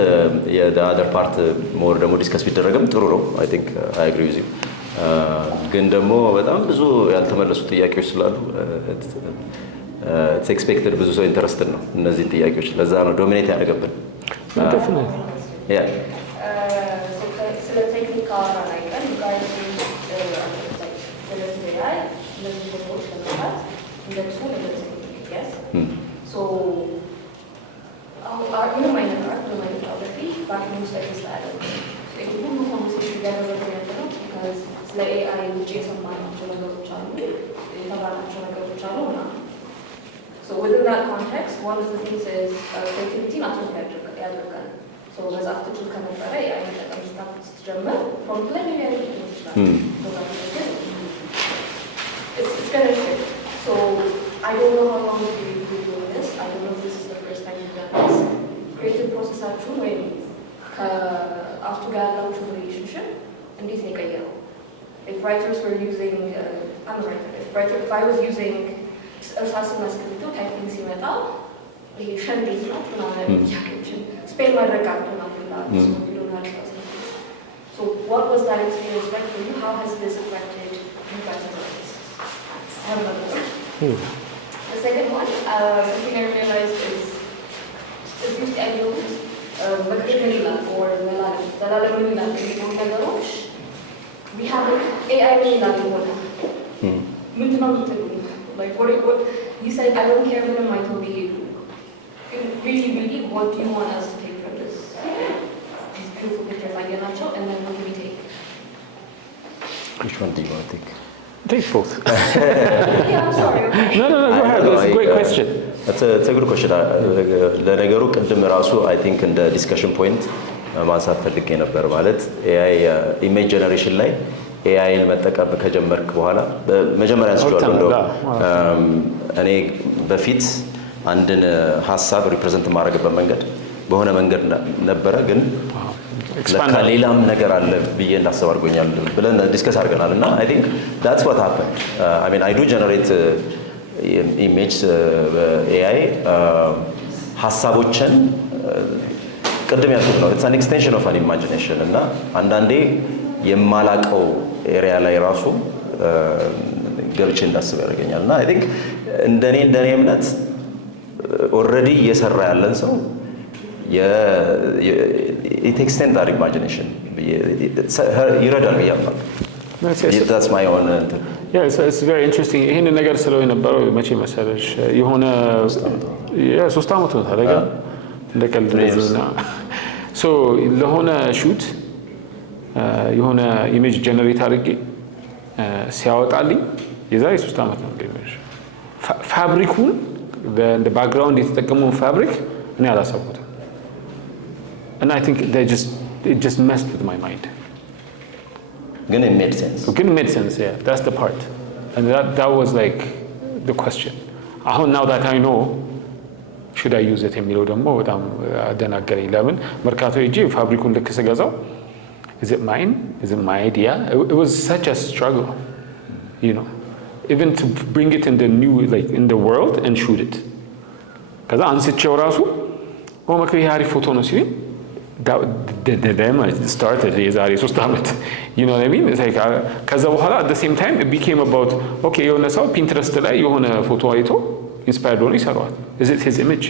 የአደር ፓርት ሞር ደግሞ ዲስከስ ቢደረግም ጥሩ ነው አይ ቲንክ አይ አግሪ ዊዝ ዩ ግን ደግሞ በጣም ብዙ ያልተመለሱ ጥያቄዎች ስላሉ ኢትስ ኤክስፔክትድ ብዙ ሰው ኢንተረስትድ ነው እነዚህን ጥያቄዎች ለዛ ነው ዶሚኔት ያደረገብን ያ ስለ ቴክኒክ አወራን አይቀር ጋይስ ላይ እነዚህ ቦታዎች ለመስራት እንደ ቱል እንደተጠቀስ ሶ ምንም አይነት አርት በማለት አውጥፊ ባክን ውስጥ አይተስላለ ሁሉ ኮንቨርሴሽን እያደረገ ያለው ቢካዝ ስለ ኤአይ ውጭ የሰማናቸው ነገሮች አሉ የተባላቸው ነገሮች አሉ እና so within that context one of the things is creativity ማትረፍ ያደርጋል so መጽሐፍ ትችል ከነበረ ኤአይ መጠቀም ስትጀምር ፕሮምፕት ላይ ሜቢ ያደርግ ይችላል it's gonna shift so I don't know how long you've been doing this I don't know if this is the first time you've done this creative process አችሁን ወይም ከአርቱ ጋር ያላችሁ relationship እንዴት ነው የቀየረው if writers were using I'm a writer if I was using እርሳስን አስቀምጦ ታይፒንግ ሲመጣ ይሄ ሸንዴት ነው ምናምን ያከችን ስፔል ማድረግ አቅቶናል so what was that experience like for you how has this affected you guys as artists I have another one the second one something I realized is used Eyoeal Kefyalew or Zelalem Gizachew we have AI like what you said I don't care what might be really what do you want us to take from this these beautiful pictures like Nacho and then what do we take which one do you want to take take both yeah I'm sorry okay. no go ahead that's a great question it's a good question ለነገሩ ቅድም ራሱ I think in the discussion point ማንሳት ፈልጌ ነበር ማለት AI ኢሜጅ ጀነሬሽን ላይ ኤአይን መጠቀም ከጀመርክ በኋላ በመጀመሪያ አንስቼዋለሁ እንደው እኔ በፊት አንድን ሐሳብ ሪፕሬዘንት ማድረግበት መንገድ በሆነ መንገድ ነበረ ግን ለካ ሌላም ነገር አለ ብዬ እንዳስብ አድርጎኛል ብለን ዲስከስ አድርገናል እና I think that's what happened I mean I do generate image AI ሐሳቦችን ቅድም ያልኩት ነው it's an extension of an imagination እና አንዳንዴ የማላቀው ኤሪያ ላይ ራሱ ገብቼ እንዳስብ ያደርገኛል እና I think እንደኔ እምነት ኦልሬዲ እየሰራ ያለን ሰው it extends our imagination ይረዳል ብዬ አምናለሁ that's my own yeah it's very interesting ይሄን ነገር ስለው የነበረው መቼ መሰለሽ የሆነ 3 አመት ነው ታዲያ እንደቀልድ ነው so ለሆነ ሹት የሆነ ኢሜጅ ጀነሬት አድርጌ ሲያወጣልኝ የዛሬ 3 አመት ነው እንደሚሽ ፋብሪኩን እንደ ባክግራውንድ የተጠቀመው ፋብሪክ እኔ አላሰብኩትም and I think it just messed with my mind ግን it made sense yeah that's the part and that was like the question now that I know should I use it የሚለው ደግሞ በጣም አደናገረኝ ለምን መርካቶ ሄጄ ፋብሪኩን ልክ ስገዛው is it mine is it my idea it was such a struggle you know even to bring it in the new like in the world and shoot it ከዛ አንስቼው ራሱ MEKBIB አሪፍ ፎቶ ነው ሲል the damage started የዛሬ 3 አመት you know what I mean it's like ከዛ በኋላ at the same time it became about okay የሆነ ሰው ፒንትረስት ላይ የሆነ ፎቶ አይቶ ኢንስፓየርድ ሆኖ ይሰራዋል is it his image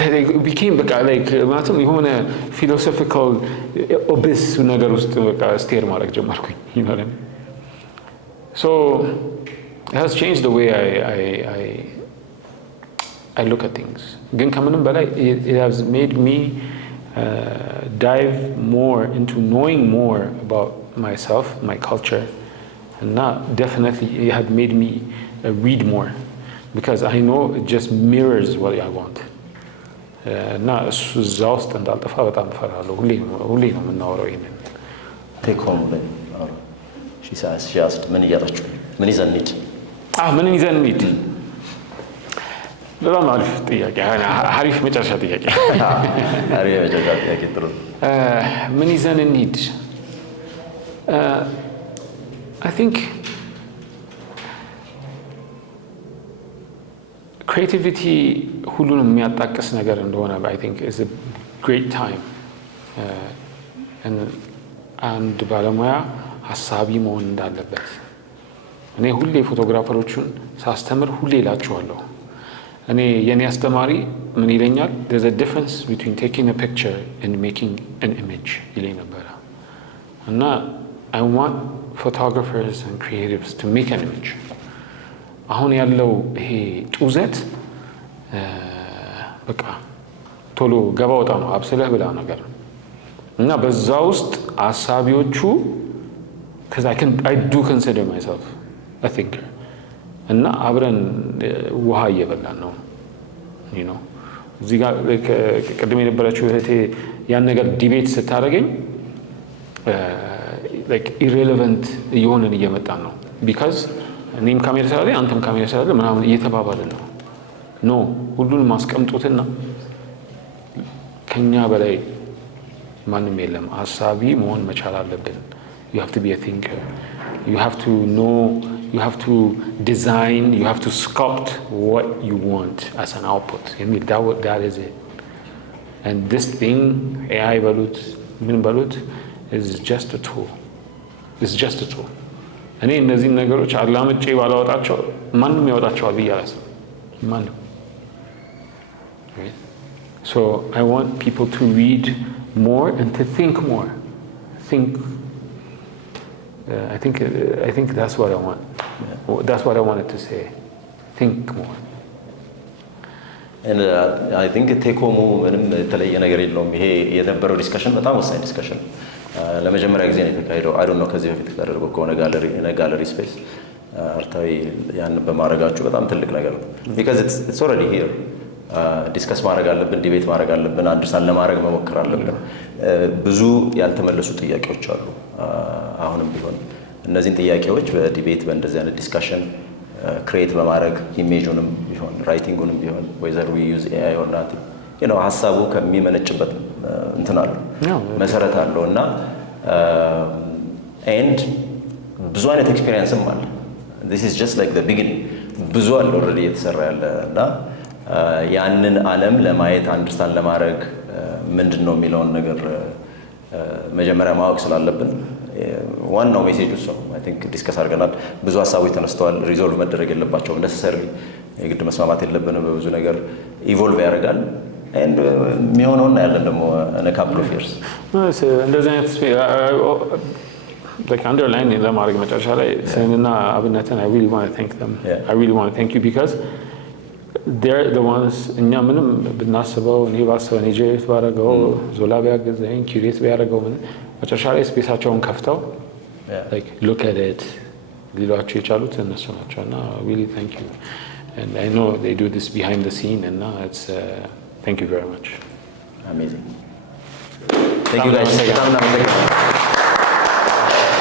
it became like ማለትም የሆነ philosophical obvious ነገር ውስጥ በቃ ስቴር ማድረግ ጀመርኩኝ you know what I mean so it has changed the way I look at things ግን ከምንም በላይ it has made me dive more into knowing more about myself my culture and definitely it had made me read more because I know it just mirrors what I want እና እሱ እዛ ውስጥ እንዳልጠፋ በጣም እፈራለሁ ሁሌ ነው የምናወራው ይሄንን ቴክ ሆም ላይ ሺ አስክድ ምን እያላችሁ ምን ይዘን እንሂድ? ምን ይዘን እንሂድ? በጣም አሪፍ ጥያቄ፣ አሪፍ መጨረሻ ጥያቄ። አሪፍ መጨረሻ ጥያቄ ጥሩ። ምን ይዘን እንሂድ? I think creativity ሁሉንም የሚያጣቅስ ነገር እንደሆነ I think is a great time. አንድ ባለሙያ ሀሳቢ መሆን እንዳለበት እኔ ሁሌ ፎቶግራፈሮቹን ሳስተምር ሁሌ እላቸዋለሁ። እኔ የኔ አስተማሪ ምን ይለኛል? there's a difference between taking a picture and making an image ይለኝ ነበረ። እና I want photographers and creatives to make an image. አሁን ያለው ይሄ ጡዘት በቃ ቶሎ ገባ ወጣ ነው፣ አብስለህ ብላ ነገር እና በዛ ውስጥ አሳቢዎቹ because I do consider myself a thinker እና አብረን ውሃ እየበላን ነው you know እዚህ ጋር ቅድም የነበረችው እህቴ ያን ነገር ዲቤት ስታደርገኝ like irrelevant እየሆነን እየመጣን ነው because እኔም ካሜራ ስላለኝ አንተም ካሜራ ስላለህ ምናምን እየተባባልን ነው። ኖ ሁሉንም ማስቀምጡትና ከኛ በላይ ማንም የለም። ሀሳቢ መሆን መቻል አለብን። you have to be a thinker, you have to know, you have to design, you have to sculpt what you want as an output. That is it. And this thing AI balut min balut is just a tool. It's just a tool. እኔ እነዚህ ነገሮች አላምጬ ባላወጣቸው ማንም ያወጣቸዋል ብዬ አላስብም። ማንም So I want people to read more and to think more. I think that's what I want. That's what I wanted to say. Think more. And I think ቴኮሙ ምንም የተለየ ነገር የለውም። ይሄ የነበረው ዲስከሽን በጣም ወሳኝ ዲስከሽን ለመጀመሪያ ጊዜ ነው የተካሄደው። I don't know ከዚህ በፊት ተደርጎ ከሆነ ጋለሪ ስፔስ አርታዊ ያን በማድረጋችሁ በጣም ትልቅ ነገር ነው። because it's already here. ዲስከስ ማድረግ አለብን፣ ዲቤት ማድረግ አለብን፣ አንደርስታንድ ለማድረግ መሞከር አለብን። ብዙ ያልተመለሱ ጥያቄዎች አሉ። አሁንም ቢሆን እነዚህን ጥያቄዎች በዲቤት በእንደዚህ አይነት ዲስከሽን ክሬት በማድረግ ኢሜጁንም ቢሆን ራይቲንጉንም ቢሆን whether we use AI or not ሀሳቡ ከሚመነጭበት እንትን አለው መሰረት አለው እና ኤንድ ብዙ አይነት ኤክስፒሪየንስም አለ። this is just like the beginning ብዙ አለ ኦልሬዲ የተሰራ ያለ እና ያንን ዓለም ለማየት አንደርስታንድ ለማድረግ ምንድነው የሚለውን ነገር መጀመሪያ ማወቅ ስላለብን ዋናው ሜሴጅ እሱ ነው። አይ ቲንክ ዲስከስ አድርገናል። ብዙ ሀሳቦች ተነስተዋል። ሪዞልቭ መደረግ የለባቸውም necessarily የግድ መስማማት የለብንም። በብዙ ነገር ኢቮልቭ ያደርጋል and የሚሆነውና ያለን ደግሞ in a couple of years እንደዚህ አይነት like underline ለማድረግ መጨረሻ ላይ ሰንና አብነትን I really want to thank them. I really want to thank you because they're the ones እኛ ምንም ብናስበው እኔ ባስበው እኔ ጄት ባረገው ዞላ ቢያገዘኝ ኪሬት ቢያረገው ምን መጨረሻ ላይ ስፔሳቸውን ከፍተው like look at it ሊሏቸው የቻሉት እነሱ ናቸው እና really thank you and I know they do this behind the scene and now it's thank you very much. Amazing. Thank you guys.